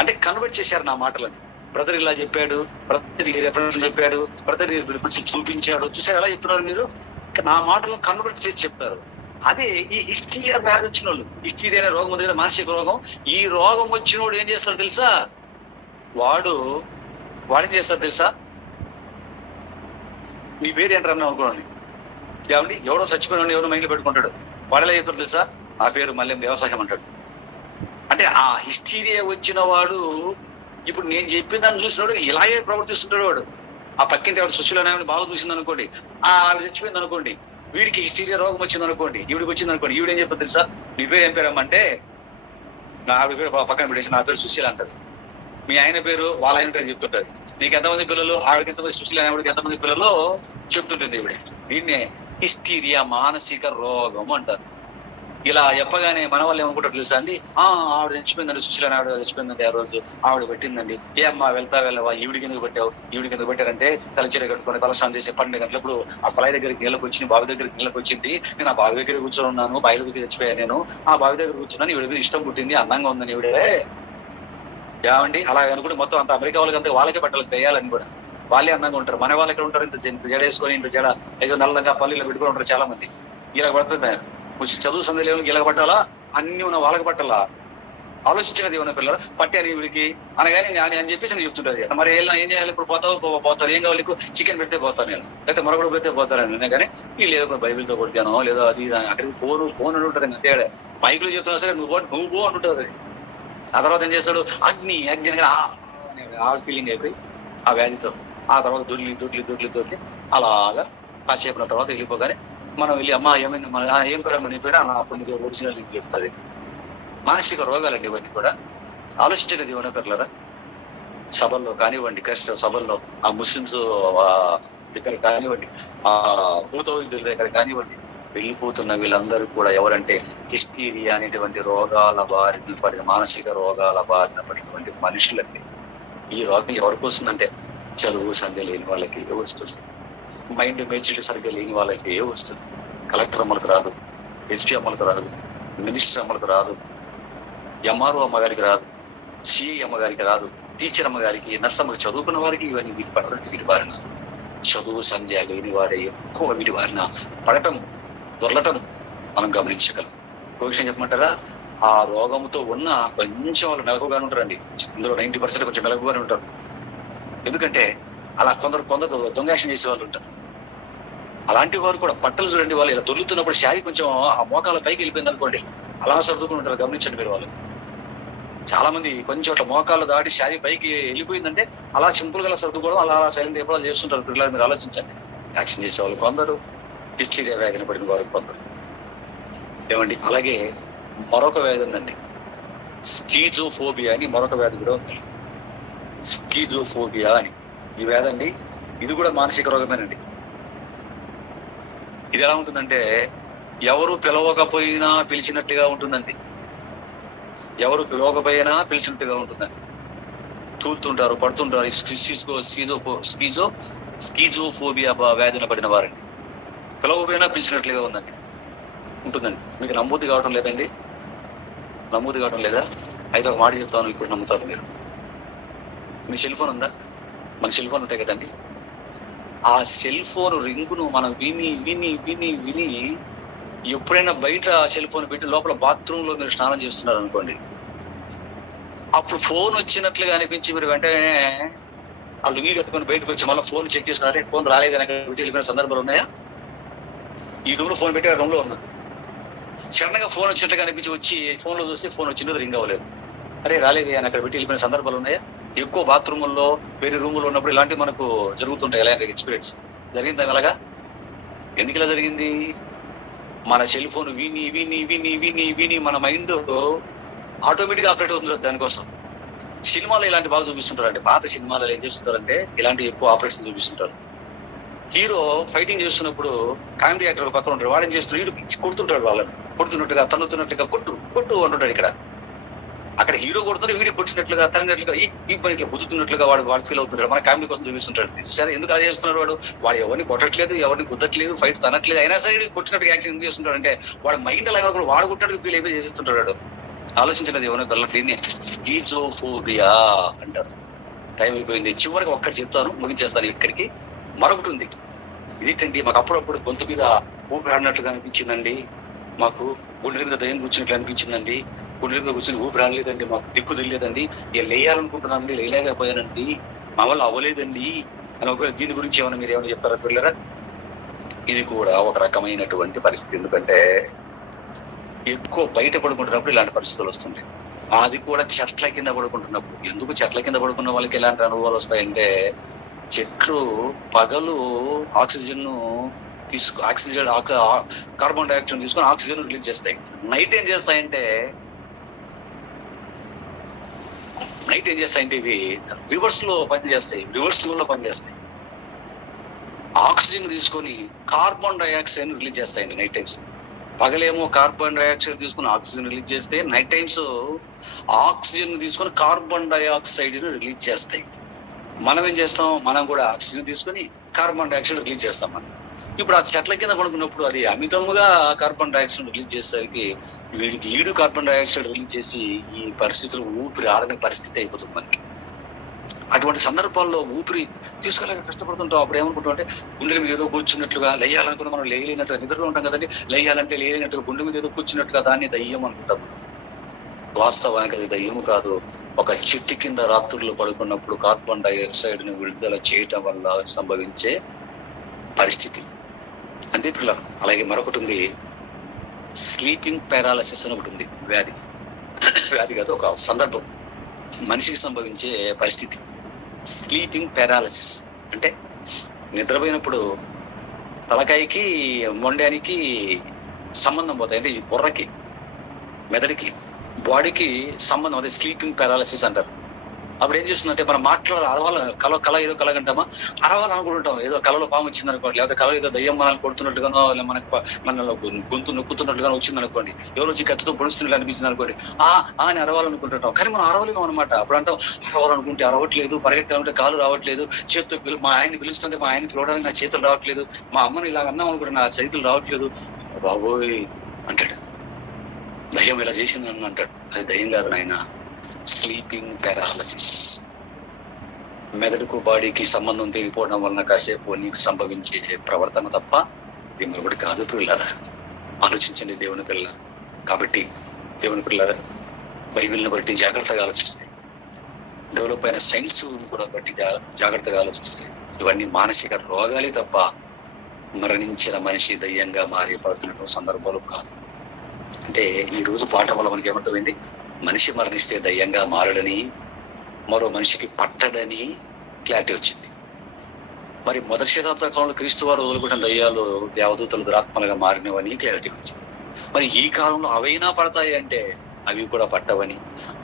అంటే కన్వర్ట్ చేశారు నా మాటలని. బ్రదర్ ఇలా చెప్పాడు, బ్రదర్ ఈ రెఫరెన్స్ చెప్పాడు, బ్రదర్ ఈ రెఫరెన్స్ చూపించాడు. చూసారు ఎలా చెప్తున్నారు మీరు? నా మాటలను కన్వర్ట్ చేసి చెప్తారు. అదే ఈ హిస్టీరియా వ్యాధి వచ్చిన వాళ్ళు, హిస్టీరియా అనే రోగం ఉంది కదా, మానసిక రోగం. ఈ రోగం వచ్చినోడు ఏం చేస్తాడు తెలుసా? వాడేం చేస్తాడు తెలుసా? మీ పేరు ఏంటన్నా అనుకోండి, ఏమండి ఎవడో చచ్చిపోయిన ఎవడో మైండ్లో పెట్టుకుంటాడు, వాడేలా చెప్తాడు తెలుసా? ఆ పేరు మళ్ళీ వ్యవసాయం అంటాడు. అంటే ఆ హిస్టీరియా వచ్చిన వాడు ఇప్పుడు నేను చెప్పిన దాన్ని చూసినాడు ఇలాగే ప్రవర్తిస్తుంటాడు. వాడు ఆ పక్కింటి ఆవిడ సుశీల బాగా చూసింది అనుకోండి, ఆవిడ చచ్చిపోయింది అనుకోండి, వీడికి హిస్టీరియా రోగం వచ్చింది అనుకోండి, ఈవిడికి వచ్చింది అనుకోండి, ఈవిడ ఏం చెప్తుంది తెలుసా? నీ పేరు ఏం పేరమ్మంటే, నా ఆవిడ పేరు పక్కన పెట్టేసి నా పేరు సుశీల అంటారు. మీ ఆయన పేరు వాళ్ళ ఆయన పేరు చెప్తుంటారు. నీకు ఎంతమంది పిల్లలు, ఆవిడకి ఎంతమంది, సుశీల ఆవిడకి ఎంతమంది పిల్లలు చెప్తుంటుంది ఈవిడ. దీన్నే హిస్టీరియా మానసిక రోగం అంటారు. ఇలా చెప్పగానే మన వాళ్ళు ఏమనుకుంటారు తెలుసా అండి? ఆవిడ చచ్చిపోయిందండి, సుశీల ఆవిడ చచ్చిపోయిందండి, ఆ రోజు ఆవిడ పెట్టిందండి. ఏ అమ్మా వెళ్ళవా, ఈవిడికి ఎందుకు పెట్టావు? ఈవిడికి ఎందుకు పెట్టారంటే తలచీర కట్టుకొని తలస్నానం చేసే 12 గంటలప్పుడు ఆ పలాయి దగ్గరికి నీళ్ళకి వచ్చింది, బావి దగ్గరికి నీళ్ళకి వచ్చింది. నేను ఆ బావి దగ్గర కూర్చొని ఉన్నాను, బావి దగ్గర చచ్చిపోయాను, నేను ఆ బావి దగ్గర కూర్చున్నాను, ఈవిడ మీద ఇష్టం పుట్టింది, అందంగా ఉందని ఈవిడే. ఏమండి అలాగ అనుకుంటే మొత్తం అంత అమెరికా వాళ్ళకి వాళ్ళకే పట్టాలి దయ్యాలని కూడా, వాళ్ళే అందంగా ఉంటారు. మన వాళ్ళు ఎక్కడ ఉంటారు? ఇంత జడ వేసుకొని, ఇంత జడ ఏదో నల్లగా పల్లీలో పెట్టుకుని ఉంటారు చాలా మంది. ఇలా పడుతుంది, చదువు సందేహం ఇలా పట్టాలా, అన్ని ఉన్న వాళ్ళకి పట్టాలా? ఆలోచించినది ఏమన్నా పిల్లలు పట్టారు ఈవిడికి అనగానే అని చెప్పేసి నేను చెప్తుంటది. మరి ఏం చేయాలి? ఇప్పుడు పోతాను, ఏం కావాలి నీకు? చికెన్ పెడితే పోతాను నేను, లేకపోతే మరొకటి పెడితే పోతాను నేను. కానీ వీళ్ళు ఏదో బైబిల్తో కొట్టాను, లేదో అది అక్కడికి ఫోన్ అంటుంటది. అంతే మైకులు చెప్తున్నా సరే నువ్వు పో అంటుంటది. ఆ తర్వాత ఏం చేస్తాడు? అగ్ని ఆ ఫీలింగ్ అయిపోయి ఆ వ్యాధితో ఆ తర్వాత దొర్లి అలాగా కాసేపు తర్వాత వెళ్ళిపోగానే మనం వెళ్ళి అమ్మ ఏమైంది ఏం పేరు నీ పేరు అప్పుడు నీకు ఒరిజినల్ చెప్తుంది. మానసిక రోగాలండి ఇవన్నీ కూడా. ఆలోచించలేదు ఏమైనా పేర్లరా. సభల్లో కానివ్వండి, క్రైస్తవ సభల్లో, ఆ ముస్లింస్ దగ్గర కానివ్వండి, ఆ భూత వైద్యుల దగ్గర కానివ్వండి, వెళ్ళిపోతున్న వీళ్ళందరూ కూడా ఎవరంటే హిస్టీరియా అనేటువంటి రోగాల బారిన పడిన, మానసిక రోగాల బారిన పడినటువంటి మనుషులండి. ఈ రోగం ఎవరికి వస్తుందంటే చదువు సరిగ్గా లేని వాళ్ళకి వస్తుంది, మైండ్ మెచ్యూరిటీ సరిగ్గా లేని వాళ్ళకి వస్తుంది. కలెక్టర్ అమ్మలకు రాదు, ఎస్పీ అమ్మలకు రాదు, మినిస్టర్ అమ్మలకు రాదు, ఎంఆర్ఓ అమ్మగారికి రాదు, సిఐ అమ్మగారికి రాదు, టీచర్ అమ్మగారికి, నర్సమ్మకి, చదువుకున్న వారికి ఇవన్నీ వీటి పడడం, వీటి బారిన చదువు సంధ్య లేని వారే ఎక్కువ వీటి బారిన పడటం, దొరలటం మనం గమనించగలం. ఒక విషయం చెప్పమంటారా, ఆ రోగంతో ఉన్న కొంచెం వాళ్ళు మెలకుగానే ఉంటారండి. ఇందులో 90% కొంచెం మెలకుగానే ఉంటారు. ఎందుకంటే అలా కొందరు దొంగ యాక్షన్ చేసే వాళ్ళు ఉంటారు. అలాంటి వారు కూడా బట్టలు చూడండి, వాళ్ళు ఇలా దొరుకుతున్నప్పుడు శారీ కొంచెం ఆ మోకాల పైకి వెళ్ళిపోయింది అనుకోండి, అలా సర్దుకుని ఉంటారు. గమనించండి మీరు. వాళ్ళు చాలా మంది కొంచెం అట్లా మోకాలు దాటి శారీ పైకి వెళ్ళిపోయిందంటే అలా సింపుల్ గా అలా సర్దుకోవడం, అలా అలా సైలెంట్ చేస్తుంటారు పిల్లలు. మీరు ఆలోచించండి. యాక్షన్ చేసే వాళ్ళు కొందరు, హిస్టీరియా వ్యాధిని పడిన వారు కొందరు. ఏమండి, అలాగే మరొక వ్యాధి ఉందండి, స్కీజోఫోబియా అని మరొక వ్యాధి కూడా ఉంది. స్కీజోఫోబియా అని ఈ వ్యాధి అండి, ఇది కూడా మానసిక రోగమేనండి. ఇది ఎలా ఉంటుందంటే ఎవరు పిలవకపోయినా పిలిచినట్టుగా ఉంటుందండి. ఎవరు పిలవకపోయినా పిలిచినట్టుగా ఉంటుందండి. తూలుతుంటారు, పడుతుంటారు. స్కీజోఫోబియా వ్యాధిన పడిన వారండి. పిలవకపోయినా పిలిచినట్లుగా ఉంటుందండి. మీకు నమ్మూది కావడం లేదండి? నమ్మూది కావడం లేదా? అయితే ఒక మాట చెప్తాను, ఇప్పుడు నమ్ముతారు మీరు. మీ సెల్ ఫోన్ ఉందా? మన సెల్ ఫోన్ ఉంటాయి కదండి. ఆ సెల్ ఫోన్ రింగును మనం విని విని విని విని ఎప్పుడైనా బయట సెల్ ఫోన్ పెట్టి లోపల బాత్రూమ్ లో మీరు స్నానం చేస్తున్నారు అనుకోండి, అప్పుడు ఫోన్ వచ్చినట్లుగా అనిపించి మీరు వెంటనే ఆ లుంగి కట్టుకొని బయటకు వచ్చి మళ్ళీ ఫోన్ చెక్ చేస్తున్నారే, ఫోన్ రాలేదని పెట్టి వెళ్ళిపోయిన సందర్భాలు ఉన్నాయా? ఈ రూమ్ లో ఫోన్ పెట్టి ఆ రూమ్ లో ఉన్నా, సడన్ గా ఫోన్ వచ్చినట్లుగా అనిపించి వచ్చి ఫోన్ లో చూస్తే ఫోన్ వచ్చినది రింగ్ అవ్వలేదు, అరే రాలేదు అని అక్కడ పెట్టి వెళ్ళిపోయిన సందర్భాలు ఉన్నాయా? ఎక్కువ బాత్రూముల్లో వేరే రూముల్లో ఉన్నప్పుడు ఇలాంటివి మనకు జరుగుతుంటాయి. ఇలాంటి ఎక్స్పీరియన్స్ జరిగిందా? అలాగా ఎందుకు ఇలా జరిగింది? మన సెల్ ఫోన్ విని విని విని విని విని మన మైండ్ ఆటోమేటిక్ ఆపరేట్ అవుతుంది దానికోసం. సినిమాలో ఇలాంటి బాగా చూపిస్తుంటారండి. పాత సినిమాలలో ఏం చేస్తుంటారంటే ఇలాంటి ఎక్కువ ఆపరేషన్ చూపిస్తుంటారు. హీరో ఫైటింగ్ చేస్తున్నప్పుడు కామెడీ యాక్టర్ పక్కన ఉంటాడు, వాడేం చేస్తున్నాడు, వీడు కొడుతుంటాడు, వాళ్ళని కొడుతున్నట్టుగా తన్నుతున్నట్టుగా కొట్టు కొట్టు అంటుంటాడు. అక్కడ హీరో కొడుతున్నారు, వీడియో కొట్టినట్లుగా తరిగినట్లుగా ఈ పని ఇట్లా గుద్దుతున్నట్లుగా వాడు ఫీల్ అవుతుంటాడు. మన కామెడీ కోసం చూపిస్తుంటాడు. సరే, ఎందుకు అది చేస్తున్నాడు? వాడు ఎవరిని కొట్టట్లేదు, ఎవరిని గుద్దట్లేదు, ఫైట్ తనట్లేదు, అయినా సరే కొట్టినట్టుగా యాక్షన్ ఎందుకు చేస్తుంటాడు అంటే వాడు మైండ్ అలాగా కూడా వాడు కొట్టినట్టుగా ఫీల్ అయిపోయి చేస్తుంటాడు. ఆలోచించినది ఏమైనా పిల్లలు, దీన్ని స్కీజోఫోబియా అంటారు. టైం అయిపోయింది. చివరికి ఒక్కటి చెప్తాను, ముగించేస్తాను. ఇక్కడికి మరొకటి ఉంది. ఇదేంటండి, మాకు అప్పుడప్పుడు గొంతు మీద ఊపిరాడినట్లుగా అనిపించిందండి, మాకు గుండెల మీద దయ్యం కూర్చున్నట్లు అనిపించిందండి, గుండెల మీద కూర్చొని ఊపిరి రాలేదండి, మాకు దిక్కు తెలియదండి, ఇక లేయాలనుకుంటున్నానండి, లేయలేకపోయానండి, మా వల్ల అవ్వలేదండి అని ఒకవేళ దీని గురించి ఏమైనా మీరు ఏమైనా చెప్తారా పిల్లరా? ఇది కూడా ఒక రకమైనటువంటి పరిస్థితి. ఎందుకంటే ఎక్కువ బయట పడుకుంటున్నప్పుడు ఇలాంటి పరిస్థితులు వస్తుంటాయి. అది కూడా చెట్ల కింద పడుకుంటున్నప్పుడు. ఎందుకు చెట్ల కింద పడుకున్న వాళ్ళకి ఎలాంటి అనుభవాలు వస్తాయంటే, చెట్లు పగలు ఆక్సిజన్ కార్బన్ డైఆక్సైడ్ తీసుకొని ఆక్సిజన్ రిలీజ్ చేస్తాయి. నైట్ ఏం చేస్తాయంటే ఇవి రివర్స్ లో పనిచేస్తాయి. ఆక్సిజన్ తీసుకొని కార్బన్ డైఆక్సైడ్ రిలీజ్ చేస్తాయండి నైట్ టైమ్స్. పగలేమో కార్బన్ డైఆక్సైడ్ తీసుకుని ఆక్సిజన్ రిలీజ్ చేస్తే, నైట్ టైమ్స్ ఆక్సిజన్ తీసుకొని కార్బన్ డైఆక్సైడ్ రిలీజ్ చేస్తాయి. మనం ఏం చేస్తాం? మనం కూడా ఆక్సిజన్ తీసుకొని కార్బన్ డైఆక్సైడ్ రిలీజ్ చేస్తాం. మనం ఇప్పుడు ఆ చెట్ల కింద పడుకున్నప్పుడు అది అమితంగా కార్బన్ డైఆక్సైడ్ రిలీజ్ చేసేసరికి వీడికి కార్బన్ డైఆక్సైడ్ రిలీజ్ చేసి ఈ పరిస్థితులు ఊపిరి ఆడని పరిస్థితి అయిపోతుంది మనకి. అటువంటి సందర్భాల్లో ఊపిరి తీసుకోలేక కష్టపడుతుంటాం. అప్పుడు ఏమనుకుంటాం అంటే గుండెల మీద ఏదో కూర్చున్నట్లుగా, లేయాలనుకున్న మనం లేయలేనట్టుగా, నిద్రలో ఉంటాం కదండి, లేయాలంటే లేయలేనట్టుగా గుండె మీద ఏదో కూర్చున్నట్టుగా దాన్ని దయ్యం అనుకుంటాం. వాస్తవానికి అది దయ్యము కాదు. ఒక చెట్టు కింద రాత్రుల్లో పడుకున్నప్పుడు కార్బన్ డైఆక్సైడ్ ని విడుదల చేయటం వల్ల సంభవించే పరిస్థితి. అంతే పిల్లలు. అలాగే మరొకటి ఉంది, స్లీపింగ్ పారాలిసిస్ అని ఒకటి ఉంది. వ్యాధి కాదు, ఒక సందర్భం, మనిషికి సంభవించే పరిస్థితి. స్లీపింగ్ పారాలిసిస్ అంటే నిద్రపోయినప్పుడు తలకాయకి మొండానికి సంబంధం పోతాయి. అంటే ఈ బుర్రకి, మెదడుకి, బాడీకి సంబంధం, అదే స్లీపింగ్ పారాలసిస్ అంటారు. అప్పుడు ఏం చేస్తుందంటే మనం కళ ఏదో కలగంటామా, అరవాలనుకుంటాం. ఏదో కళలో పాము వచ్చింది అనుకోండి, లేకపోతే కళ ఏదో దయ్యం మనల్ని కొడుతున్నట్టుగానో, మనకు మనలో గొంతు నొక్కుతున్నట్టుగానో వచ్చింది అనుకోండి, ఎవరు వచ్చి కత్తితో పొడుస్తున్నట్టు అనిపించింది అనుకోండి, అని అరవాలనుకుంటుంటాం. కానీ మనం అరవలేము అనమాట. అప్పుడు అంటాం అరవాలనుకుంటే అరవట్లేదు, పరిగెత్తాలంటే కాలు రావట్లేదు, చేతితో మా ఆయన్ని పిలుస్తుంటే మా ఆయన్ని పిలవడానికి నా చేతులు రావట్లేదు, మా అమ్మని ఇలా అన్నాం అనుకుంటే నా చేతులు రావట్లేదు. బాబోయ్ అంటాడు, దయ్యం ఇలా చేసింది అని అంటాడు. అది దయ్యం కాదు నాయన, స్లీపింగ్ పారాలసిస్. మెదడుకు బాడీకి సంబంధం తెగిపోవడం వలన కాసేపు నీకు సంభవించే ప్రవర్తన తప్ప ఇది మరొకటి కాదు పిల్లరా. ఆలోచించండి దేవుని పిల్లరా. కాబట్టి దేవుని పిల్లరా, బైబిల్ని బట్టి జాగ్రత్తగా ఆలోచిస్తే, డెవలప్ అయిన సైన్స్ కూడా బట్టి జాగ్రత్తగా ఆలోచిస్తే ఇవన్నీ మానసిక రోగాలే తప్ప మరణించిన మనిషి దయ్యంగా మారి పడుతున్న సందర్భాలు కాదు. అంటే ఈ రోజు పాఠం వల్ల మనకి ఏమర్థమైంది? మనిషి మరణిస్తే దయ్యంగా మారడని, మరో మనిషికి పట్టడని క్లారిటీ వచ్చింది. మరి మొదటి శతాబ్ద కాలంలో క్రీస్తు వారు వదులుకుంటున్న దయ్యాలు దేవదూతలు దురాత్మలుగా మారినవని క్లారిటీ వచ్చింది. మరి ఈ కాలంలో అవైనా పడతాయి అంటే అవి కూడా పట్టవని,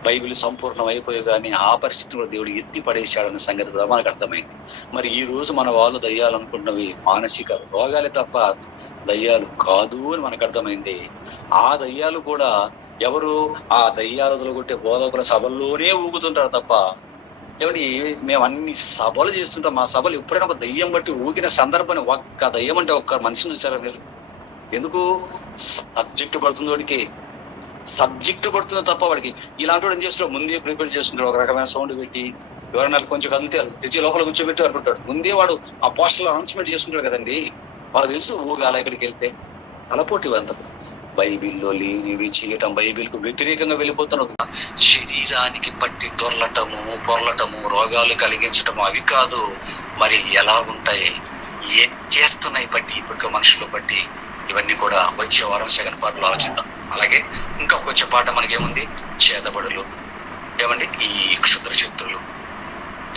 బైబిల్ సంపూర్ణం అయిపోయగానే ఆ పరిస్థితిలో దేవుడు ఎత్తి పడేశాడన్న సంగతి కూడా మనకు అర్థమైంది. మరి ఈ రోజు మన వాళ్ళు దయ్యాలు అనుకుంటున్నవి మానసిక రోగాలే తప్ప దయ్యాలు కాదు అని మనకు అర్థమైంది. ఆ దయ్యాలు కూడా ఎవరు? ఆ దయ్యాలు వదలగొట్టే బోధకుల సభల్లోనే ఊగుతుంటారు తప్ప, ఏమండి మేము అన్ని సభలు చేస్తుంటాం, మా సభలు ఎప్పుడైనా ఒక దయ్యం బట్టి ఊగిన సందర్భాన్ని, ఒక్క దయ్యం అంటే ఒక్క మనిషిని చూసారా మీరు? ఎందుకు? సబ్జెక్టు పడుతుంది వాడికి, సబ్జెక్టు పడుతుంది తప్ప వాడికి ఇలాంటి వాడు ఏం చేస్తున్నాడు? ముందే ప్రిపేర్ చేస్తుంటాడు, ఒక రకమైన సౌండ్ పెట్టి, ఎవరైనా కొంచెం కదిలితే తెచ్చి లోపల కూర్చోబెట్టి అనుకుంటాడు. ముందే వాడు ఆ పోస్టర్లో అనౌన్స్మెంట్ చేసుకుంటాడు కదండి. వాళ్ళకి తెలుసు ఊగాల ఎక్కడికి వెళ్తే. తలపోటీ అంత బైబిల్లో లేనివి చేయటం, బైబిల్కు వ్యతిరేకంగా వెళ్ళిపోతున్నాం. శరీరానికి పట్టి పొరలటము, రోగాలు కలిగించటము అవి కాదు. మరి ఎలా ఉంటాయి, ఏం చేస్తున్నాయి బట్టి, ఇప్పట్లో మనుషులు బట్టి, ఇవన్నీ కూడా వచ్చే వారం సెకండ్ పార్ట్లో ఆలోచిద్దాం. అలాగే ఇంకా కొంచెం పాట మనకేముంది? చేతబడులు, ఏమండి ఈ క్షుద్ర శక్తులు,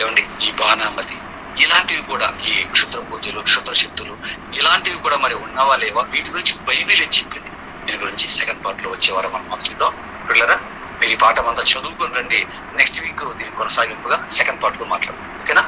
ఏమండి ఈ బాణామతి, ఇలాంటివి కూడా, ఈ క్షుద్ర పూజలు, క్షుద్ర శక్తులు, ఇలాంటివి కూడా మరి ఉన్నవా లేవా? వీటి గురించి బైబిలే చెప్పింది. దీని గురించి సెకండ్ పార్ట్ లో వచ్చే వారం మనం ఆలోచిద్దాం. పిల్లరా, మీరు ఈ పాఠం అంతా చదువుకుని రండి. నెక్స్ట్ వీక్ దీని కొనసాగింపుగా సెకండ్ పార్ట్ లో మాట్లాడదాం. ఓకేనా?